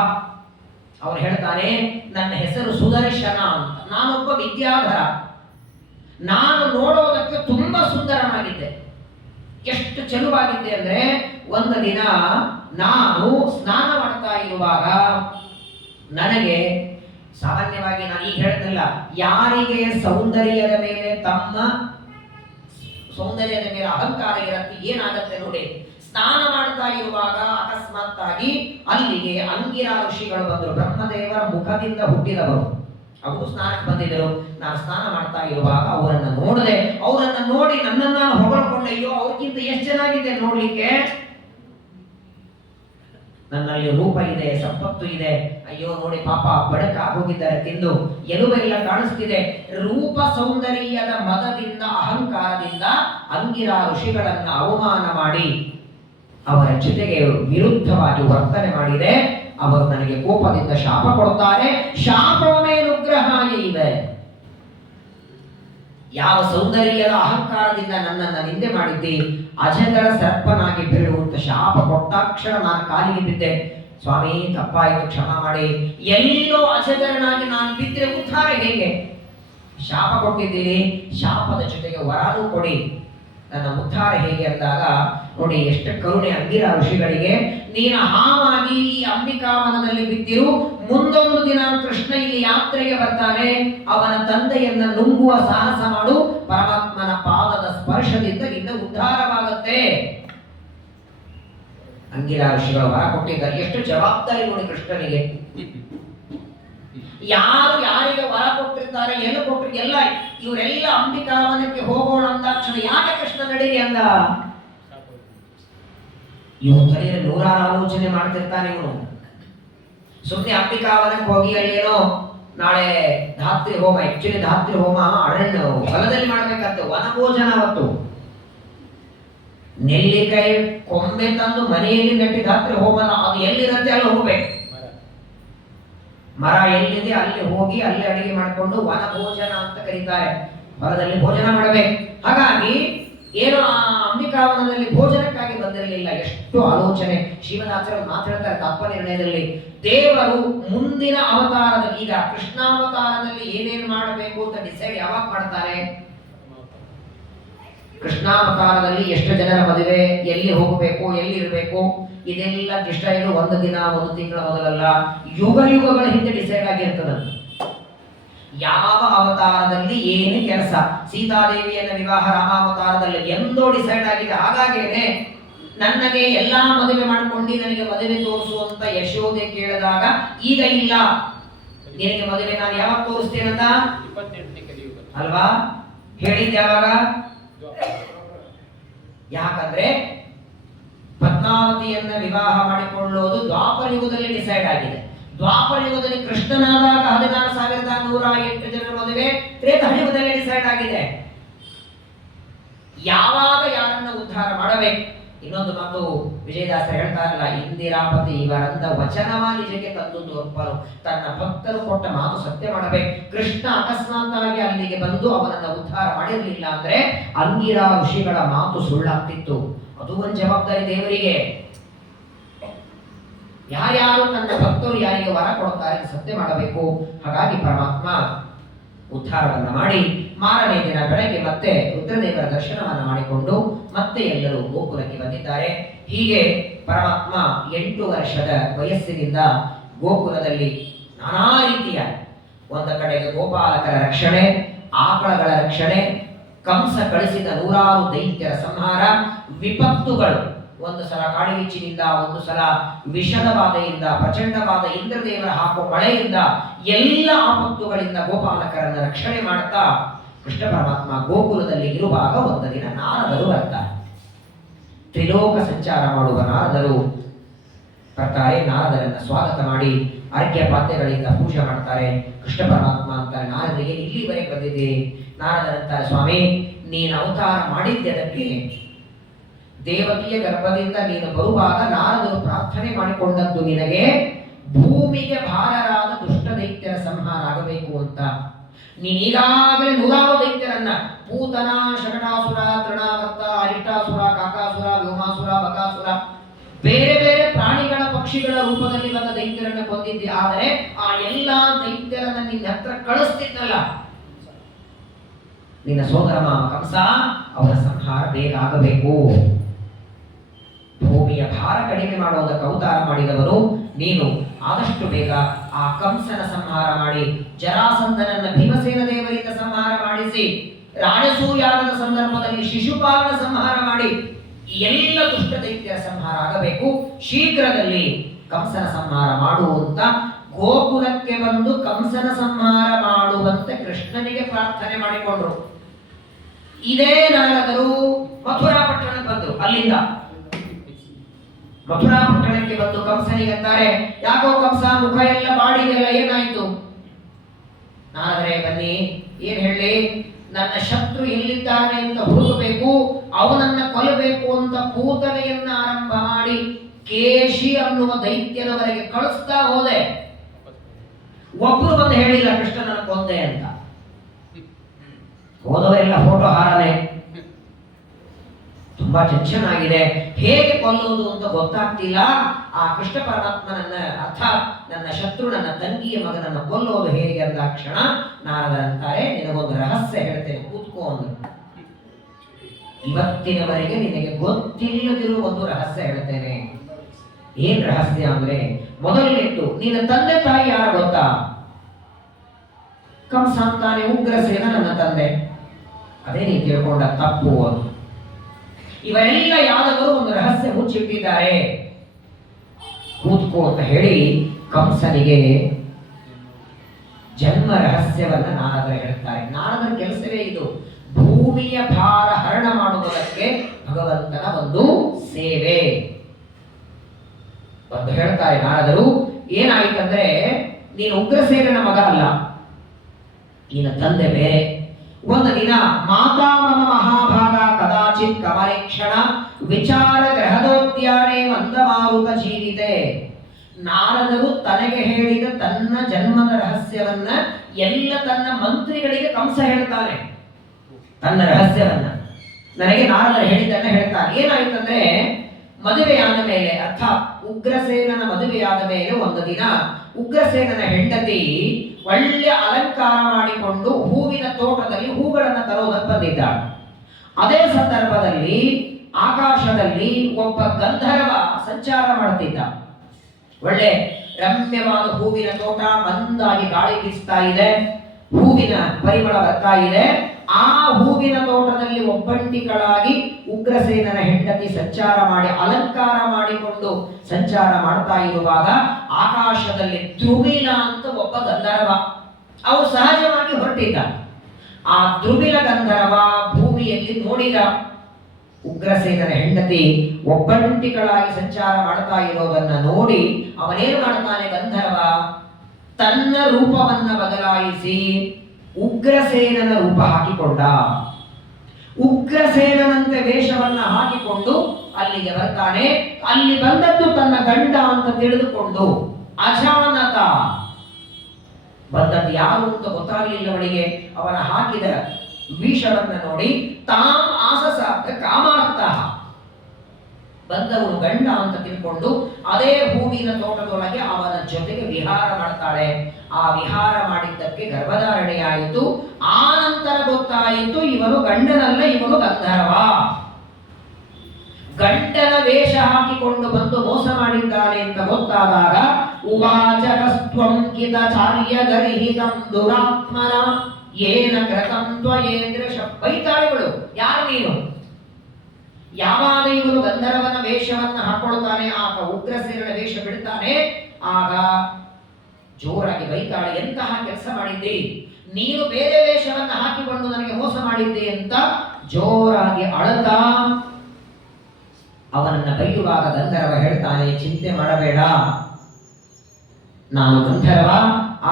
ಅವನು ಹೇಳ್ತಾನೆ, ನನ್ನ ಹೆಸರು ಸುದರ್ಶನ ಅಂತ, ನಾನೊಬ್ಬ ವಿದ್ಯಾಧರ, ನಾನು ನೋಡೋದಕ್ಕೆ ತುಂಬಾ ಸುಂದರನಾಗಿದ್ದೆ. ಎಷ್ಟು ಚೆಲುವಾಗಿದ್ದೆ ಅಂದ್ರೆ, ಒಂದು ದಿನ ನಾನು ಸ್ನಾನ ಮಾಡ್ತಾ ಇರುವಾಗ ನನಗೆ, ಸಾಮಾನ್ಯವಾಗಿ ನಾನು ಈಗ ಹೇಳ್ತಿಲ್ಲ, ಯಾರಿಗೆ ಸೌಂದರ್ಯದ ಮೇಲೆ ಸೌಂದರ್ಯದ ಮೇಲೆ ಅಹಂಕಾರ ಇರತ್ತೆ ಏನಾಗತ್ತೆ ನೋಡಿ. ಸ್ನಾನ ಮಾಡ್ತಾ ಇರುವಾಗ ಅಕಸ್ಮಾತ್ ಆಗಿ ಅಲ್ಲಿಗೆ ಅಂಗಿರಾ ಋಷಿಗಳು ಬಂದರು. ಬ್ರಹ್ಮದೇವರ ಮುಖದಿಂದ ಹುಟ್ಟಿದವರು ಅವರು ಸ್ನಾನಕ್ಕೆ ಬಂದಿದ್ದರು. ನಾನು ಸ್ನಾನ ಮಾಡ್ತಾ ಇರುವಾಗ ಅವರನ್ನ ನೋಡಿದೆ. ಅವರನ್ನ ನೋಡಿ ನನ್ನನ್ನು ನಾನು ಹೊಗಳ್ಕೊಂಡೆ, ಅಯ್ಯೋ ಅವ್ರಿಗಿಂತ ಎಷ್ಟು ಚೆನ್ನಾಗಿದೆ ನೋಡ್ಲಿಕ್ಕೆ, ನನ್ನಲ್ಲಿ ರೂಪ ಇದೆ, ಸಂಪತ್ತು ಇದೆ, ಅಯ್ಯೋ ನೋಡಿ ಪಾಪ ಬಡಕ ಹೋಗಿದ್ದಾರೆ, ತಿಂದು ಎಲುಬೆಲ್ಲ ಕಾಣಿಸ್ತಿದೆ. ರೂಪ ಸೌಂದರ್ಯದ ಮದದಿಂದ, ಅಹಂಕಾರದಿಂದ ಅಂಗಿರಾ ಋಷಿಗಳನ್ನ ಅವಮಾನ ಮಾಡಿ ಅವರ ಜೊತೆಗೆ ವಿರುದ್ಧವಾಗಿ ವರ್ತನೆ ಮಾಡಿದೆ. ಅವರು ನನಗೆ ಕೋಪದಿಂದ ಶಾಪ ಕೊಡ್ತಾರೆ. ಶಾಪವೇ ನುಗ್ರಹಾಯ ಇವೆ. ಯಾವ ಸೌಂದರ್ಯದ ಅಹಂಕಾರದಿಂದ ನನ್ನನ್ನು ನಿಂದೆ ಮಾಡಿದ್ದಿ, ಅಜಗರ ಸರ್ಪನಾಗಿ ಬೀಳುವಂತ ಶಾಪ ಕೊಟ್ಟಾಕ್ಷಣ ನಾನು ಕಾಲಿಗೆ ಬಿದ್ದೆ. ಸ್ವಾಮಿ ತಪ್ಪಾಯಿತು, ಕ್ಷಮ ಮಾಡಿ. ಎಲ್ಲೋ ಅಜಗರನಾಗಿ ನಾನು ಬಿದ್ದರೆ ಉದ್ಧಾರ ಹೇಗೆ? ಶಾಪ ಕೊಟ್ಟಿದ್ದೀರಿ, ಶಾಪದ ಜೊತೆಗೆ ವರಾನು ಕೊಡಿ, ನನ್ನ ಉದ್ಧಾರ ಹೇಗೆ ಅಂದಾಗ ನೋಡಿ ಎಷ್ಟು ಕರುಣೆ ಅಂಗಿರ ಋಷಿಗಳಿಗೆ. ನೀನು ಹಾವಾಗಿ ಈ ಅಂಬಿಕಾವನದಲ್ಲಿ ಬಿದ್ದಿರು, ಮುಂದೊಂದು ದಿನ ಕೃಷ್ಣ ಇಲ್ಲಿ ಯಾತ್ರೆಗೆ ಬರ್ತಾನೆ, ಅವನ ತಂದೆಯನ್ನ ನುಂಗುವ ಸಾಹಸ ಮಾಡು, ಪರಮಾತ್ಮನ ಪಾದದ ಸ್ಪರ್ಶದಿಂದ ನಿನ್ನ ಉದ್ಧಾರವಾಗುತ್ತೆ. ಅಂಗಿರ ಋಷಿಗಳು ವರ ಕೊಟ್ಟಿದ್ದಾರೆ. ಎಷ್ಟು ಜವಾಬ್ದಾರಿ ನೋಡಿ ಕೃಷ್ಣನಿಗೆ. ಯಾರು ಯಾರಿಗೆ ವರ ಕೊಟ್ಟಿರ್ತಾರೆ, ಎಲ್ಲ ಕೊಟ್ಟರು, ಎಲ್ಲ ಇವರೆಲ್ಲ ಅಂಬಿಕಾವನಕ್ಕೆ ಹೋಗೋಣ ಅಂದಾಕ್ಷಣ ಯಾಕೆ ಕೃಷ್ಣ ನಡೀರಿ ಅಂದ? ಇವನು ತಲೆಯಲ್ಲಿ ನೂರಾರು ಆಲೋಚನೆ ಮಾಡ್ತಿರ್ತಾನೆ. ಇವನು ಸುಮ್ಮನೆ ಅಂಬಿಕಾವನಕ್ಕೆ ಹೋಗಿ ಅಲ್ಲೇನೋ ನಾಳೆ ಧಾತ್ರಿ ಹೋಮ, ಆಕ್ಚುಲಿ ಧಾತ್ರಿ ಹೋಮ ಅರಣ್ಯ ಹೊಲದಲ್ಲಿ ಮಾಡ್ಬೇಕಂತ ವನಭೋಜನ. ಅವತ್ತು ನೆಲ್ಲಿಕಾಯಿ ಕೊಂಬೆ ತಂದು ಮನೆಯಲ್ಲಿ ನೆಟ್ಟಿ ಧಾತ್ರಿ ಹೋಮ, ಅದು ಎಲ್ಲಿರುತ್ತೆ ಅಲ್ಲಿ ಹೋಗ್ಬೇಕು. ಮರ ಎಲ್ಲಿದೆ ಅಲ್ಲಿ ಹೋಗಿ ಅಲ್ಲಿ ಅಡಿಗೆ ಮಾಡಿಕೊಂಡು ವನಭೋಜನ ಅಂತ ಕರೀತಾರೆ. ಹೊಲದಲ್ಲಿ ಭೋಜನ ಮಾಡಬೇಕು. ಹಾಗಾಗಿ ಏನೋ ಆ ಅಂಬಿಕಾವನದಲ್ಲಿ ಭೋಜನಕ್ಕಾಗಿ ಬಂದಿರಲಿಲ್ಲ. ಎಷ್ಟು ಆಲೋಚನೆ. ಶ್ರೀಮದಾಚಾರ್ಯರು ಮಾತಾಡ್ತಾರೆ ತತ್ವ ನಿರ್ಣಯದಲ್ಲಿ, ದೇವರು ಮುಂದಿನ ಅವತಾರದಲ್ಲಿ, ಈಗ ಕೃಷ್ಣಾವತಾರದಲ್ಲಿ ಏನೇನು ಮಾಡಬೇಕು ಅಂತ ಡಿಸೈಡ್ ಯಾವಾಗ ಮಾಡ್ತಾರೆ? ಕೃಷ್ಣಾವತಾರದಲ್ಲಿ ಎಷ್ಟು ಜನರ ಮದುವೆ, ಎಲ್ಲಿ ಹೋಗಬೇಕು, ಎಲ್ಲಿ ಇರಬೇಕು, ಇದೆಲ್ಲ ಡಿಸೈಡ್ ಒಂದು ದಿನ ಒಂದು ತಿಂಗಳ ಮೊದಲಲ್ಲ, ಯುಗ ಯುಗಗಳ ಹಿಂದೆ ಡಿಸೈಡ್ ಆಗಿರ್ತದೆ. ಯಾವ ಅವತಾರದಲ್ಲಿ ಏನು ಕೆಲಸ. ಸೀತಾದೇವಿಯನ್ನ ವಿವಾಹ ರಾಮಾವತಾರದಲ್ಲಿ ಎಂದೋ ಡಿಸೈಡ್ ಆಗಿದೆ. ಹಾಗಾಗೇನೆ ನನಗೆ ಎಲ್ಲಾ ಮದುವೆ ಮಾಡ್ಕೊಂಡು ನನಗೆ ಮದುವೆ ತೋರಿಸುವಂತ ಯಶೋದೆ ಕೇಳಿದಾಗ, ಈಗ ಇಲ್ಲ ನಿನಗೆ ಮದುವೆ ನಾನು ಯಾವಾಗ ತೋರಿಸ್ತೇನಂತ ಅಲ್ವಾ ಹೇಳಿದ್? ಯಾವಾಗ? ಯಾಕಂದ್ರೆ ಪದ್ಮಾವತಿಯನ್ನ ವಿವಾಹ ಮಾಡಿಕೊಳ್ಳೋದು ದ್ವಾಪರ ಯುಗದಲ್ಲಿ ಡಿಸೈಡ್ ಆಗಿದೆ. ದ್ವಾಪರ ಯುಗದಲ್ಲಿ ಕೃಷ್ಣನಾದಾಗ 16,108 ಜನರ ಮದುವೆ ತ್ರೇತಾಯುಗದಲ್ಲಿ ಡಿಸೈಡ್ ಆಗಿದೆ. ಯಾವಾಗ ಯಾರನ್ನ ಉದ್ಧಾರ ಮಾಡಬೇಕು. ಇನ್ನೊಂದು ಮಾತು ವಿಜಯದಾಸರು ಹೇಳ್ತಾರಲ್ಲ, ಇಂದಿರಾಪತಿ ಇವರಂದ ವಚನವ ನಿಜಕ್ಕೆ ತಂದು ತೋರ್ಪರು, ತನ್ನ ಭಕ್ತರು ಕೊಟ್ಟ ಮಾತು ಸತ್ಯ ಮಾಡಬೇಕು. ಕೃಷ್ಣ ಅಕಸ್ಮಾತ್ತಾಗಿ ಅಲ್ಲಿಗೆ ಬಂದು ಅವನನ್ನ ಉದ್ಧಾರ ಮಾಡಿರಲಿಲ್ಲ ಅಂದ್ರೆ ಅಂಗಿರ ಋಷಿಗಳ ಮಾತು ಸುಳ್ಳಾಗ್ತಿತ್ತು. ಅದು ಒಂದು ಜವಾಬ್ದಾರಿ ದೇವರಿಗೆ. ಯಾರ್ಯಾರು ತನ್ನ ಭಕ್ತರು ಯಾರಿಗೆ ವರ ಕೊಡ್ತಾರೆ ಸತ್ಯ ಮಾಡಬೇಕು. ಹಾಗಾಗಿ ಪರಮಾತ್ಮ ಉದ್ಧಾರವನ್ನ ಮಾಡಿ ಮಾರನೇ ದಿನ ಬೆಳಗ್ಗೆ ಮತ್ತೆ ರುದ್ರದೇವರ ದರ್ಶನವನ್ನ ಮಾಡಿಕೊಂಡು ಮತ್ತೆ ಎಲ್ಲರೂ ಗೋಕುಲಕ್ಕೆ ಬಂದಿದ್ದಾರೆ. ಹೀಗೆ ಪರಮಾತ್ಮ 8 ವರ್ಷದ ವಯಸ್ಸಿನಿಂದ ಗೋಕುಲದಲ್ಲಿ ನಾನಾ ರೀತಿಯ, ಒಂದು ಕಡೆಗೆ ಗೋಪಾಲಕರ ರಕ್ಷಣೆ, ಆಕಳಗಳ ರಕ್ಷಣೆ, ಕಂಸ ಕಳಿಸಿದ 100 ದೈತ್ಯರ ಸಂಹಾರ, ವಿಪತ್ತುಗಳು, ಒಂದು ಸಲ ಕಾಡಿಗಿಚ್ಚಿನಿಂದ, ಒಂದು ಸಲ ವಿಷದ ಬಾಧೆಯಿಂದ, ಪ್ರಚಂಡವಾದ ಇಂದ್ರದೇವರ ಹಾಕೋ ಮಳೆಯಿಂದ, ಎಲ್ಲ ಆಪತ್ತುಗಳಿಂದ ಗೋಪಾಲಕರನ್ನ ರಕ್ಷಣೆ ಮಾಡುತ್ತಾ ಕೃಷ್ಣ ಪರಮಾತ್ಮ ಗೋಕುಲದಲ್ಲಿ ಇರುವಾಗ ಒಂದು ದಿನ ನಾರದರು ಬರ್ತಾರೆ. ತ್ರಿಲೋಕ ಸಂಚಾರ ಮಾಡುವ ನಾರದರು ಬರ್ತಾರೆ. ನಾರದರನ್ನ ಸ್ವಾಗತ ಮಾಡಿ ಅರ್ಘ್ಯ ಪಾತ್ರೆಗಳಿಂದ ಪೂಜೆ ಮಾಡ್ತಾರೆ. ಕೃಷ್ಣ ಪರಮಾತ್ಮ ಅಂತಾರೆ ನಾರದರಿಗೆ, ಇಲ್ಲಿವರೆಗೆ ಬಂದಿದ್ದೀರಿ. ನಾರದರಂತಾರೆ, ಸ್ವಾಮಿ ನೀನು ಅವತಾರ ಮಾಡಿದ್ದಕ್ಕೆ ದೇವಕಿಯ ಗರ್ಭದಿಂದ ನೀನು ಬರುವಾಗ ನಾರದರು ಪ್ರಾರ್ಥನೆ ಮಾಡಿಕೊಂಡದ್ದು ನಿನಗೆ ಭೂಮಿಗೆ ಭಾರರಾದ ದುಷ್ಟ ದೈತ್ಯರ ಸಂಹಾರ ಆಗಬೇಕು ಅಂತ. ನೀನೀಗಾಗಲೇ 100 ದೈತ್ಯರನ್ನ, ಪೂತನ, ಶಕಟಾಸುರ, ತೃಣಾವರ್ತ, ಅರಿಷ್ಟಾಸುರ, ಕಾಕಾಸುರ, ವ್ಯೋಮಾಸುರ, ಬಕಾಸುರ, ಬೇರೆ ಬೇರೆ ಪ್ರಾಣಿಗಳ ಪಕ್ಷಿಗಳ ರೂಪದಲ್ಲಿ ಬಂದ ದೈತ್ಯರನ್ನ ಕೊಂದಿದ್ದೆ. ಆದರೆ ಆ ಎಲ್ಲಾ ದೈತ್ಯರನ್ನ ನಿನ್ನ ಹತ್ರ ಕಳಿಸ್ತಿದ್ದಲ್ಲ ನಿನ್ನ ಸೋದರ ಮಾವ ಕಂಸ, ಅವರ ಸಂಹಾರ ಬೇಗ ಆಗಬೇಕು. ಭೂಮಿಯ ಭಾರ ಕಡಿಮೆ ಮಾಡುವುದಕ್ಕೆ ಅವತಾರ ಮಾಡಿದವರು ನೀನು. ಆದಷ್ಟು ಬೇಗ ಆ ಕಂಸನ ಸಂಹಾರ ಮಾಡಿ, ಜರಾಸಂಧನನ್ನ ಭೀಮಸೇನ ದೇವರಿಂದ ಸಂಹಾರ ಮಾಡಿಸಿ, ರಾಜಸೂಯಾಗದ ಸಂದರ್ಭದಲ್ಲಿ ಶಿಶುಪಾಲನ ಸಂಹಾರ ಮಾಡಿ, ಎಲ್ಲ ದುಷ್ಟ ದೈತ್ಯರ ಸಂಹಾರ ಆಗಬೇಕು. ಶೀಘ್ರದಲ್ಲಿ ಕಂಸನ ಸಂಹಾರ ಮಾಡುವಂತ ಗೋಕುಲಕ್ಕೆ ಬಂದು ಕಂಸನ ಸಂಹಾರ ಮಾಡುವಂತೆ ಕೃಷ್ಣನಿಗೆ ಪ್ರಾರ್ಥನೆ ಮಾಡಿಕೊಂಡ್ರು. ಇದೇ ನಾರದರು ಮಥುರಾ ಪಟ್ಟಣಕ್ಕೆ ಬಂದರು. ಅಲ್ಲಿಂದ ಮಥುರಾ ಪಟ್ಟಣಕ್ಕೆ ಬಂದು ಕಂಸನಿಗೆ ಅಂತಾರೆ, ಯಾಕೋ ಕಂಸ ಮುಖ ಎಲ್ಲ ಬಾಡಿದೆಲ್ಲ, ಏನಾಯ್ತು? ನಾರದರೆ ಬನ್ನಿ, ಏನ್ ಹೇಳಿ, ನನ್ನ ಶತ್ರು ಎಲ್ಲಿದ್ದಾನೆ ಅಂತ ಹುಡುಕಬೇಕು, ಅವನನ್ನ ಕೊಲ್ಲಬೇಕು ಅಂತ ಪೂತನೆಯನ್ನ ಆರಂಭ ಮಾಡಿ ಕೇಶಿ ಅನ್ನುವ ದೈತ್ಯನವರೆಗೆ ಕಳಿಸ್ತಾ ಹೋದೆ. ಒಬ್ರು ಬಂದು ಹೇಳಿಲ್ಲ ಕೃಷ್ಣನನ್ನ ಕೊಂದೆ ಅಂತ. ಹೋದವರೆಲ್ಲ ಫೋಟೋ ಹಾರನೆ. ತುಂಬಾ ಟೆನ್ಷನ್ ಆಗಿದೆ, ಹೇಗೆ ಕೊಲ್ಲುವುದು ಅಂತ ಗೊತ್ತಾಗ್ತಿಲ್ಲ. ಆ ಕೃಷ್ಣ ಪರಮಾತ್ಮನನ್ನ, ಅರ್ಥಾತ್ ನನ್ನ ಶತ್ರು ನನ್ನ ತಂಗಿಯ ಮಗನನ್ನ ಕೊಲ್ಲೋದು ಹೇಗೆ ಅಂದಾಕ್ಷಣ ನಾರದರಂತಾರೆ, ನಿನಗೊಂದು ರಹಸ್ಯ ಹೇಳ್ತೇನೆ, ಕೂತ್ಕೋ ಅಂದ್ರು. ಇವತ್ತಿನವರೆಗೆ ನಿನಗೆ ಗೊತ್ತಿಲ್ಲದಿರುವ ಒಂದು ರಹಸ್ಯ ಹೇಳ್ತೇನೆ. ಏನ್ ರಹಸ್ಯ ಅಂದ್ರೆ, ಮೊದಲನೇದ್ದು, ನಿನ್ನ ತಂದೆ ತಾಯಿ ಯಾರ ಗೊತ್ತಾ? ಕಂಸ ಅಂತಾನೆ, ಉಗ್ರಸೇನ ನನ್ನ ತಂದೆ. ಅದೇ ನೀನು ತಿಳ್ಕೊಂಡ ತಪ್ಪು. ಅದು ಇವರೆಲ್ಲ ಯಾದವರು ಒಂದು ರಹಸ್ಯ ಮುಚ್ಚಿಟ್ಟಿದ್ದಾರೆ, ಕೂತ್ಕೋ ಅಂತ ಹೇಳಿ ಕಂಸನಿಗೆ ಜನ್ಮ ರಹಸ್ಯವನ್ನ ನಾರದರು ಹೇಳ್ತಾರೆ. ನಾರದರ ಕೆಲಸವೇ ಇದು, ಭೂಮಿಯ ಭಾರ ಹರಣ ಮಾಡುವುದಕ್ಕೆ ಭಗವಂತನ ಒಂದು ಸೇವೆ. ಒಂದು ಹೇಳ್ತಾರೆ ನಾರದರು, ಏನಾಯ್ತಂದ್ರೆ, ನೀನು ಉಗ್ರಸೇನನ ಮಗ ಅಲ್ಲ, ನಿನ್ನ ತಂದೆ ಬೇರೆ. ಒಂದು ದಿನ ಮಾತಾಮಹ ಮಹಾಭಾಗ ಕದಾಚಿತ್ ಕಮಲೇಕ್ಷಣ ವಿಚಾರ ಗ್ರಹದೋದ್ಯಾನೆ ಮಂದಮಾರುತ ಜೀವಿತೆ. ನಾರದರು ತನಗೆ ಹೇಳಿದ ತನ್ನ ಜನ್ಮದ ರಹಸ್ಯವನ್ನ ಎಲ್ಲ ತನ್ನ ಮಂತ್ರಿಗಳಿಗೆ ಕಂಸ ಹೇಳ್ತಾನೆ. ತನ್ನ ರಹಸ್ಯವನ್ನ ನನಗೆ ನಾರದರು ಹೇಳಿದ್ದನ್ನ ಹೇಳ್ತಾನೆ. ಏನಾಯ್ತಂದ್ರೆ, ಮದುವೆಯಾದ ಮೇಲೆ, ಅರ್ಥಾತ್ ಉಗ್ರಸೇನನ ಮದುವೆಯಾದ ಮೇಲೆ ಒಂದು ದಿನ ಉಗ್ರಸೇನನ ಹೆಂಡತಿ ಒಳ್ಳೆ ಅಲಂಕಾರ ಮಾಡಿಕೊಂಡು ಹೂವಿನ ತೋಟದಲ್ಲಿ ಹೂಗಳನ್ನು ತರೋದಕ್ಕೆ ಬಂದಿದ್ದಾಳೆ. ಅದೇ ಸಂದರ್ಭದಲ್ಲಿ ಆಕಾಶದಲ್ಲಿ ಒಬ್ಬ ಗಂಧರ್ವ ಸಂಚಾರ ಮಾಡುತ್ತಿದ್ದ. ಒಳ್ಳೆ ರಮ್ಯವಾದ ಹೂವಿನ ತೋಟ, ಮಂದಾಗಿ ಗಾಳಿ ಬೀಸ್ತಾ ಇದೆ, ಹೂವಿನ ಪರಿಮಳ ಬರ್ತಾ ಇದೆ. ಆ ಹೂವಿನ ತೋಟದಲ್ಲಿ ಒಬ್ಬಂಟಿಗಳಾಗಿ ಉಗ್ರಸೇನನ ಹೆಂಡತಿ ಸಂಚಾರ ಮಾಡಿ ಅಲಂಕಾರ ಮಾಡಿಕೊಂಡು ಸಂಚಾರ ಮಾಡ್ತಾ ಇರುವಾಗ ಆಕಾಶದಲ್ಲಿ ದ್ರುಮಿಲ ಅಂತ ಒಬ್ಬ ಗಂಧರ್ವ ಅವನು ಸಹಜವಾಗಿ ಹೊರಟಿದ್ದ. ಆ ದ್ರುಮಿಲ ಗಂಧರ್ವ ಭೂಮಿಯಲ್ಲಿ ನೋಡಿದ ಉಗ್ರಸೇನನ ಹೆಂಡತಿ ಒಬ್ಬಂಟಿಗಳಾಗಿ ಸಂಚಾರ ಮಾಡ್ತಾ ಇರೋದನ್ನ ನೋಡಿ ಅವನೇನು ಮಾಡ್ತಾನೆ, ಗಂಧರ್ವ ತನ್ನ ರೂಪವನ್ನ ಬದಲಾಯಿಸಿ ಉಗ್ರಸೇನನ ರೂಪ ಹಾಕಿಕೊಂಡ. ಉಗ್ರಸೇನನಂತೆ ವೇಷವನ್ನ ಹಾಕಿಕೊಂಡು ಅಲ್ಲಿಗೆ ಬರ್ತಾನೆ. ಅಲ್ಲಿ ಬಂದದ್ದು ತನ್ನ ಗಂಡ ಅಂತ ತಿಳಿದುಕೊಂಡು ಅಜಾನತ, ಬಂದದ್ದು ಯಾರು ಅಂತ ಗೊತ್ತಾಗಲಿಲ್ಲ ಅವಳಿಗೆ. ಅವನ ಹಾಕಿದ ವೇಷವನ್ನ ನೋಡಿ ತಾಂ ಆಸಸಾರ್ಥ ಕಾಮಾರ್ಥ, ಬಂದವನು ಗಂಡ ಅಂತ ತಿಳ್ಕೊಂಡು ಅದೇ ಹೂವಿನ ತೋಟದೊಳಗೆ ಅವನ ಜೊತೆಗೆ ವಿಹಾರ ಮಾಡ್ತಾಳೆ. ಆ ವಿಹಾರ ಮಾಡಿದ್ದಕ್ಕೆ ಗರ್ಭಧಾರಣೆಯಾಯಿತು. ಆ ನಂತರ ಗೊತ್ತಾಯಿತು ಇವನು ಗಂಡನಲ್ಲ, ಇವನು ಗಂಧರ್ವ. ಗಂಡನ ವೇಷ ಹಾಕಿಕೊಂಡು ಬಂದು ಮೋಸ ಮಾಡಿದ್ದಾನೆ ಅಂತ ಗೊತ್ತಾದಾಗ ಉವಾಚ ಕಸ್ತ್ವಂ ಕಿತಾಚಾರ್ಯ ಗರ್ಹಿತಂ ದುರಾತ್ಮನ ಏನ ಕೃತಂ ತ್ವಯೇದೃಶ. ಬೈತಾಳೆಗಳು, ಯಾರು ನೀನು? ಯಾವಾಗ ಇವನು ಗಂಧರ್ವನ ವೇಷವನ್ನ ಹಾಕೊಳ್ತಾನೆ, ಆಗ ಉಗ್ರಸೇನನ ವೇಷ ಬಿಡ್ತಾನೆ, ಆಗ ಜೋರಾಗಿ ಬೈತಾಳೆ, ಎಂತಹ ಕೆಲಸ ಮಾಡಿದ್ದಿ ನೀನು, ಬೇರೆ ವೇಷವನ್ನ ಹಾಕಿಕೊಂಡು ನನಗೆ ಮೋಸ ಮಾಡಿದ್ದೆ ಅಂತ ಜೋರಾಗಿ ಅಳತಾ ಅವನನ್ನ ಬೈಯುವಾಗ ಗಂಧರ್ವ ಹೇಳ್ತಾನೆ, ಚಿಂತೆ ಮಾಡಬೇಡ, ನಾನು ಗಂಧರ್ವ,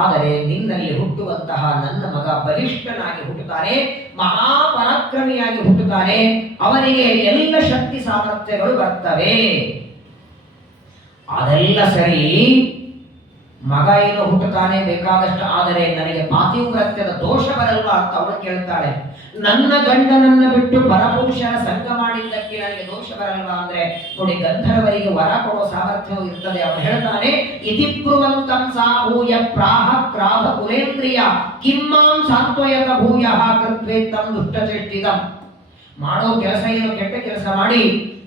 ಆದರೆ ನಿನ್ನಲ್ಲಿ ಹುಟ್ಟುವಂತಹ ನನ್ನ ಮಗ ಬಲಿಷ್ಠನಾಗಿ ಹುಟ್ಟುತ್ತಾನೆ, ಮಹಾಪರಾಕ್ರಮಿಯಾಗಿ ಹುಟ್ಟುತ್ತಾನೆ, ಅವನಿಗೆ ಎಲ್ಲ ಶಕ್ತಿ ಸಾಮರ್ಥ್ಯಗಳು ಬರ್ತವೆ. ಅದೆಲ್ಲ ಸರಿ, ಮಗ ಏನು ಹುಟ್ಟುತ್ತಾನೆ ಬೇಕಾದಷ್ಟು, ಆದರೆ ನನಗೆ ಪಾತಿವ್ರತ್ಯದ ದೋಷ ಬರಲ್ವಾ ಅಂತ ಅವಳು ಕೇಳ್ತಾಳೆ. ನನ್ನ ಗಂಡನನ್ನ ಬಿಟ್ಟು ಪರಪುರುಷನ ಸಂಘ ಮಾಡಿದ್ದಕ್ಕೆ ನನಗೆ ದೋಷ ಬರಲ್ವಾ ಅಂದ್ರೆ, ನೋಡಿ ಗಂಧರ್ವರಿಗೆ ವರ ಕೊಡೋ ಸಾಮರ್ಥ್ಯವೂ ಇರ್ತದೆ. ಅವನು ಹೇಳ್ತಾನೆ, ಇತಿ ಬ್ರುವಂತಂ ಸಾ ಭೂಯ ಪ್ರಾಹ ಕ್ರಾಧ ಕುಲೇಂದ್ರಿಯ ಕಿಮ್ಮಾಂ ಸಾಂತ್ವಯತ ಭೂಯಃ ಕೃತ್ವೇತ್ತಂ ದುಷ್ಟಚೇಷ್ಟಿತಂ. ಮಾಡೋ ಕೆಲಸ ಏನು ಕೆಟ್ಟ ಕೆಲಸ ಮಾಡಿ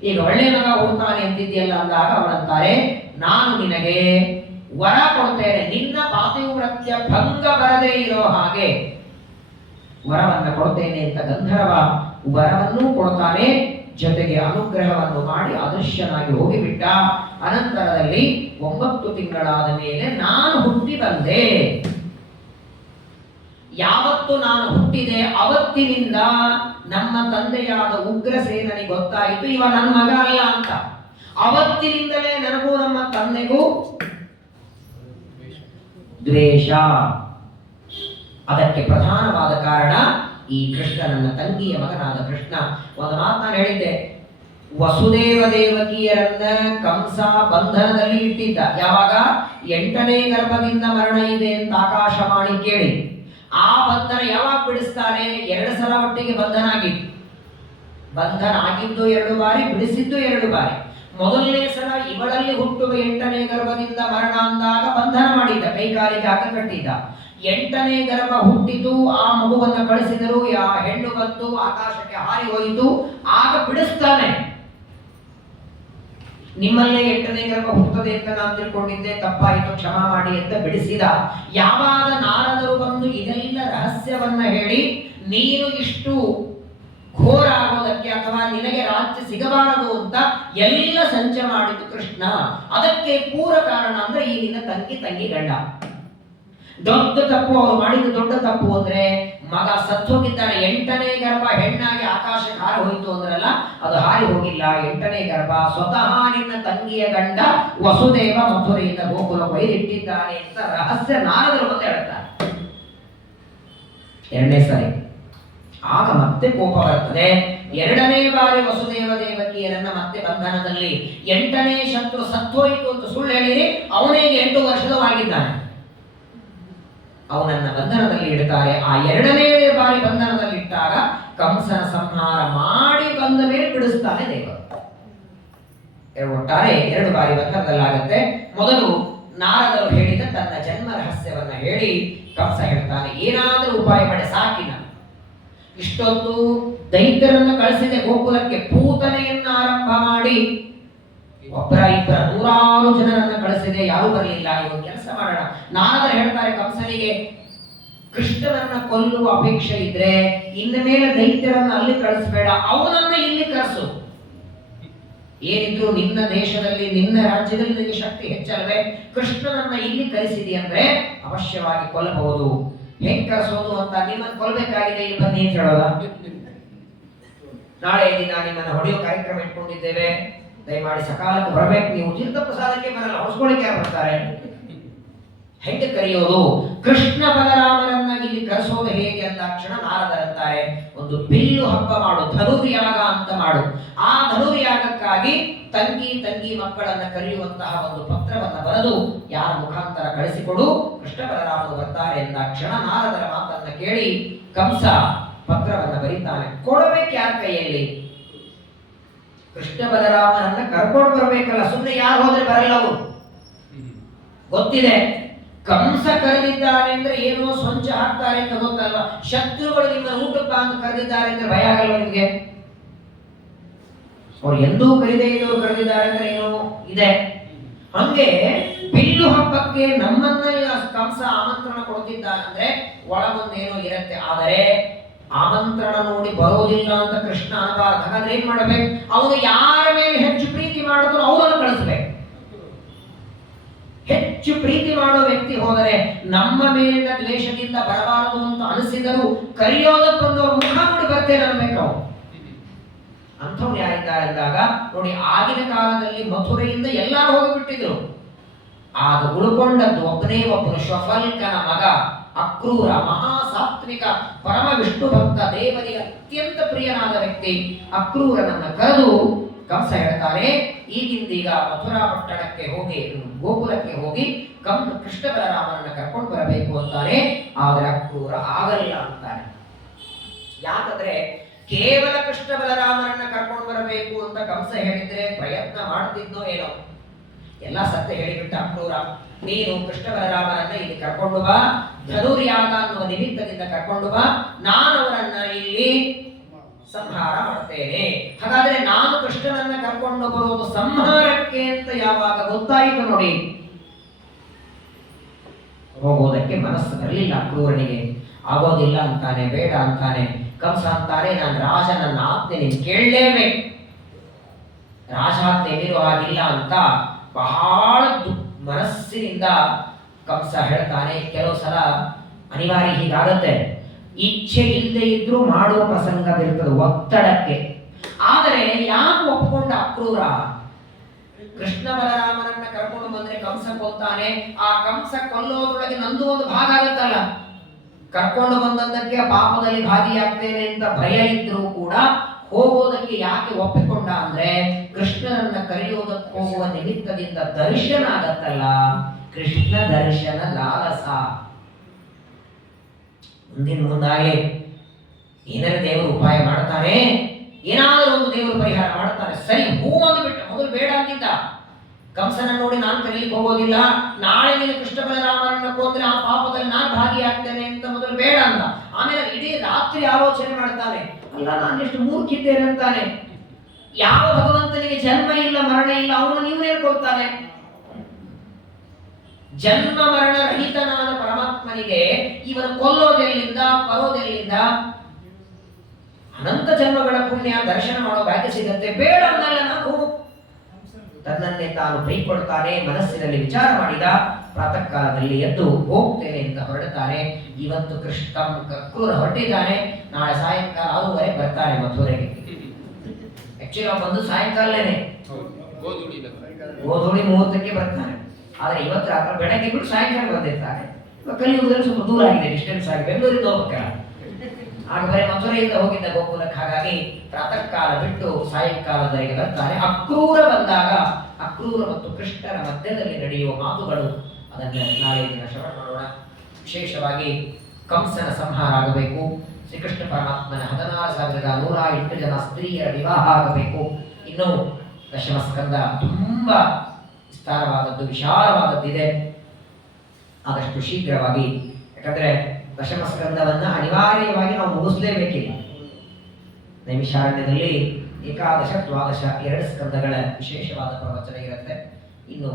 ಈಗ ಒಳ್ಳೆ ಮಗ ಹುಡ್ತಾನೆ ಅಂತಿದ್ಯಲ್ಲ ಅಂದಾಗ ಅವನಂತಾರೆ, ನಾನು ನಿನಗೆ ವರ ಕೊಡ್ತೇನೆ, ನಿನ್ನ ಪಾತಿವ್ರತ್ಯ ಭಂಗ ಬರದೇ ಇರೋ ಹಾಗೆ ವರವನ್ನ ಕೊಡ್ತೇನೆ ಅಂತ ಗಂಧರ್ವ ವರವನ್ನೂ ಕೊಡ್ತಾನೆ, ಜೊತೆಗೆ ಅನುಗ್ರಹವನ್ನು ಮಾಡಿ ಅದೃಶ್ಯನಾಗಿ ಹೋಗಿಬಿಟ್ಟ. ಅನಂತರದಲ್ಲಿ 9 ತಿಂಗಳಾದ ಮೇಲೆ ನಾನು ಹುಟ್ಟಿ ಬಂದೆ. ಯಾವತ್ತು ನಾನು ಹುಟ್ಟಿದೆ ಅವತ್ತಿನಿಂದ ನಮ್ಮ ತಂದೆಯಾದ ಉಗ್ರಸೇನನಿಗೆ ಗೊತ್ತಾಯಿತು ಇವ ನನ್ನ ಮಗ ಅಲ್ಲ ಅಂತ. ಅವತ್ತಿನಿಂದಲೇ ನನಗೂ ನಮ್ಮ ತಂದೆಗೂ ದ್ವೇಷ. ಅದಕ್ಕೆ ಪ್ರಧಾನವಾದ ಕಾರಣ ಈ ಕೃಷ್ಣ, ನನ್ನ ತಂಗಿಯ ಮಗನಾದ ಕೃಷ್ಣ. ಒಂದು ಮಾತು ನಾನು ಹೇಳಿದ್ದೆ, ವಸುದೇವ ದೇವಕಿಯರನ್ನ ಕಂಸ ಬಂಧನದಲ್ಲಿ ಇಟ್ಟಿದ್ದ. ಯಾವಾಗ 8ನೇ ಗರ್ಭದಿಂದ ಮರಣ ಇದೆ ಅಂತ ಆಕಾಶವಾಣಿ ಕೇಳಿ ಆ ಬಂಧನ ಯಾವಾಗ ಬಿಡಿಸ್ತಾನೆ? 2 ಸಲ ಒಟ್ಟಿಗೆ ಬಂಧನ ಆಗಿತ್ತು. ಬಂಧನ ಆಗಿದ್ದು 2 ಬಾರಿ, ಬಿಡಿಸಿದ್ದು 2 ಬಾರಿ. ಮೊದಲನೇ ಸಲ ಇವಳಲ್ಲಿ ಹುಟ್ಟುವ 8ನೇ ಗರ್ಭದಿಂದ ಮರಣ ಅಂದಾಗ ಬಂಧನ ಮಾಡಿದ್ದ, ಕೈಕಾಲಿಗೆ ಹಾಕಿ ಕಟ್ಟಿದ್ದ. 8ನೇ ಗರ್ಭ ಹುಟ್ಟಿತು, ಆ ಮಗುವನ್ನು ಕಳಿಸಿದರು, ಹೆಣ್ಣು ಬಂತು, ಆಕಾಶಕ್ಕೆ ಹಾರಿ ಹೋಯಿತು. ಆಗ ಬಿಡಿಸ್ತಾನೆ. ನಿಮ್ಮಲ್ಲೇ 8ನೇ ಗರ್ಭ ಹುಟ್ಟುತ್ತದೆ ಅಂತ ನಾನು ತಿಳ್ಕೊಂಡಿದ್ದೆ, ತಪ್ಪಾಯಿತು, ಕ್ಷಮಾ ಮಾಡಿ ಅಂತ ಬಿಡಿಸಿದ. ಯಾವಾಗ ನಾರದರು ಬಂದು ಇದೆಲ್ಲ ರಹಸ್ಯವನ್ನ ಹೇಳಿ ನೀನು ಇಷ್ಟು ಘೋರ ಆಗೋದಕ್ಕೆ ಅಥವಾ ನಿನಗೆ ರಾಜ್ಯ ಸಿಗಬಾರದು ಅಂತ ಎಲ್ಲ ಸಂಚ ಮಾಡಿದ್ದು ಕೃಷ್ಣ. ಅದಕ್ಕೆ ಪೂರ ಕಾರಣ ಅಂದ್ರೆ ಈ ನಿನ್ನ ತಂಗಿ ಗಂಡ. ದೊಡ್ಡ ತಪ್ಪು ಅವರು ಮಾಡಿದ ದೊಡ್ಡ ತಪ್ಪು ಅಂದ್ರೆ ಮಗ ಸತ್ತೋಗಿದ್ದಾನೆ. 8ನೇ ಗರ್ಭ ಹೆಣ್ಣಾಗಿ ಆಕಾಶಕ್ಕೆ ಹಾರಿ ಹೋಯಿತು ಅಂದ್ರಲ್ಲ, ಅದು ಹಾರಿ ಹೋಗಿಲ್ಲ. 8ನೇ ಗರ್ಭ ಸ್ವತಃ ನಿನ್ನ ತಂಗಿಯ ಗಂಡ ವಸುದೇವ ಮಥುರೆಯಿಂದ ಗೋಕುಲ ಬೈದಿಟ್ಟಿದ್ದಾನೆ ಅಂತ ರಹಸ್ಯ ನಾರದರು ಅಂತ ಹೇಳ್ತಾರೆ 2ನೇ ಸಾರಿ. ಆಗ ಮತ್ತೆ ಕೋಪ ಬರ್ತದೆ. 2ನೇ ಬಾರಿ ವಸುದೇವ ದೇವಕಿಯರನ್ನ ಮತ್ತೆ ಬಂಧನದಲ್ಲಿ 8ನೇ ಶತ್ರು ಸತ್ತೋಯಿತು ಅಂತ ಸುಳ್ಳು ಹೇಳಿರಿ, ಅವನಿಗೆ 8 ವರ್ಷದವಾಗಿದ್ದಾನೆ, ಅವನನ್ನ ಬಂಧನದಲ್ಲಿ ಇಡ್ತಾರೆ. ಆ 2ನೇ ಬಾರಿ ಬಂಧನದಲ್ಲಿ ಇಟ್ಟಾಗ ಕಂಸನ ಸಂಹಾರ ಮಾಡಿ ಬಂದ ಮೇಲೆ ಬಿಡಿಸ್ತಾನೆ ದೇವರು. ಒಟ್ಟಾರೆ 2 ಬಾರಿ ಬಂಧನದಲ್ಲಾಗತ್ತೆ. ಮೊದಲು ನಾರದರು ಹೇಳಿದ ತನ್ನ ಜನ್ಮ ರಹಸ್ಯವನ್ನ ಹೇಳಿ ಕಂಸ ಹೇಳ್ತಾನೆ, ಏನಾದರೂ ಉಪಾಯ ಮಾಡಿ ಸಾಕಿನ, ಇಷ್ಟೊಂದು ದೈತ್ಯರನ್ನು ಕಳಿಸಿದೆ ಗೋಕುಲಕ್ಕೆ, ಪೂತನೆಯನ್ನ ಆರಂಭ ಮಾಡಿ ಒಬ್ಬರ ಇಬ್ಬರ 100 ಜನರನ್ನ ಕಳಿಸಿದೆ, ಯಾರು ಬರಲಿಲ್ಲ. ಇವತ್ತು ಕೆಲಸ ಮಾಡೋಣ. ನಾರದರು ಹೇಳ್ತಾರೆ ಕಂಸನಿಗೆ, ಕೃಷ್ಣನನ್ನ ಕೊಲ್ಲುವ ಅಪೇಕ್ಷೆ ಇದ್ರೆ ಇನ್ನು ಮೇಲೆ ದೈತ್ಯರನ್ನ ಅಲ್ಲಿ ಕಳಿಸಬೇಡ, ಅವನನ್ನ ಇಲ್ಲಿ ಕರೆಸು. ಏನಿದ್ರು ನಿನ್ನ ದೇಶದಲ್ಲಿ ನಿನ್ನ ರಾಜ್ಯದಲ್ಲಿ ನಿನಗೆ ಶಕ್ತಿ ಹೆಚ್ಚಲ್ವೇ, ಕೃಷ್ಣನನ್ನ ಇಲ್ಲಿ ಕರೆಸಿದಿ ಅಂದ್ರೆ ಅವಶ್ಯವಾಗಿ ಕೊಲ್ಲಬಹುದು. ಹೆಂಗ್ ಕರೆಸೋದು ಅಂತ, ನಿಮ್ಮನ್ನು ಕೊಲ್ಲಬೇಕಾಗಿದೆ, ಇಲ್ಲಿ ಬನ್ನಿ ಅಂತ ಹೇಳೋದ. ನಾಳೆ ದಿನ ನಿಮ್ಮನ್ನ ಹೊಡೆಯೋ ಕಾರ್ಯಕ್ರಮ ಇಟ್ಕೊಂಡಿದ್ದೇವೆ, ದಯಮಾಡಿ ಸಕಾಲಕ್ಕೆ ಬರಬೇಕು. ನೀವು ತೀರ್ಥ ಪ್ರಸಾದಕ್ಕೆ ಬರಲ್ಲ, ಹೊಸ್ಕೊಳ್ಳಿಕ್ಕೆ ಯಾರು ಬರ್ತಾರೆ? ಹೆಂಗೆ ಕರೆಯೋದು? ಕೃಷ್ಣ ಬಲರಾಮರನ್ನ ಇಲ್ಲಿ ಕರೆಸೋದು ಹೇಗೆ ಅಂದಾಕ್ಷಣ ನಾರದರಂತಾರೆ, ಒಂದು ಬಿಲ್ಲು ಹಬ್ಬ ಮಾಡು, ಧನುರ್ಯಾಗ ಅಂತ ಮಾಡು. ಆ ಧನುರ್ಯಾಗಕ್ಕಾಗಿ ತಂಗಿ ಮಕ್ಕಳನ್ನ ಕರೆಯುವಂತಹ ಒಂದು ಪತ್ರವನ್ನ ಬರೆದು ಯಾರ ಮುಖಾಂತರ ಕಳಿಸಿಕೊಡು, ಕೃಷ್ಣ ಬಲರಾಮರು ಬರ್ತಾರೆ ಎಂದಾಕ್ಷಣ ನಾರದರ ಮಾತನ್ನ ಕೇಳಿ ಕಂಸ ಪತ್ರವನ್ನ ಬರೀತಾನೆ. ಕೊಡಬೇಕು ಯಾರ ಕೈಯಲ್ಲಿ? ಕೃಷ್ಣ ಬಲರಾಮನನ್ನ ಕರ್ಕೊಂಡು ಬರ್ಬೇಕಲ್ಲ, ಸುಮ್ಮನೆ ಯಾರು ಹೋದ್ರೆ ಬರಲ್ಲ. ಅವರು ಗೊತ್ತಿದೆ, ಕಂಸ ಕರೆದಿದ್ದಾರೆ ಅಂದ್ರೆ ಏನೋ ಸೊಂಚ ಹಾಕ್ತಾರೆ ಅಂತ ಗೊತ್ತಲ್ವಾ? ಶತ್ರುಗಳು ನಿಮ್ಮ ಊಟಕ್ಕೆ ಅಂತ ಕರೆದಿದ್ದಾರೆ ಅಂದ್ರೆ ಭಯ ಆಗಲ್ವ ನಿಮ್ಗೆ? ಅವ್ರು ಎಂದೂ ಕರೆದೇ ಇದ್ದವರು ಕರೆದಿದ್ದಾರೆ ಅಂದ್ರೆ ಏನೋ ಇದೆ. ಹಂಗೆ ಬಿಲ್ಲು ಹಬ್ಬಕ್ಕೆ ನಮ್ಮನ್ನ ಕಂಸ ಆಮಂತ್ರಣ ಕೊಡ್ತಿದ್ದಾನಂದ್ರೆ ಒಳಗೊಂದೇನೋ ಇರುತ್ತೆ. ಆದರೆ ಆಮಂತ್ರಣ ನೋಡಿ ಬರೋದಿಲ್ಲ ಅಂತ ಕೃಷ್ಣ ಅನ್ನಬಾರ್ದು. ಹಾಗಾದ್ರೆ ಏನ್ ಮಾಡ್ಬೇಕು? ಅವನು ಯಾರ ಮೇಲೆ ಹೆಚ್ಚು ಪ್ರೀತಿ ಮಾಡಿದ್ರು ಅವರನ್ನು ಕಳಿಸ್ಬೇಕು. ಹೆಚ್ಚು ಪ್ರೀತಿ ಮಾಡೋ ವ್ಯಕ್ತಿ ಹೋದರೆ ನಮ್ಮ ಮೇಲಿನ ದ್ವೇಷದಿಂದ ಬರಬಾರದು ಅಂತ ಅನಿಸಿದರೂ ಕರೆಯೋದಕ್ಕೊಂದು ಮುಖ ನೋಡಿ ಬರ್ತೇನೆ ಅನ್ಬೇಕು. ಅವು ಅಂಥವ್ರು ಯಾರಿದ್ದಾರೆ ಅಂದಾಗ ನೋಡಿ, ಆಗಿನ ಕಾಲದಲ್ಲಿ ಮಥುರೆಯಿಂದ ಎಲ್ಲರೂ ಹೋಗಿಬಿಟ್ಟಿದ್ರು. ಆಗ ಉಳ್ಕೊಂಡದ್ದು ಒಬ್ಬನು ಶ್ವಫಲ್ಕನ ಮಗ, ಅಕ್ರೂರ, ಮಹಾಸಾತ್ವಿಕ, ಪರಮ ವಿಷ್ಣು ಭಕ್ತ, ದೇವರಿಗೆ ಅತ್ಯಂತ ಪ್ರಿಯನಾದ ವ್ಯಕ್ತಿ ಅಕ್ರೂರನನ್ನ ಕರೆದು ಕಂಸ ಹೇಳ್ತಾರೆ, ಈಗಿಂದೀಗ ಮಥುರಾ ಪಟ್ಟಣಕ್ಕೆ ಹೋಗಿ ಗೋಕುಲಕ್ಕೆ ಹೋಗಿ ಕೃಷ್ಣ ಬಲರಾಮನನ್ನ ಕರ್ಕೊಂಡು ಬರಬೇಕು ಅಂತಾನೆ. ಆದರೆ ಅಕ್ರೂರ ಆಗಲ್ಲ ಅಂತಾನೆ. ಯಾಕಂದ್ರೆ ಕೇವಲ ಕೃಷ್ಣ ಬಲರಾಮನನ್ನ ಕರ್ಕೊಂಡು ಬರಬೇಕು ಅಂತ ಕಂಸ ಹೇಳಿದ್ರೆ ಪ್ರಯತ್ನ ಮಾಡ್ತಿದ್ನೋ ಏನೋ, ಎಲ್ಲ ಸತ್ಯ ಹೇಳಿಬಿಟ್ಟ ಅಕ್ರೂರ. ನೀನು ಕೃಷ್ಣ ಬಲರಾಮನನ್ನ ಇಲ್ಲಿ ಕರ್ಕೊಂಡು ಬಾ, ಧನುರ್ಯಾಗ ಅನ್ನುವ ನಿಮಿತ್ತದಿಂದ ಕರ್ಕೊಂಡು ಬಾ, ನಾನು ಅವರನ್ನ ಇಲ್ಲಿ ಸಂಹಾರ ಮಾಡ್ತೇನೆ. ಹಾಗಾದ್ರೆ ನಾನು ಕೃಷ್ಣನನ್ನ ಕರ್ಕೊಂಡು ಬರುವುದು ಸಂಹಾರಕ್ಕೆ ಅಂತ ಯಾವಾಗ ಗೊತ್ತಾಯಿತು ನೋಡಿ, ಹೋಗೋದಕ್ಕೆ ಮನಸ್ಸು ಬರಲಿಲ್ಲ ಅಕ್ರೂರನಿಗೆ. ಆಗೋದಿಲ್ಲ ಅಂತಾನೆ, ಬೇಡ ಅಂತಾನೆ. ಕಂಸ ಅಂತಾರೆ, ನಾನು ರಾಜ, ನನ್ನ ಆಜ್ಞೆ ನೀನು ಕೇಳಲೇಬೇಕು, ರಾಜಾಜ್ಞೆ ಮೀರುವ ಹಾಗಿಲ್ಲ ಅಂತ ಬಹಳ ಮನಸ್ಸಿನಿಂದ ಕಂಸ ಹೇಳ್ತಾನೆ. ಕೆಲವು ಸಲ ಅನಿವಾರ್ಯ ಹೀಗಾಗತ್ತೆ, ಇಚ್ಛೆ ಇಲ್ಲದೆ ಇದ್ರೂ ಮಾಡುವ ಪ್ರಸಂಗ ಇರ್ತದೆ ಒತ್ತಡಕ್ಕೆ. ಆದರೆ ಯಾಕೆ ಒಪ್ಕೊಂಡ ಅಕ್ರೂರ? ಕೃಷ್ಣ ಬಲರಾಮನನ್ನ ಕರ್ಕೊಂಡು ಬಂದ್ರೆ ಕಂಸ ಕೊಲ್ತಾನೆ, ಆ ಕಂಸ ಕೊಲ್ಲೋದ್ರೊಳಗೆ ನಂದು ಒಂದು ಭಾಗ ಆಗುತ್ತಲ್ಲ. ಕರ್ಕೊಂಡು ಬಂದದ್ದಕ್ಕೆ ಪಾಪದಲ್ಲಿ ಭಾಗಿಯಾಗ್ತೇನೆ ಅಂತ ಭಯ ಇದ್ರೂ ಕೂಡ ಹೋಗೋದಕ್ಕೆ ಯಾಕೆ ಒಪ್ಪಿಕೊಂಡ ಅಂದ್ರೆ, ಕೃಷ್ಣನನ್ನ ಕರೆಯೋದಕ್ಕೆ ಹೋಗುವ ನಿಮಿತ್ತದಿಂದ ದರ್ಶನ ಆಗತ್ತಲ್ಲ, ಕೃಷ್ಣ ದರ್ಶನ ಲಾಲಸ. ಮುಂದಾಗಲಿ ಏನಾದ್ರು ದೇವರು ಉಪಾಯ ಮಾಡ್ತಾರೆ, ಏನಾದರೂ ಒಂದು ದೇವರು ಪರಿಹಾರ ಮಾಡ್ತಾರೆ. ಸರಿ, ಹೂ ಅಂದ್ಬಿಟ್ಟ. ಮೊದಲು ಬೇಡ ಅಂತಿದ್ದ ಕಂಸನ ನೋಡಿ ನಾನು ಕರೀಲಿಕ್ಕೆ ಹೋಗೋದಿಲ್ಲ, ನಾಳೆ ನೀನು ಕೃಷ್ಣ ಬಲರಾಮನನ್ನ ಕೊಂದ್ರೆ ಆ ಪಾಪದಲ್ಲಿ ನಾನು ಭಾಗಿಯಾಗ್ತೇನೆ ಅಂತ ಮೊದಲು ಬೇಡ ಅಂದ. ಆಮೇಲೆ ಇಡೀ ರಾತ್ರಿ ಆಲೋಚನೆ ಮಾಡ್ತಾನೆ, ಅಲ್ಲ ನಾನು ಎಷ್ಟು ಮೂರ್ಖಿದ್ದೇನೆ ಅಂತಾನೆ. ಯಾವ ಭಗವಂತನಿಗೆ ಜನ್ಮ ಇಲ್ಲ ಮರಣ ಇಲ್ಲ, ಅವನು ನೀವು ಹೇಳ್ಕೊಳ್ತಾನೆ. ಜನ್ಮ ಮರಣ ರಹಿತನಾದ ಪರಮಾತ್ಮನಿಗೆ ಇವನು ಕೊಲ್ಲೋದೆಲ್ಲಿಂದ ಬರೋದೆಲ್ಲಿಂದ? ಅನಂತ ಜನ್ಮಗಳ ಪುಣ್ಯ ದರ್ಶನ ಮಾಡೋ ಭಾಗ್ಯ ಸಿಗತ್ತೆ, ಬೇಡ ಅನ್ನಲ್ಲ ನಾವು. ತನ್ನನ್ನೇ ತಾನು ಬೈಕೊಳ್ತಾನೆ, ಮನಸ್ಸಿನಲ್ಲಿ ವಿಚಾರ ಮಾಡಿದ. ಪ್ರಾತಃ ಕಾಲದಲ್ಲಿ ಎದ್ದು ಹೋಗ್ತೇನೆ ಅಂತ ಹೊರಡುತ್ತಾನೆ. ಇವತ್ತು ಕೃಷ್ಣ ಕ್ರೂರ ಹೊರಟಿದ್ದಾನೆ, ನಾಳೆ ಸಾಯಂಕಾಲ 6:30 ಬರ್ತಾನೆ ಮಥುರೆಗೆ. ಆಕ್ಚುಲಿ ಅವ್ನು ಬಂದು ಸಾಯಂಕಾಲನೇ ಗೋಧೂಳಿ ಮುಹೂರ್ತಕ್ಕೆ ಬರ್ತಾನೆ. ಆದ್ರೆ ಇವತ್ತು ರಾತ್ರಿ ಬೆಳಗ್ಗೆ ಬಿಟ್ಟು ಸಾಯಂಕಾಲ ಬಂದಿರ್ತಾನೆ. ಕಲಿಯುಗದಲ್ಲಿ ಸ್ವಲ್ಪ ದೂರ ಆಗಿದೆ, ಡಿಸ್ಟೆನ್ಸ್ ಆಗಿ ಬೆಂಗಳೂರಿಂದ ಹೋಗ್ಬೇಕಲ್ಲ, ಆಗ ಬರೀ ಮಥುರೆಯಿಂದ ಹೋಗಿದ್ದ ಗೋಕುಲಕ್ಕೆ. ಹಾಗಾಗಿ ಪ್ರಾತಃ ಕಾಲ ಬಿಟ್ಟು ಸಾಯಂಕಾಲದವರೆಗೆ ಬರ್ತಾನೆ. ಅಕ್ರೂರ ಬಂದಾಗ ಅಕ್ರೂರ ಮತ್ತು ಕೃಷ್ಣರ ಮಧ್ಯದಲ್ಲಿ ನಡೆಯುವ ಮಾತುಗಳು, ಅದನ್ನು ನಾಳೆ ದಿನ ಶ್ರವಣ ಮಾಡೋಣ. ವಿಶೇಷವಾಗಿ ಕಂಸನ ಸಂಹಾರ ಆಗಬೇಕು, ಶ್ರೀಕೃಷ್ಣ ಪರಮಾತ್ಮನ 16,108 ಜನ ಸ್ತ್ರೀಯರ ವಿವಾಹ ಆಗಬೇಕು. ಇನ್ನು ದಶಮ ಸ್ಕಂದ ತುಂಬಾ ವಿಸ್ತಾರವಾದದ್ದು, ವಿಶಾಲವಾದದ್ದಿದೆ. ಆದಷ್ಟು ಶೀಘ್ರವಾಗಿ, ಯಾಕಂದ್ರೆ ದಶಮ ಸ್ಕಂದವನ್ನ ಅನಿವಾರ್ಯವಾಗಿ ನಾವು ಮುಗಿಸಲೇಬೇಕಿಲ್ಲ. ನೈಮಿಷಾರಣ್ಯದಲ್ಲಿ ಏಕಾದಶ, ದ್ವಾದಶ 2 ಸ್ಕಂದಗಳ ವಿಶೇಷವಾದ ಪ್ರವಚನ ಇರುತ್ತೆ. ಇನ್ನು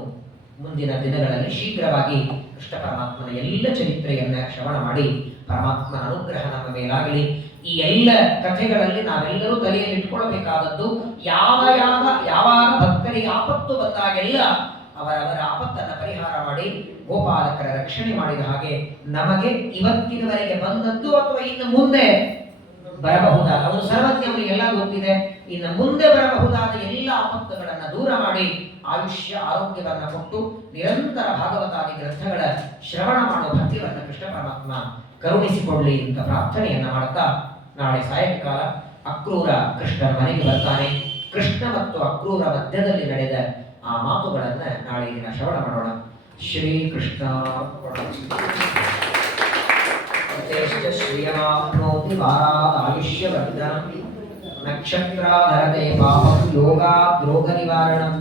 ಮುಂದಿನ ದಿನಗಳಲ್ಲಿ ಶೀಘ್ರವಾಗಿ ಕೃಷ್ಣ ಪರಮಾತ್ಮನ ಎಲ್ಲ ಚರಿತ್ರೆಯನ್ನ ಶ್ರವಣ ಮಾಡಿ ಪರಮಾತ್ಮನ ಅನುಗ್ರಹ ನಮ್ಮ ಮೇಲಾಗಲಿ. ಈ ಎಲ್ಲ ಕಥೆಗಳಲ್ಲಿ ನಾವೆಲ್ಲರೂ ತಲೆಯಲ್ಲಿ ಇಟ್ಕೊಳ್ಬೇಕಾದದ್ದು, ಯಾವಾಗ ಭಕ್ತರಿಗೆ ಆಪತ್ತು ಬಂದಾಗೆಲ್ಲ ಅವರವರ ಆಪತ್ತನ್ನು ಪರಿಹಾರ ಮಾಡಿ ಗೋಪಾಲಕರ ರಕ್ಷಣೆ ಮಾಡಿದ ಹಾಗೆ ನಮಗೆ ಇವತ್ತಿನವರೆಗೆ ಬಂದದ್ದು ಅಥವಾ ಇನ್ನು ಮುಂದೆ ಬರಬಹುದಾದ, ಅವನು ಸರ್ವಜ್ಞ, ಅವನಿಗೆ ಎಲ್ಲ ಗೊತ್ತಿದೆ, ಇನ್ನು ಮುಂದೆ ಬರಬಹುದಾದ ಎಲ್ಲ ಆಪತ್ತುಗಳನ್ನು ದೂರ ಮಾಡಿ ಆಯುಷ್ಯ ಆರೋಗ್ಯವನ್ನು ಕೊಟ್ಟು ನಿರಂತರ ಭಾಗವತಾದಿ ಗ್ರಂಥಗಳ ಶ್ರವಣ ಮಾಡುವ ಭಕ್ತಿಯನ್ನು ಕೃಷ್ಣ ಪರಮಾತ್ಮ ಕರುಣಿಸಿಕೊಳ್ಳಿ ಅಂತ ಪ್ರಾರ್ಥನೆಯನ್ನ ಮಾಡ್ತಾ, ನಾಳೆ ಸಾಯಂಕಾಲ ಅಕ್ರೂರ ಕೃಷ್ಣನ ಮನೆಗೆ ಬರ್ತಾನೆ. ಕೃಷ್ಣ ಮತ್ತು ಅಕ್ರೂರ ಮಧ್ಯದಲ್ಲಿ ನಡೆದ ಆ ಮಾತುಗಳನ್ನ ನಾಳೆ ದಿನ ಶ್ರವಣ ಮಾಡೋಣ. ಶ್ರೀಕೃಷ್ಣ ಶ್ರೀಯಮಾಪ್ನೋತಿ ವಾರಾಯುಷ್ಯವರ್ಧನಂ ನಕ್ಷತ್ರಾಧರತೆ ಪಾಪಂ ಯೋಗಾದ್ ರೋಗ ನಿವಾರಣಂ